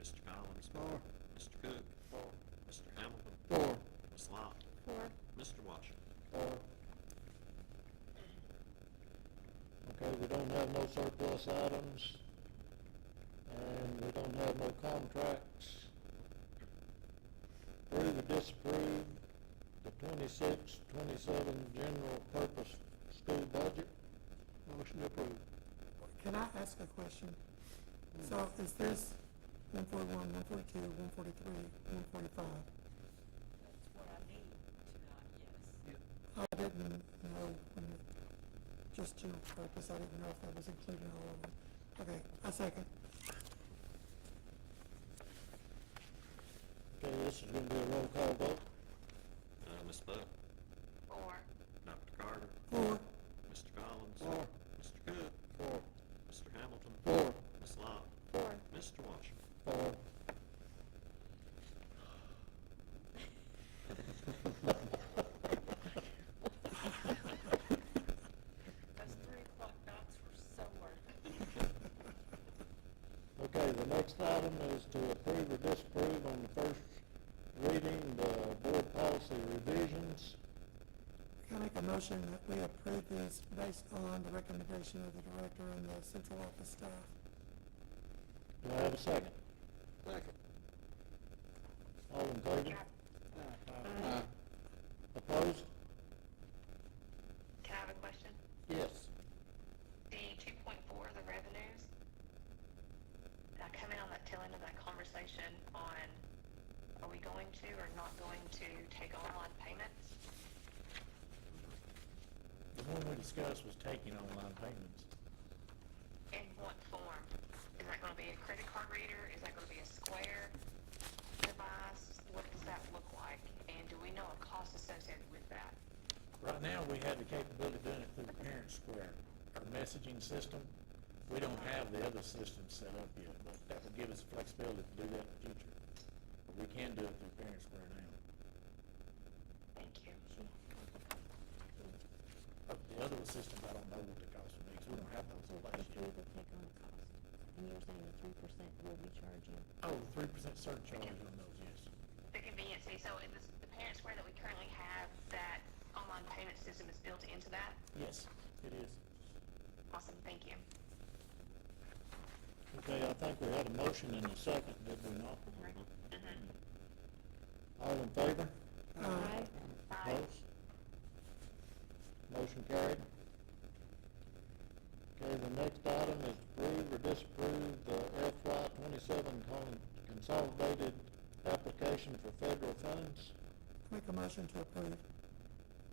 Mr. Collins, Four. Mr. Cook, Mr. Hamilton, Four. Ms. Lot, Four. Mr. Washington. Four. Okay, we don't have no surplus items, and we don't have no contracts. Approve or disapprove the 26-27 general purpose school budget. Motion to approve. Can I ask a question? So is this 141, 142, 143, 145? That's what I need tonight, yes. I didn't know when it, just general purpose, I didn't know if that was including all of them. Okay, I second. Okay, this is gonna be a roll call vote. Ms. Buck, Four. Dr. Carter, Four. Mr. Collins, Four. Mr. Cook, Four. Mr. Hamilton, Four. Ms. Lot, Four. Mr. Washington. Four. Those 3 o'clock dots were so worth it. Okay, the next item is to approve or disapprove on the first reading the board policy revisions. Can I make a motion that we approve this based on the recommendation of the director and the central office staff? Do I have a second? Second. All in favor? Opposed? Can I have a question? Yes. The 2.4, the revenues, did I come in on that tail end of that conversation on, are we going to or not going to take online payments? The one we discussed was taking online payments. In what form? Is that gonna be a credit card reader? Is that gonna be a Square device? What does that look like? And do we know a cost associated with that? Right now, we have the capability of doing it through Parent Square, our messaging system. We don't have the other system set up yet, but that would give us flexibility to do that in the future. But we can do it through Parent Square now. Thank you. But the other systems, I don't know what the cost would be, because we don't have those in place If we yet. would take on the cost, and you're saying the 3% will be charging. Oh, 3% surcharge on those, yes. The convenience fee, so in this, the Parent Square that we currently have, that online payment system is built into that? Yes, it is. Awesome, thank you. Okay, I think we had a motion and a second, did we not? All in favor? Aye. Opposed? Motion carried. Okay, the next item is approve or disapprove the FY 27 consolidated application for federal funds. Make a motion to approve.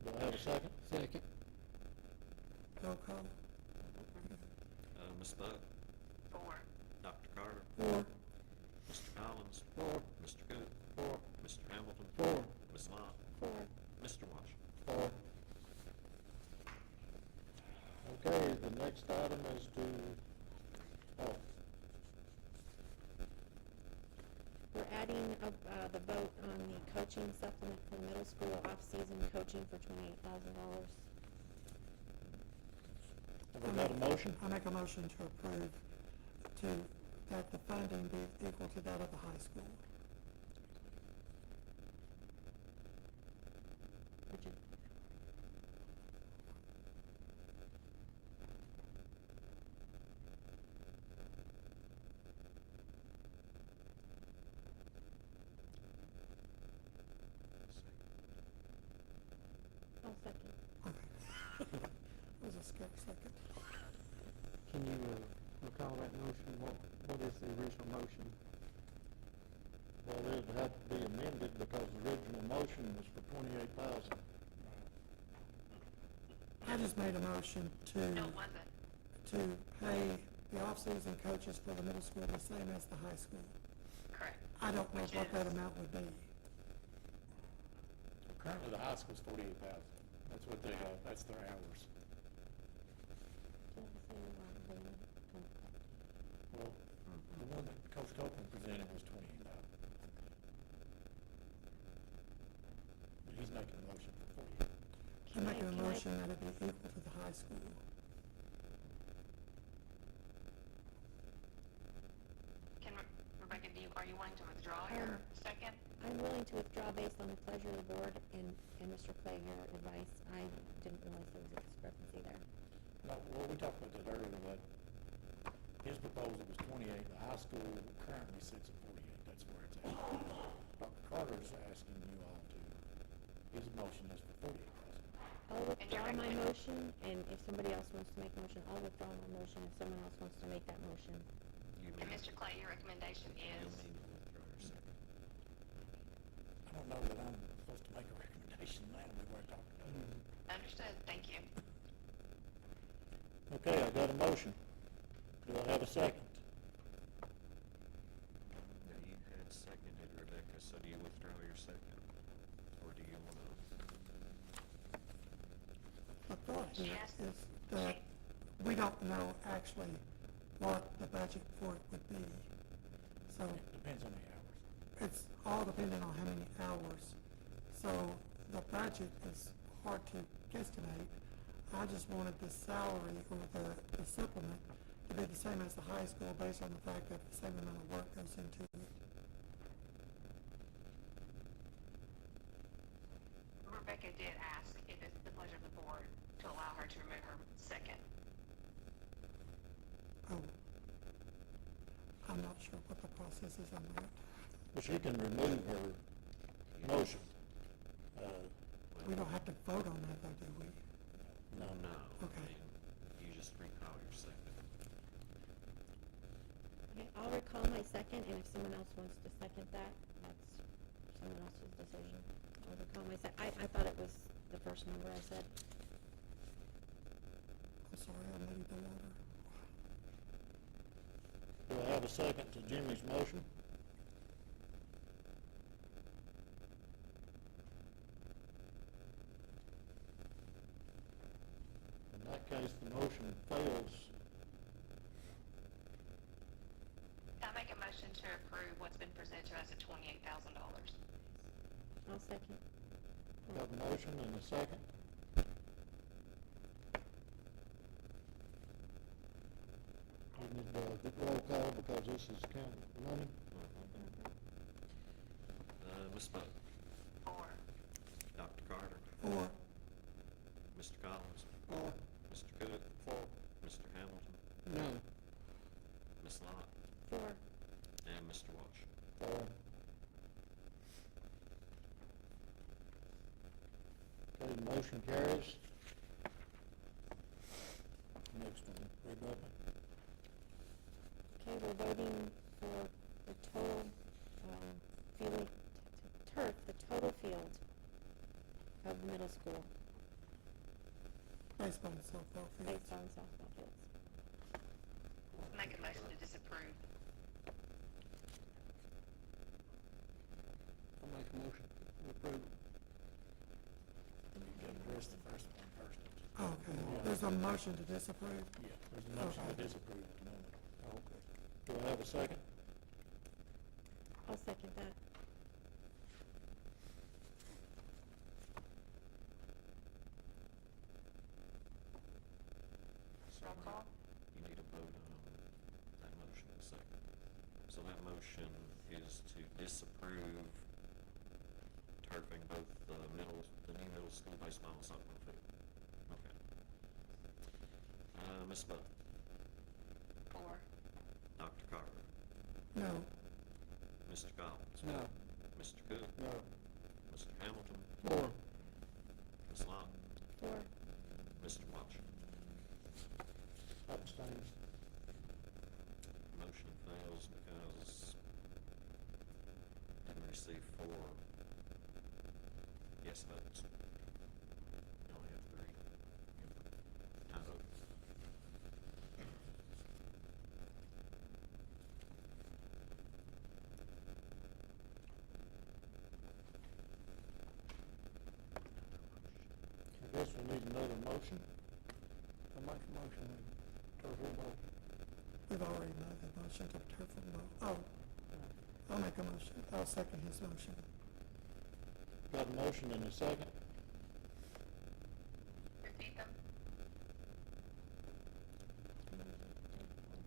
Do I have a second? Second. Roll call. Ms. Buck, Four. Dr. Carter, Four. Mr. Collins, Four. Mr. Cook, Four. Mr. Hamilton, Four. Ms. Lot, Four. Mr. Washington. Four. Okay, the next item is to, oh, We're adding the vote on the coaching supplement for middle school off-season coaching for $28,000. have we got a motion? I make a motion to approve that the funding be equal to that of the high school. Which is, I'll second. It was a scarce second. Can you recall that motion? What is the original motion? Well, it'd have to be amended because the original motion was for 28,000. I just made a motion No, it wasn't. to pay the off-season coaches for the middle school the same as the high school. Correct. I don't know Which what that is- amount would be. Currently, the high school's 48,000. That's what they have, that's their hours. Welcome presented was $28. But he's making a motion for 48. I'm making a motion that it be equal to the high school. Rebecca, are you wanting to withdraw your second? I'm willing to withdraw based on the pleasure of the board and Mr. Clay, your advice. I didn't realize there was a discrepancy there. No, well, we talked about that earlier, that his proposal was 28, the high school currently sits at 48, that's where it's at. Dr. Carter's asking you all to, his motion is for 48,000. I'll withdraw my motion, and if somebody else wants to make a motion, I'll withdraw my motion if someone else wants to make that motion. And Mr. Clay, your recommendation You'll is? need to withdraw your second. I don't know that I'm supposed to make a recommendation, that we were talking about. Understood, thank you. Okay, I got a motion. Do I have a second? Now, you had seconded, Rebecca, so do you withdraw your second? Or do you want to? The thought here Yes. is that we don't know actually what the budget for it would be. So Depends on the hours. it's all dependent on how many hours. So the budget is hard to guesstimate. I just wanted the salary or the supplement to be the same as the high school based on the fact that the same amount of work goes into it. Rebecca did ask if it's the pleasure of the board to allow her to remove her second. Oh, I'm not sure what the process is on that. But she can remove her motion. We don't have to vote on that though, do we? No. Okay. You just recall your second. Okay, I'll recall my second, and if someone else wants to second that, that's someone else's decision. I'll recall my I thought it was the first number I said. I'm sorry, I muddied the water. Do I have a second to Jimmy's motion? In that case, the motion fails. I make a motion to approve what's been presented to us at $28,000. I'll second. Got a motion and a second. We need the roll call because this is county money. Ms. Bud, For. Dr. Carter, Or, Mr. Collins, or, Mr. Cook, Mr. Hamilton, No. Ms. Lott, For. and Mr. Walsh. Okay, the motion carries. Next one, Rebecca. Okay, we're voting for the total, field, turf, the total field of the middle school, baseball and softball fields. based on softball fields. Make a motion to disapprove. I'll make a motion to approve. You can address the first one first. Okay, there's a motion to disapprove. Yeah, there's a motion to Okay. disapprove at the moment. Okay. Do I have a second? I'll second that. Roll call. You need a vote on that motion in a second. So that motion is to disapprove turfing both the new middle school baseball and softball field. Okay. Ms. Bud, For. Dr. Carter, No. Mr. Collins, No. Mr. Cook, No. Mr. Hamilton, For. Ms. Lott, For. Mr. Walsh. Abstain. Motion fails because didn't receive 4 yes votes. You only have 3. Tie vote. I guess we need another motion. I'll make a motion to turf and ball. We've already made the motion to turf and ball. Oh, I'll make a motion. I'll second his motion. Got a motion and a second? Repeat them.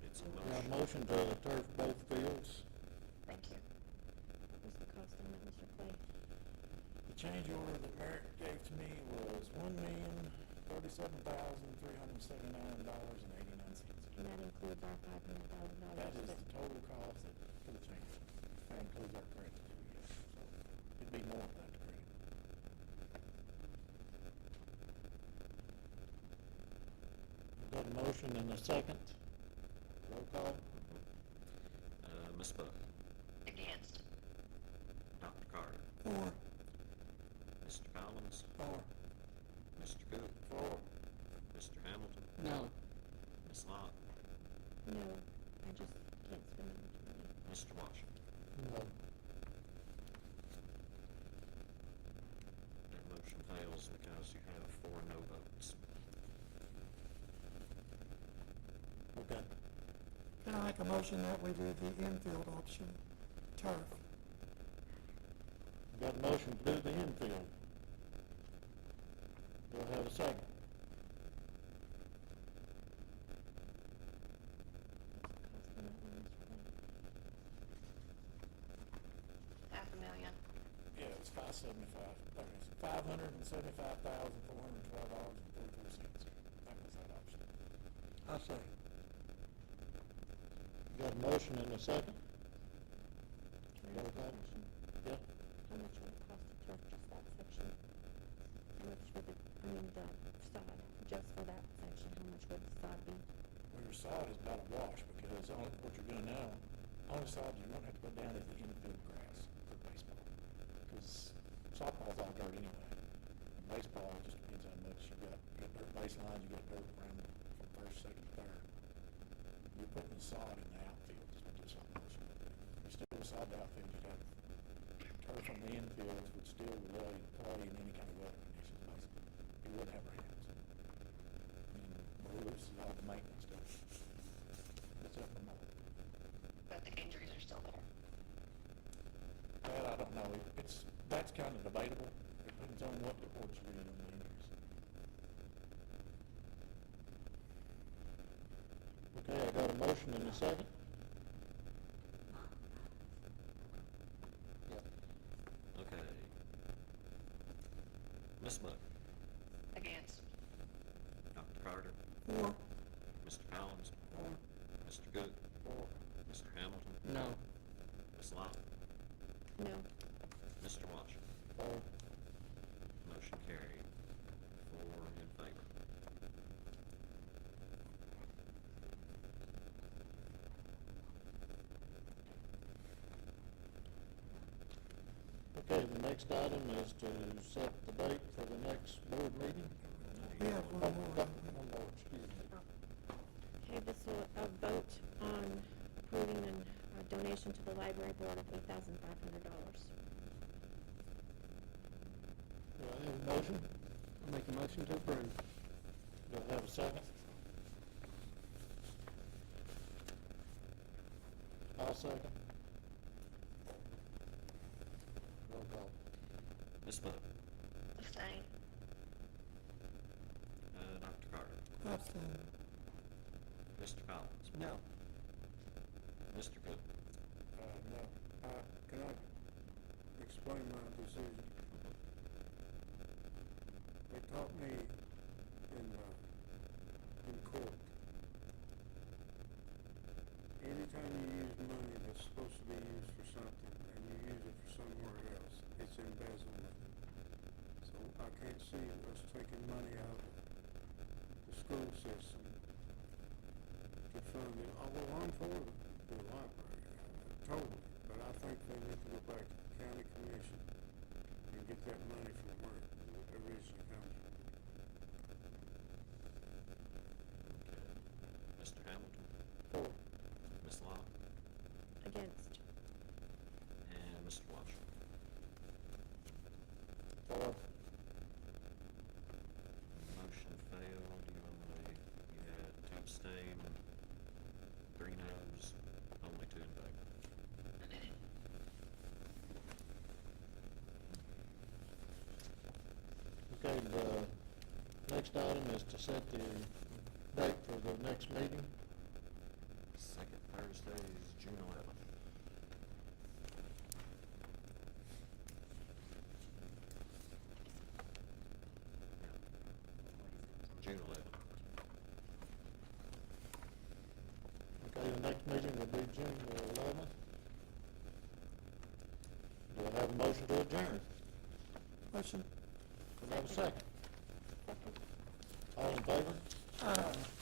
It's a Got a motion. motion to turf both fields. Thank you. What was the cost on that, Mr. Clay? The change order that Merrick gave to me was $1,037,379.89. And that includes our $500,000. That is the total cost for the change. That includes our credit too, yes. So it'd be more than that to credit. Got a motion and a second. Roll call. Ms. Buck, Against. Dr. Carter, For. Mr. Collins, For. Mr. Cook, Mr. Hamilton, No. Ms. Lot, No, I just can't spend that much money. Mr. Washington. No. That motion fails because you have 4 no votes. Okay. Can I make a motion that we do the infield option, turf? Got a motion to do the infield. Do I have a second? Cost on that one, Mr. Clay? $500,000. Yeah, it's $575,412.44. That was that option. I say. Got a motion and a second? Can I Roll ask a call. question? Yeah. How much would it cost to turf just that section? How much would the sod, just for that section, how much would the sod be? Well, your sod is about a wash because what you're doing now, only sod you won't have to put down is the infield grass for baseball. Because softball's all dirt anyway. And baseball, it just depends how much you got dirt baseline, you got dirt around from first, second, third. You're putting the sod in the outfield is what this option would do. You still sod the outfield, you'd have turf on the infields would still allow you to play in any kind of weather conditions, basically. You would have rounds. And this is all the maintenance stuff. It's up and up. But the injuries are still there. That I don't know. That's kind of debatable. It depends on what reports you read on the injuries. Okay, I got a motion and a second. Okay. Ms. Buck, Against. Dr. Carter, For. Mr. Collins, Mr. Cook, Mr. Hamilton, No. Ms. Lot, No. Mr. Washington. Motion carried. 4 in favor. Okay, the next item is to set the date for the next board meeting. We have one more. One more, excuse me. Okay, this will, a vote on approving a donation to the library board of $8,500. Do I have a motion? I'll make a motion to approve. Do I have a second? I'll second. Roll call. Ms. Buck, Abstain. Dr. Carter, Abstain. Mr. Collins, No. Mr. Cook, No. Can I explain my decision? They taught me in court, anytime you use money that's supposed to be used for something and you use it for somewhere else, it's embezzlement. So I can't see us taking money out of the school system to fund it. Although I'm for the library, totally, but I think they need to go back to the county commission and get that money from where it originally comes from. okay. Mr. Hamilton, For. Ms. Lot, Against. and Mr. Washington. For. Motion failed. You had 2 abstain, 3 noes, only 2 in favor. next item is to set the date for the next meeting. Second Thursday is June 11th. June 11th. Okay, the next meeting will be June the 11th. Do I have a motion to adjourn? Motion. Do I have a second? All in favor? Aye.